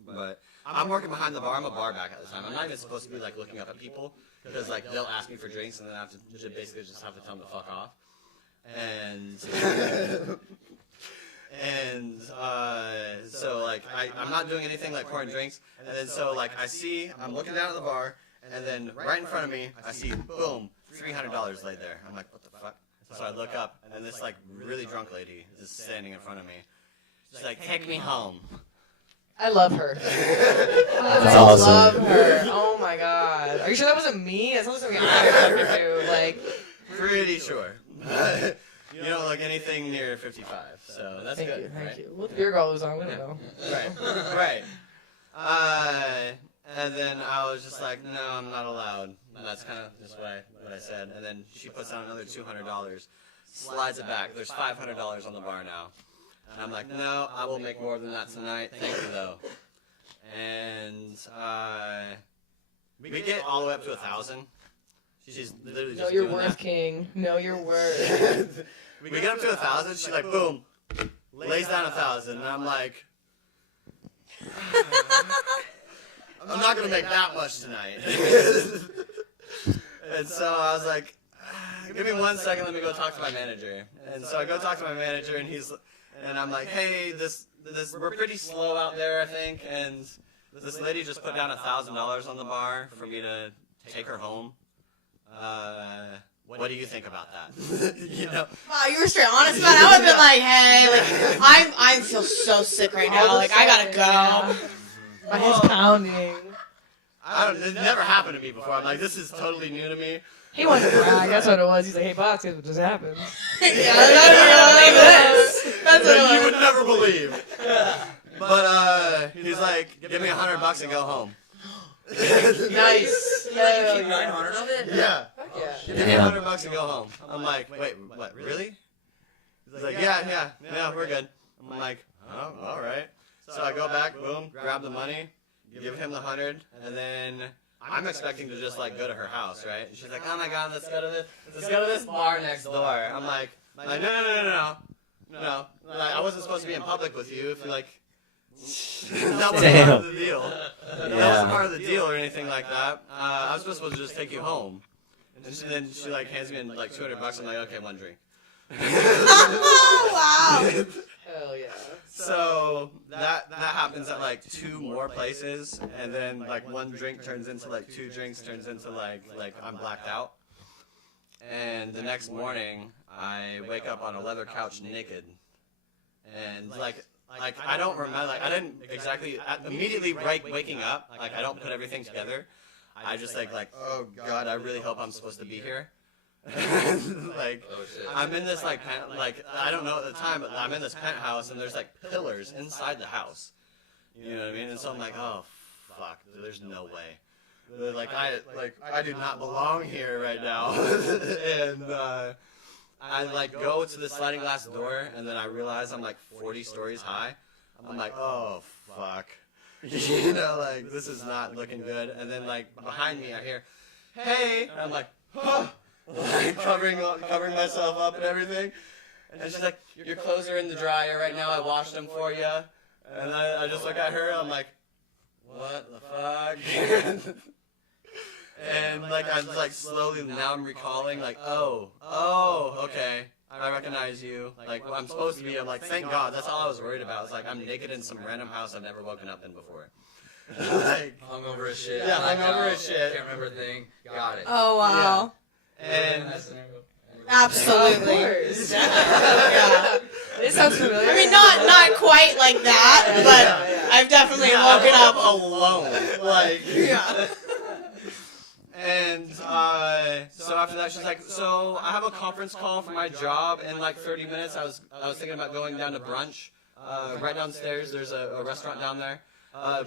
But I'm working behind the bar. I'm a bar back at the time. I'm not even supposed to be like looking up at people because like they'll ask me for drinks and then I have to basically just have to tell them to fuck off. And so like I'm not doing anything like pouring drinks. And then so like I'm looking down at the bar and then right in front of me I see boom $300 laid there. I'm like what the fuck? So I look up and then this like really drunk lady is standing in front of me. She's like take me home. I love her. That's I awesome. love her. Oh my god. Are you sure that wasn't me? That sounds like something I would ever do. Like, Pretty sure. You don't look anything near 55, so that's thank good. you, thank right? you. What the beer girl was on, we don't know. Right. And then I was just like, no, I'm not allowed. And that's kind of just what I said. And then she puts down another $200, slides it back. There's $500 on the bar now. And I'm like, no, I will make more than that tonight. Thank you, though. And we get all the way up to 1,000. She's literally just Know your doing worth, that. King. Know your worth. We get up to 1,000. She's like, boom, lays down 1,000, and I'm like, I'm not gonna make that much tonight. And so I was like, give me 1 second, let me go talk to my manager. And so I go talk to my manager, and I'm like, hey, we're pretty slow out there, I think, and this lady just put down $1,000 on the bar for me to take her home. What do you think about that? You know? Wow, you were straight honest about it. I would have been like, hey, like, I feel so sick right now. Like, I gotta go. My head's pounding. It never happened to me before. I'm like, this is totally new to me. He wanted to brag. That's what it was. He's like, hey, boss, guess what just happened? Yeah, that's what That you it would was. never believe. But he's like, give me $100 and go home. Nice. You let you keep 900 of it? Yeah. Fuck yeah. Give me $100 and go home. I'm like, wait, what? Really? He's like, yeah, we're good. I'm like, oh, all right. So I go back, boom, grab the money, give him the 100, and then I'm expecting to just like go to her house, right? And she's like, oh my god, let's go to this bar next door. I'm like, no. Like, I wasn't supposed to be in public with you. If you like, that wasn't part of the deal. That wasn't part of the deal or anything like that. I was supposed to just take you home. And then she like hands me like $200. I'm like, okay, one drink. Wow. Hell yeah. So that happens at like 2 more places, and then like 1 drink turns into like 2 drinks turns into like I'm blacked out. And the next morning, I wake up on a leather couch naked, and like I don't remember, like I didn't exactly immediately waking up, like I don't put everything together. I just like oh god, I really hope I'm supposed to be here. Like I'm in this like I don't know at the time, but I'm in this penthouse and there's like pillars inside the house. You know what I mean? And so I'm like, oh fuck, there's no way. Like I do not belong here right now. And I like go to the sliding glass door and then I realize I'm like 40 stories high. I'm like, oh fuck. You know, like this is not looking good. And then like behind me I hear, hey, and I'm like, huh. Like covering myself up and everything. And she's like, your clothes are in the dryer right now, I washed them for you. And I just look at her, I'm like, what the fuck? And like I'm like slowly now I'm recalling like, oh, okay. I recognize you. Like, well, I'm supposed to be. I'm like, thank God. That's all I was worried about. It's like, I'm naked in some random house I've never woken up in before. Like, Hungover as shit. Yeah, hungover as shit. Can't remember a thing. Got it. Oh wow. and Absolutely. Yeah. It sounds familiar. I mean, not quite like that, but I've definitely woken up. alone. Like, yeah. And so after that, she's like, so I have a conference call for my job in like 30 minutes. I was thinking about going down to brunch. Right downstairs, there's a restaurant down there.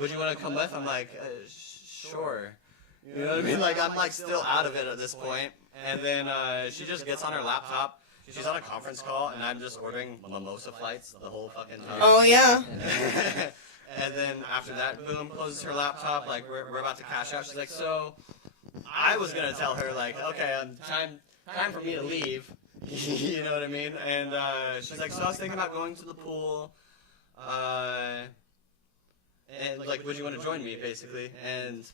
Would you want to come with? I'm like, sure. You know what I mean? Like, I'm like still out of it at this point. And then she just gets on her laptop. She's on a conference call, and I'm just ordering mimosa flights the whole fucking time. Oh yeah. And then after that, boom, closes her laptop. Like, we're about to cash out. She's like, so I was gonna tell her like, okay, time for me to leave. You know what I mean? And she's like, so I was thinking about going to the pool. And like, would you want to join me, basically? And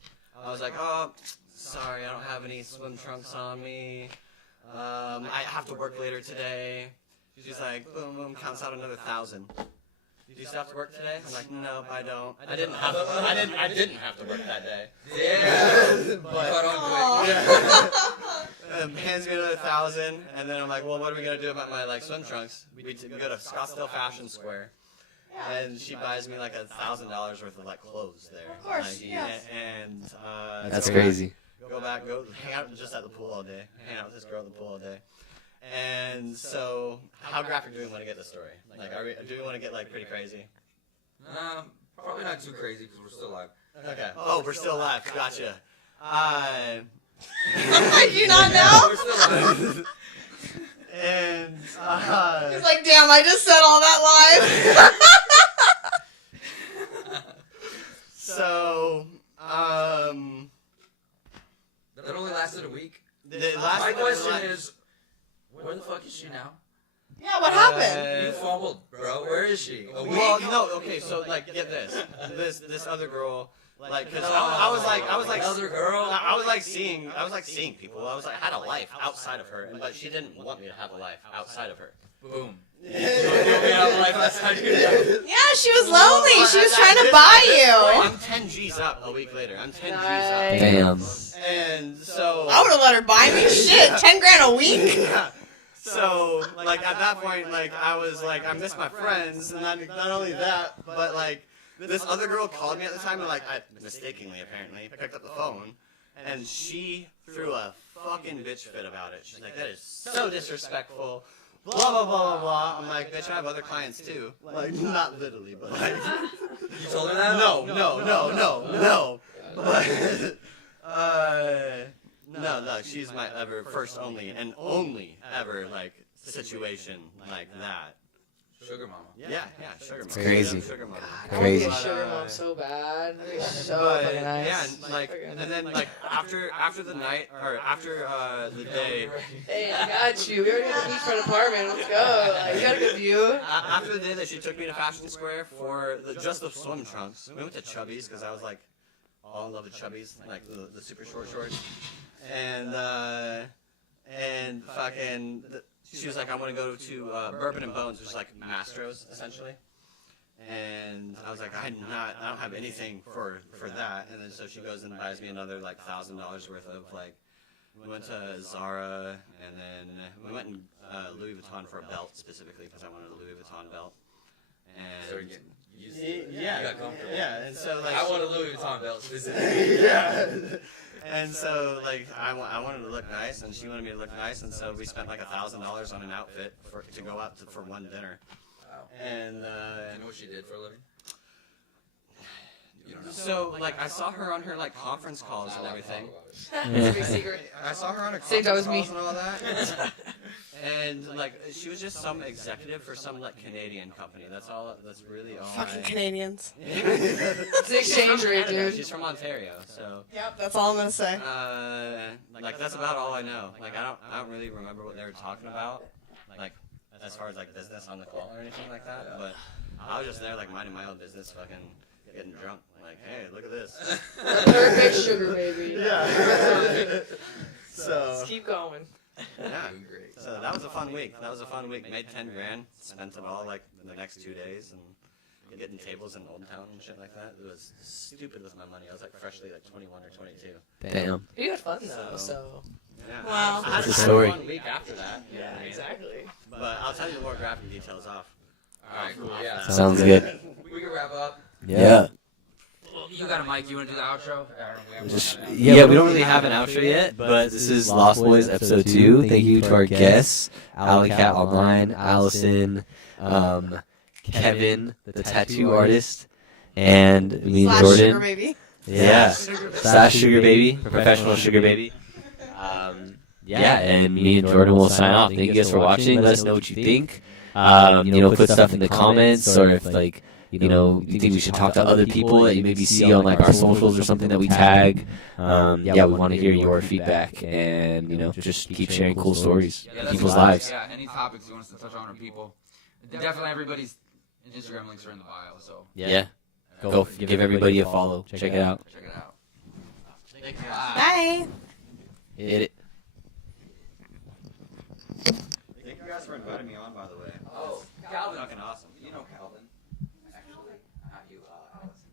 I was like, oh, sorry, I don't have any swim trunks on me. I have to work later today. She's like, boom, boom, counts out another 1,000. Do you still have to work today? I'm like, nope, I don't. I didn't have to work that day. Yeah. But hands me another 1,000, and then I'm like, well, what are we gonna do about my like swim trunks? We go to Scottsdale Fashion Square. And she buys me like $1,000 worth of like clothes there. Of course, like, yes. And That's go crazy. go hang out just at the pool all day. Hang out with this girl at the pool all day. And so, how graphic do we want to get the story? Like, do we want to get like pretty crazy? Probably not too crazy because we're still alive. Okay. Oh, we're still alive. Gotcha. Do you not know? We're still alive. And He's like, damn, I just said all that live. so That only lasted a week. my My question is, where the fuck is she now? Yeah, what happened? You fumbled, bro. Where is she? A week? Well, no, okay, so like, get this. This other girl, like, cause I was like, Another girl? I was like seeing people. I was like, I had a life outside of her, but she didn't want me to have a life outside of her. Boom. Yeah, she was lonely. She was trying to buy you. I'm 10 G's up a week later. I'm 10 Nice. G's Damn. up. And so I would have let her buy me. Shit, 10 grand a week. yeah. So, like, at that point, like, I was like, I miss my friends, and not only that, but like, this other girl called me at the time, and like, I mistakenly apparently picked up the phone, and she threw a fucking bitch fit about it. She's like, that is so disrespectful. Blah blah blah blah blah. I'm like, bitch, I have other clients too. Like, not literally, but like, You told her that? no. But no, she's my first only and only ever like situation like that. Sugar mama. Yeah, sugar mama. crazy. Sugar mama. I want to be a Crazy. sugar mom so bad. That'd be so But, fucking nice. yeah, and then like after the night or after the day, Hey, I got you. We already have a beachfront apartment. Let's go. Like, we got a good view. after the day that she took me to Fashion Square for just the swim trunks, we went to Chubby's because I was like all in love with Chubby's, like the super short shorts, and fucking. She was like, I want to go to Bourbon and Bones, which is like Mastro's essentially. And I was like, I don't have anything for that. And then so she goes and buys me another like $1,000 worth of like. We went to Zara, and then we went in Louis Vuitton for a belt specifically because I wanted a Louis Vuitton belt. So And you used to yeah, you got comfortable. yeah, and so like I want a Louis Vuitton belt specifically. yeah. And so, like, I wanted to look nice, and she wanted me to look nice, and so we spent like $1,000 on an outfit to go out for one dinner. Wow. And You know what she did for a living? You don't know. so, like, I saw her on her like conference calls and everything. It's a big secret. I saw her on her Same time conference as calls me. and all that. And like, she was just some executive for some like Canadian company. That's all. That's really all. Fucking Canadians. It's the exchange rate, dude. She's from Ontario, so. Yep, that's all I'm gonna say. Like that's about all I know. Like I don't really remember what they were talking about. Like as far as like business on the call or anything like that. But I was just there like minding my own business, fucking getting drunk. Like, hey, look at this. The perfect sugar baby. Yeah. So Just keep going. yeah. Great. So that was a fun week. Made 10 grand. Spent it all like the next 2 days and getting tables in Old Town and shit like that. It was stupid with my money. I was like freshly like 21 or 22. Damn. You had fun though, so. Yeah. Wow. I had That's a a story. fun week after that. You know what I mean? Exactly. But I'll tell you more graphic details off. All right, cool. Yeah. Sounds good. We can wrap up. Yeah. You got a mic. You want to do the outro? Yeah, we don't really have an outro yet, but this is Lost Boys episode 2. Thank you to our guests, Alley Cat Online, Allison, Kevin, the tattoo artist, and me and Slash Jordan. Sugar Baby. Yeah. Slash Sugar Baby, professional Sugar Baby. Yeah, and me and Jordan will sign off. Thank you guys for watching. Let us know what you think. Put stuff in the comments, or if like you think we should talk to other people that you maybe see on like our socials or something that we tag. We want to hear your feedback, and just keep sharing cool stories in people's lives. Yeah, any topics you want us to touch on or people. Definitely everybody's Instagram links are in the bio, so Yeah. Go give everybody a follow. Check it out. check it out. Bye. Hit it. Thank you guys for inviting me on, by the way. Oh, Calvin. Fucking awesome. You know Calvin.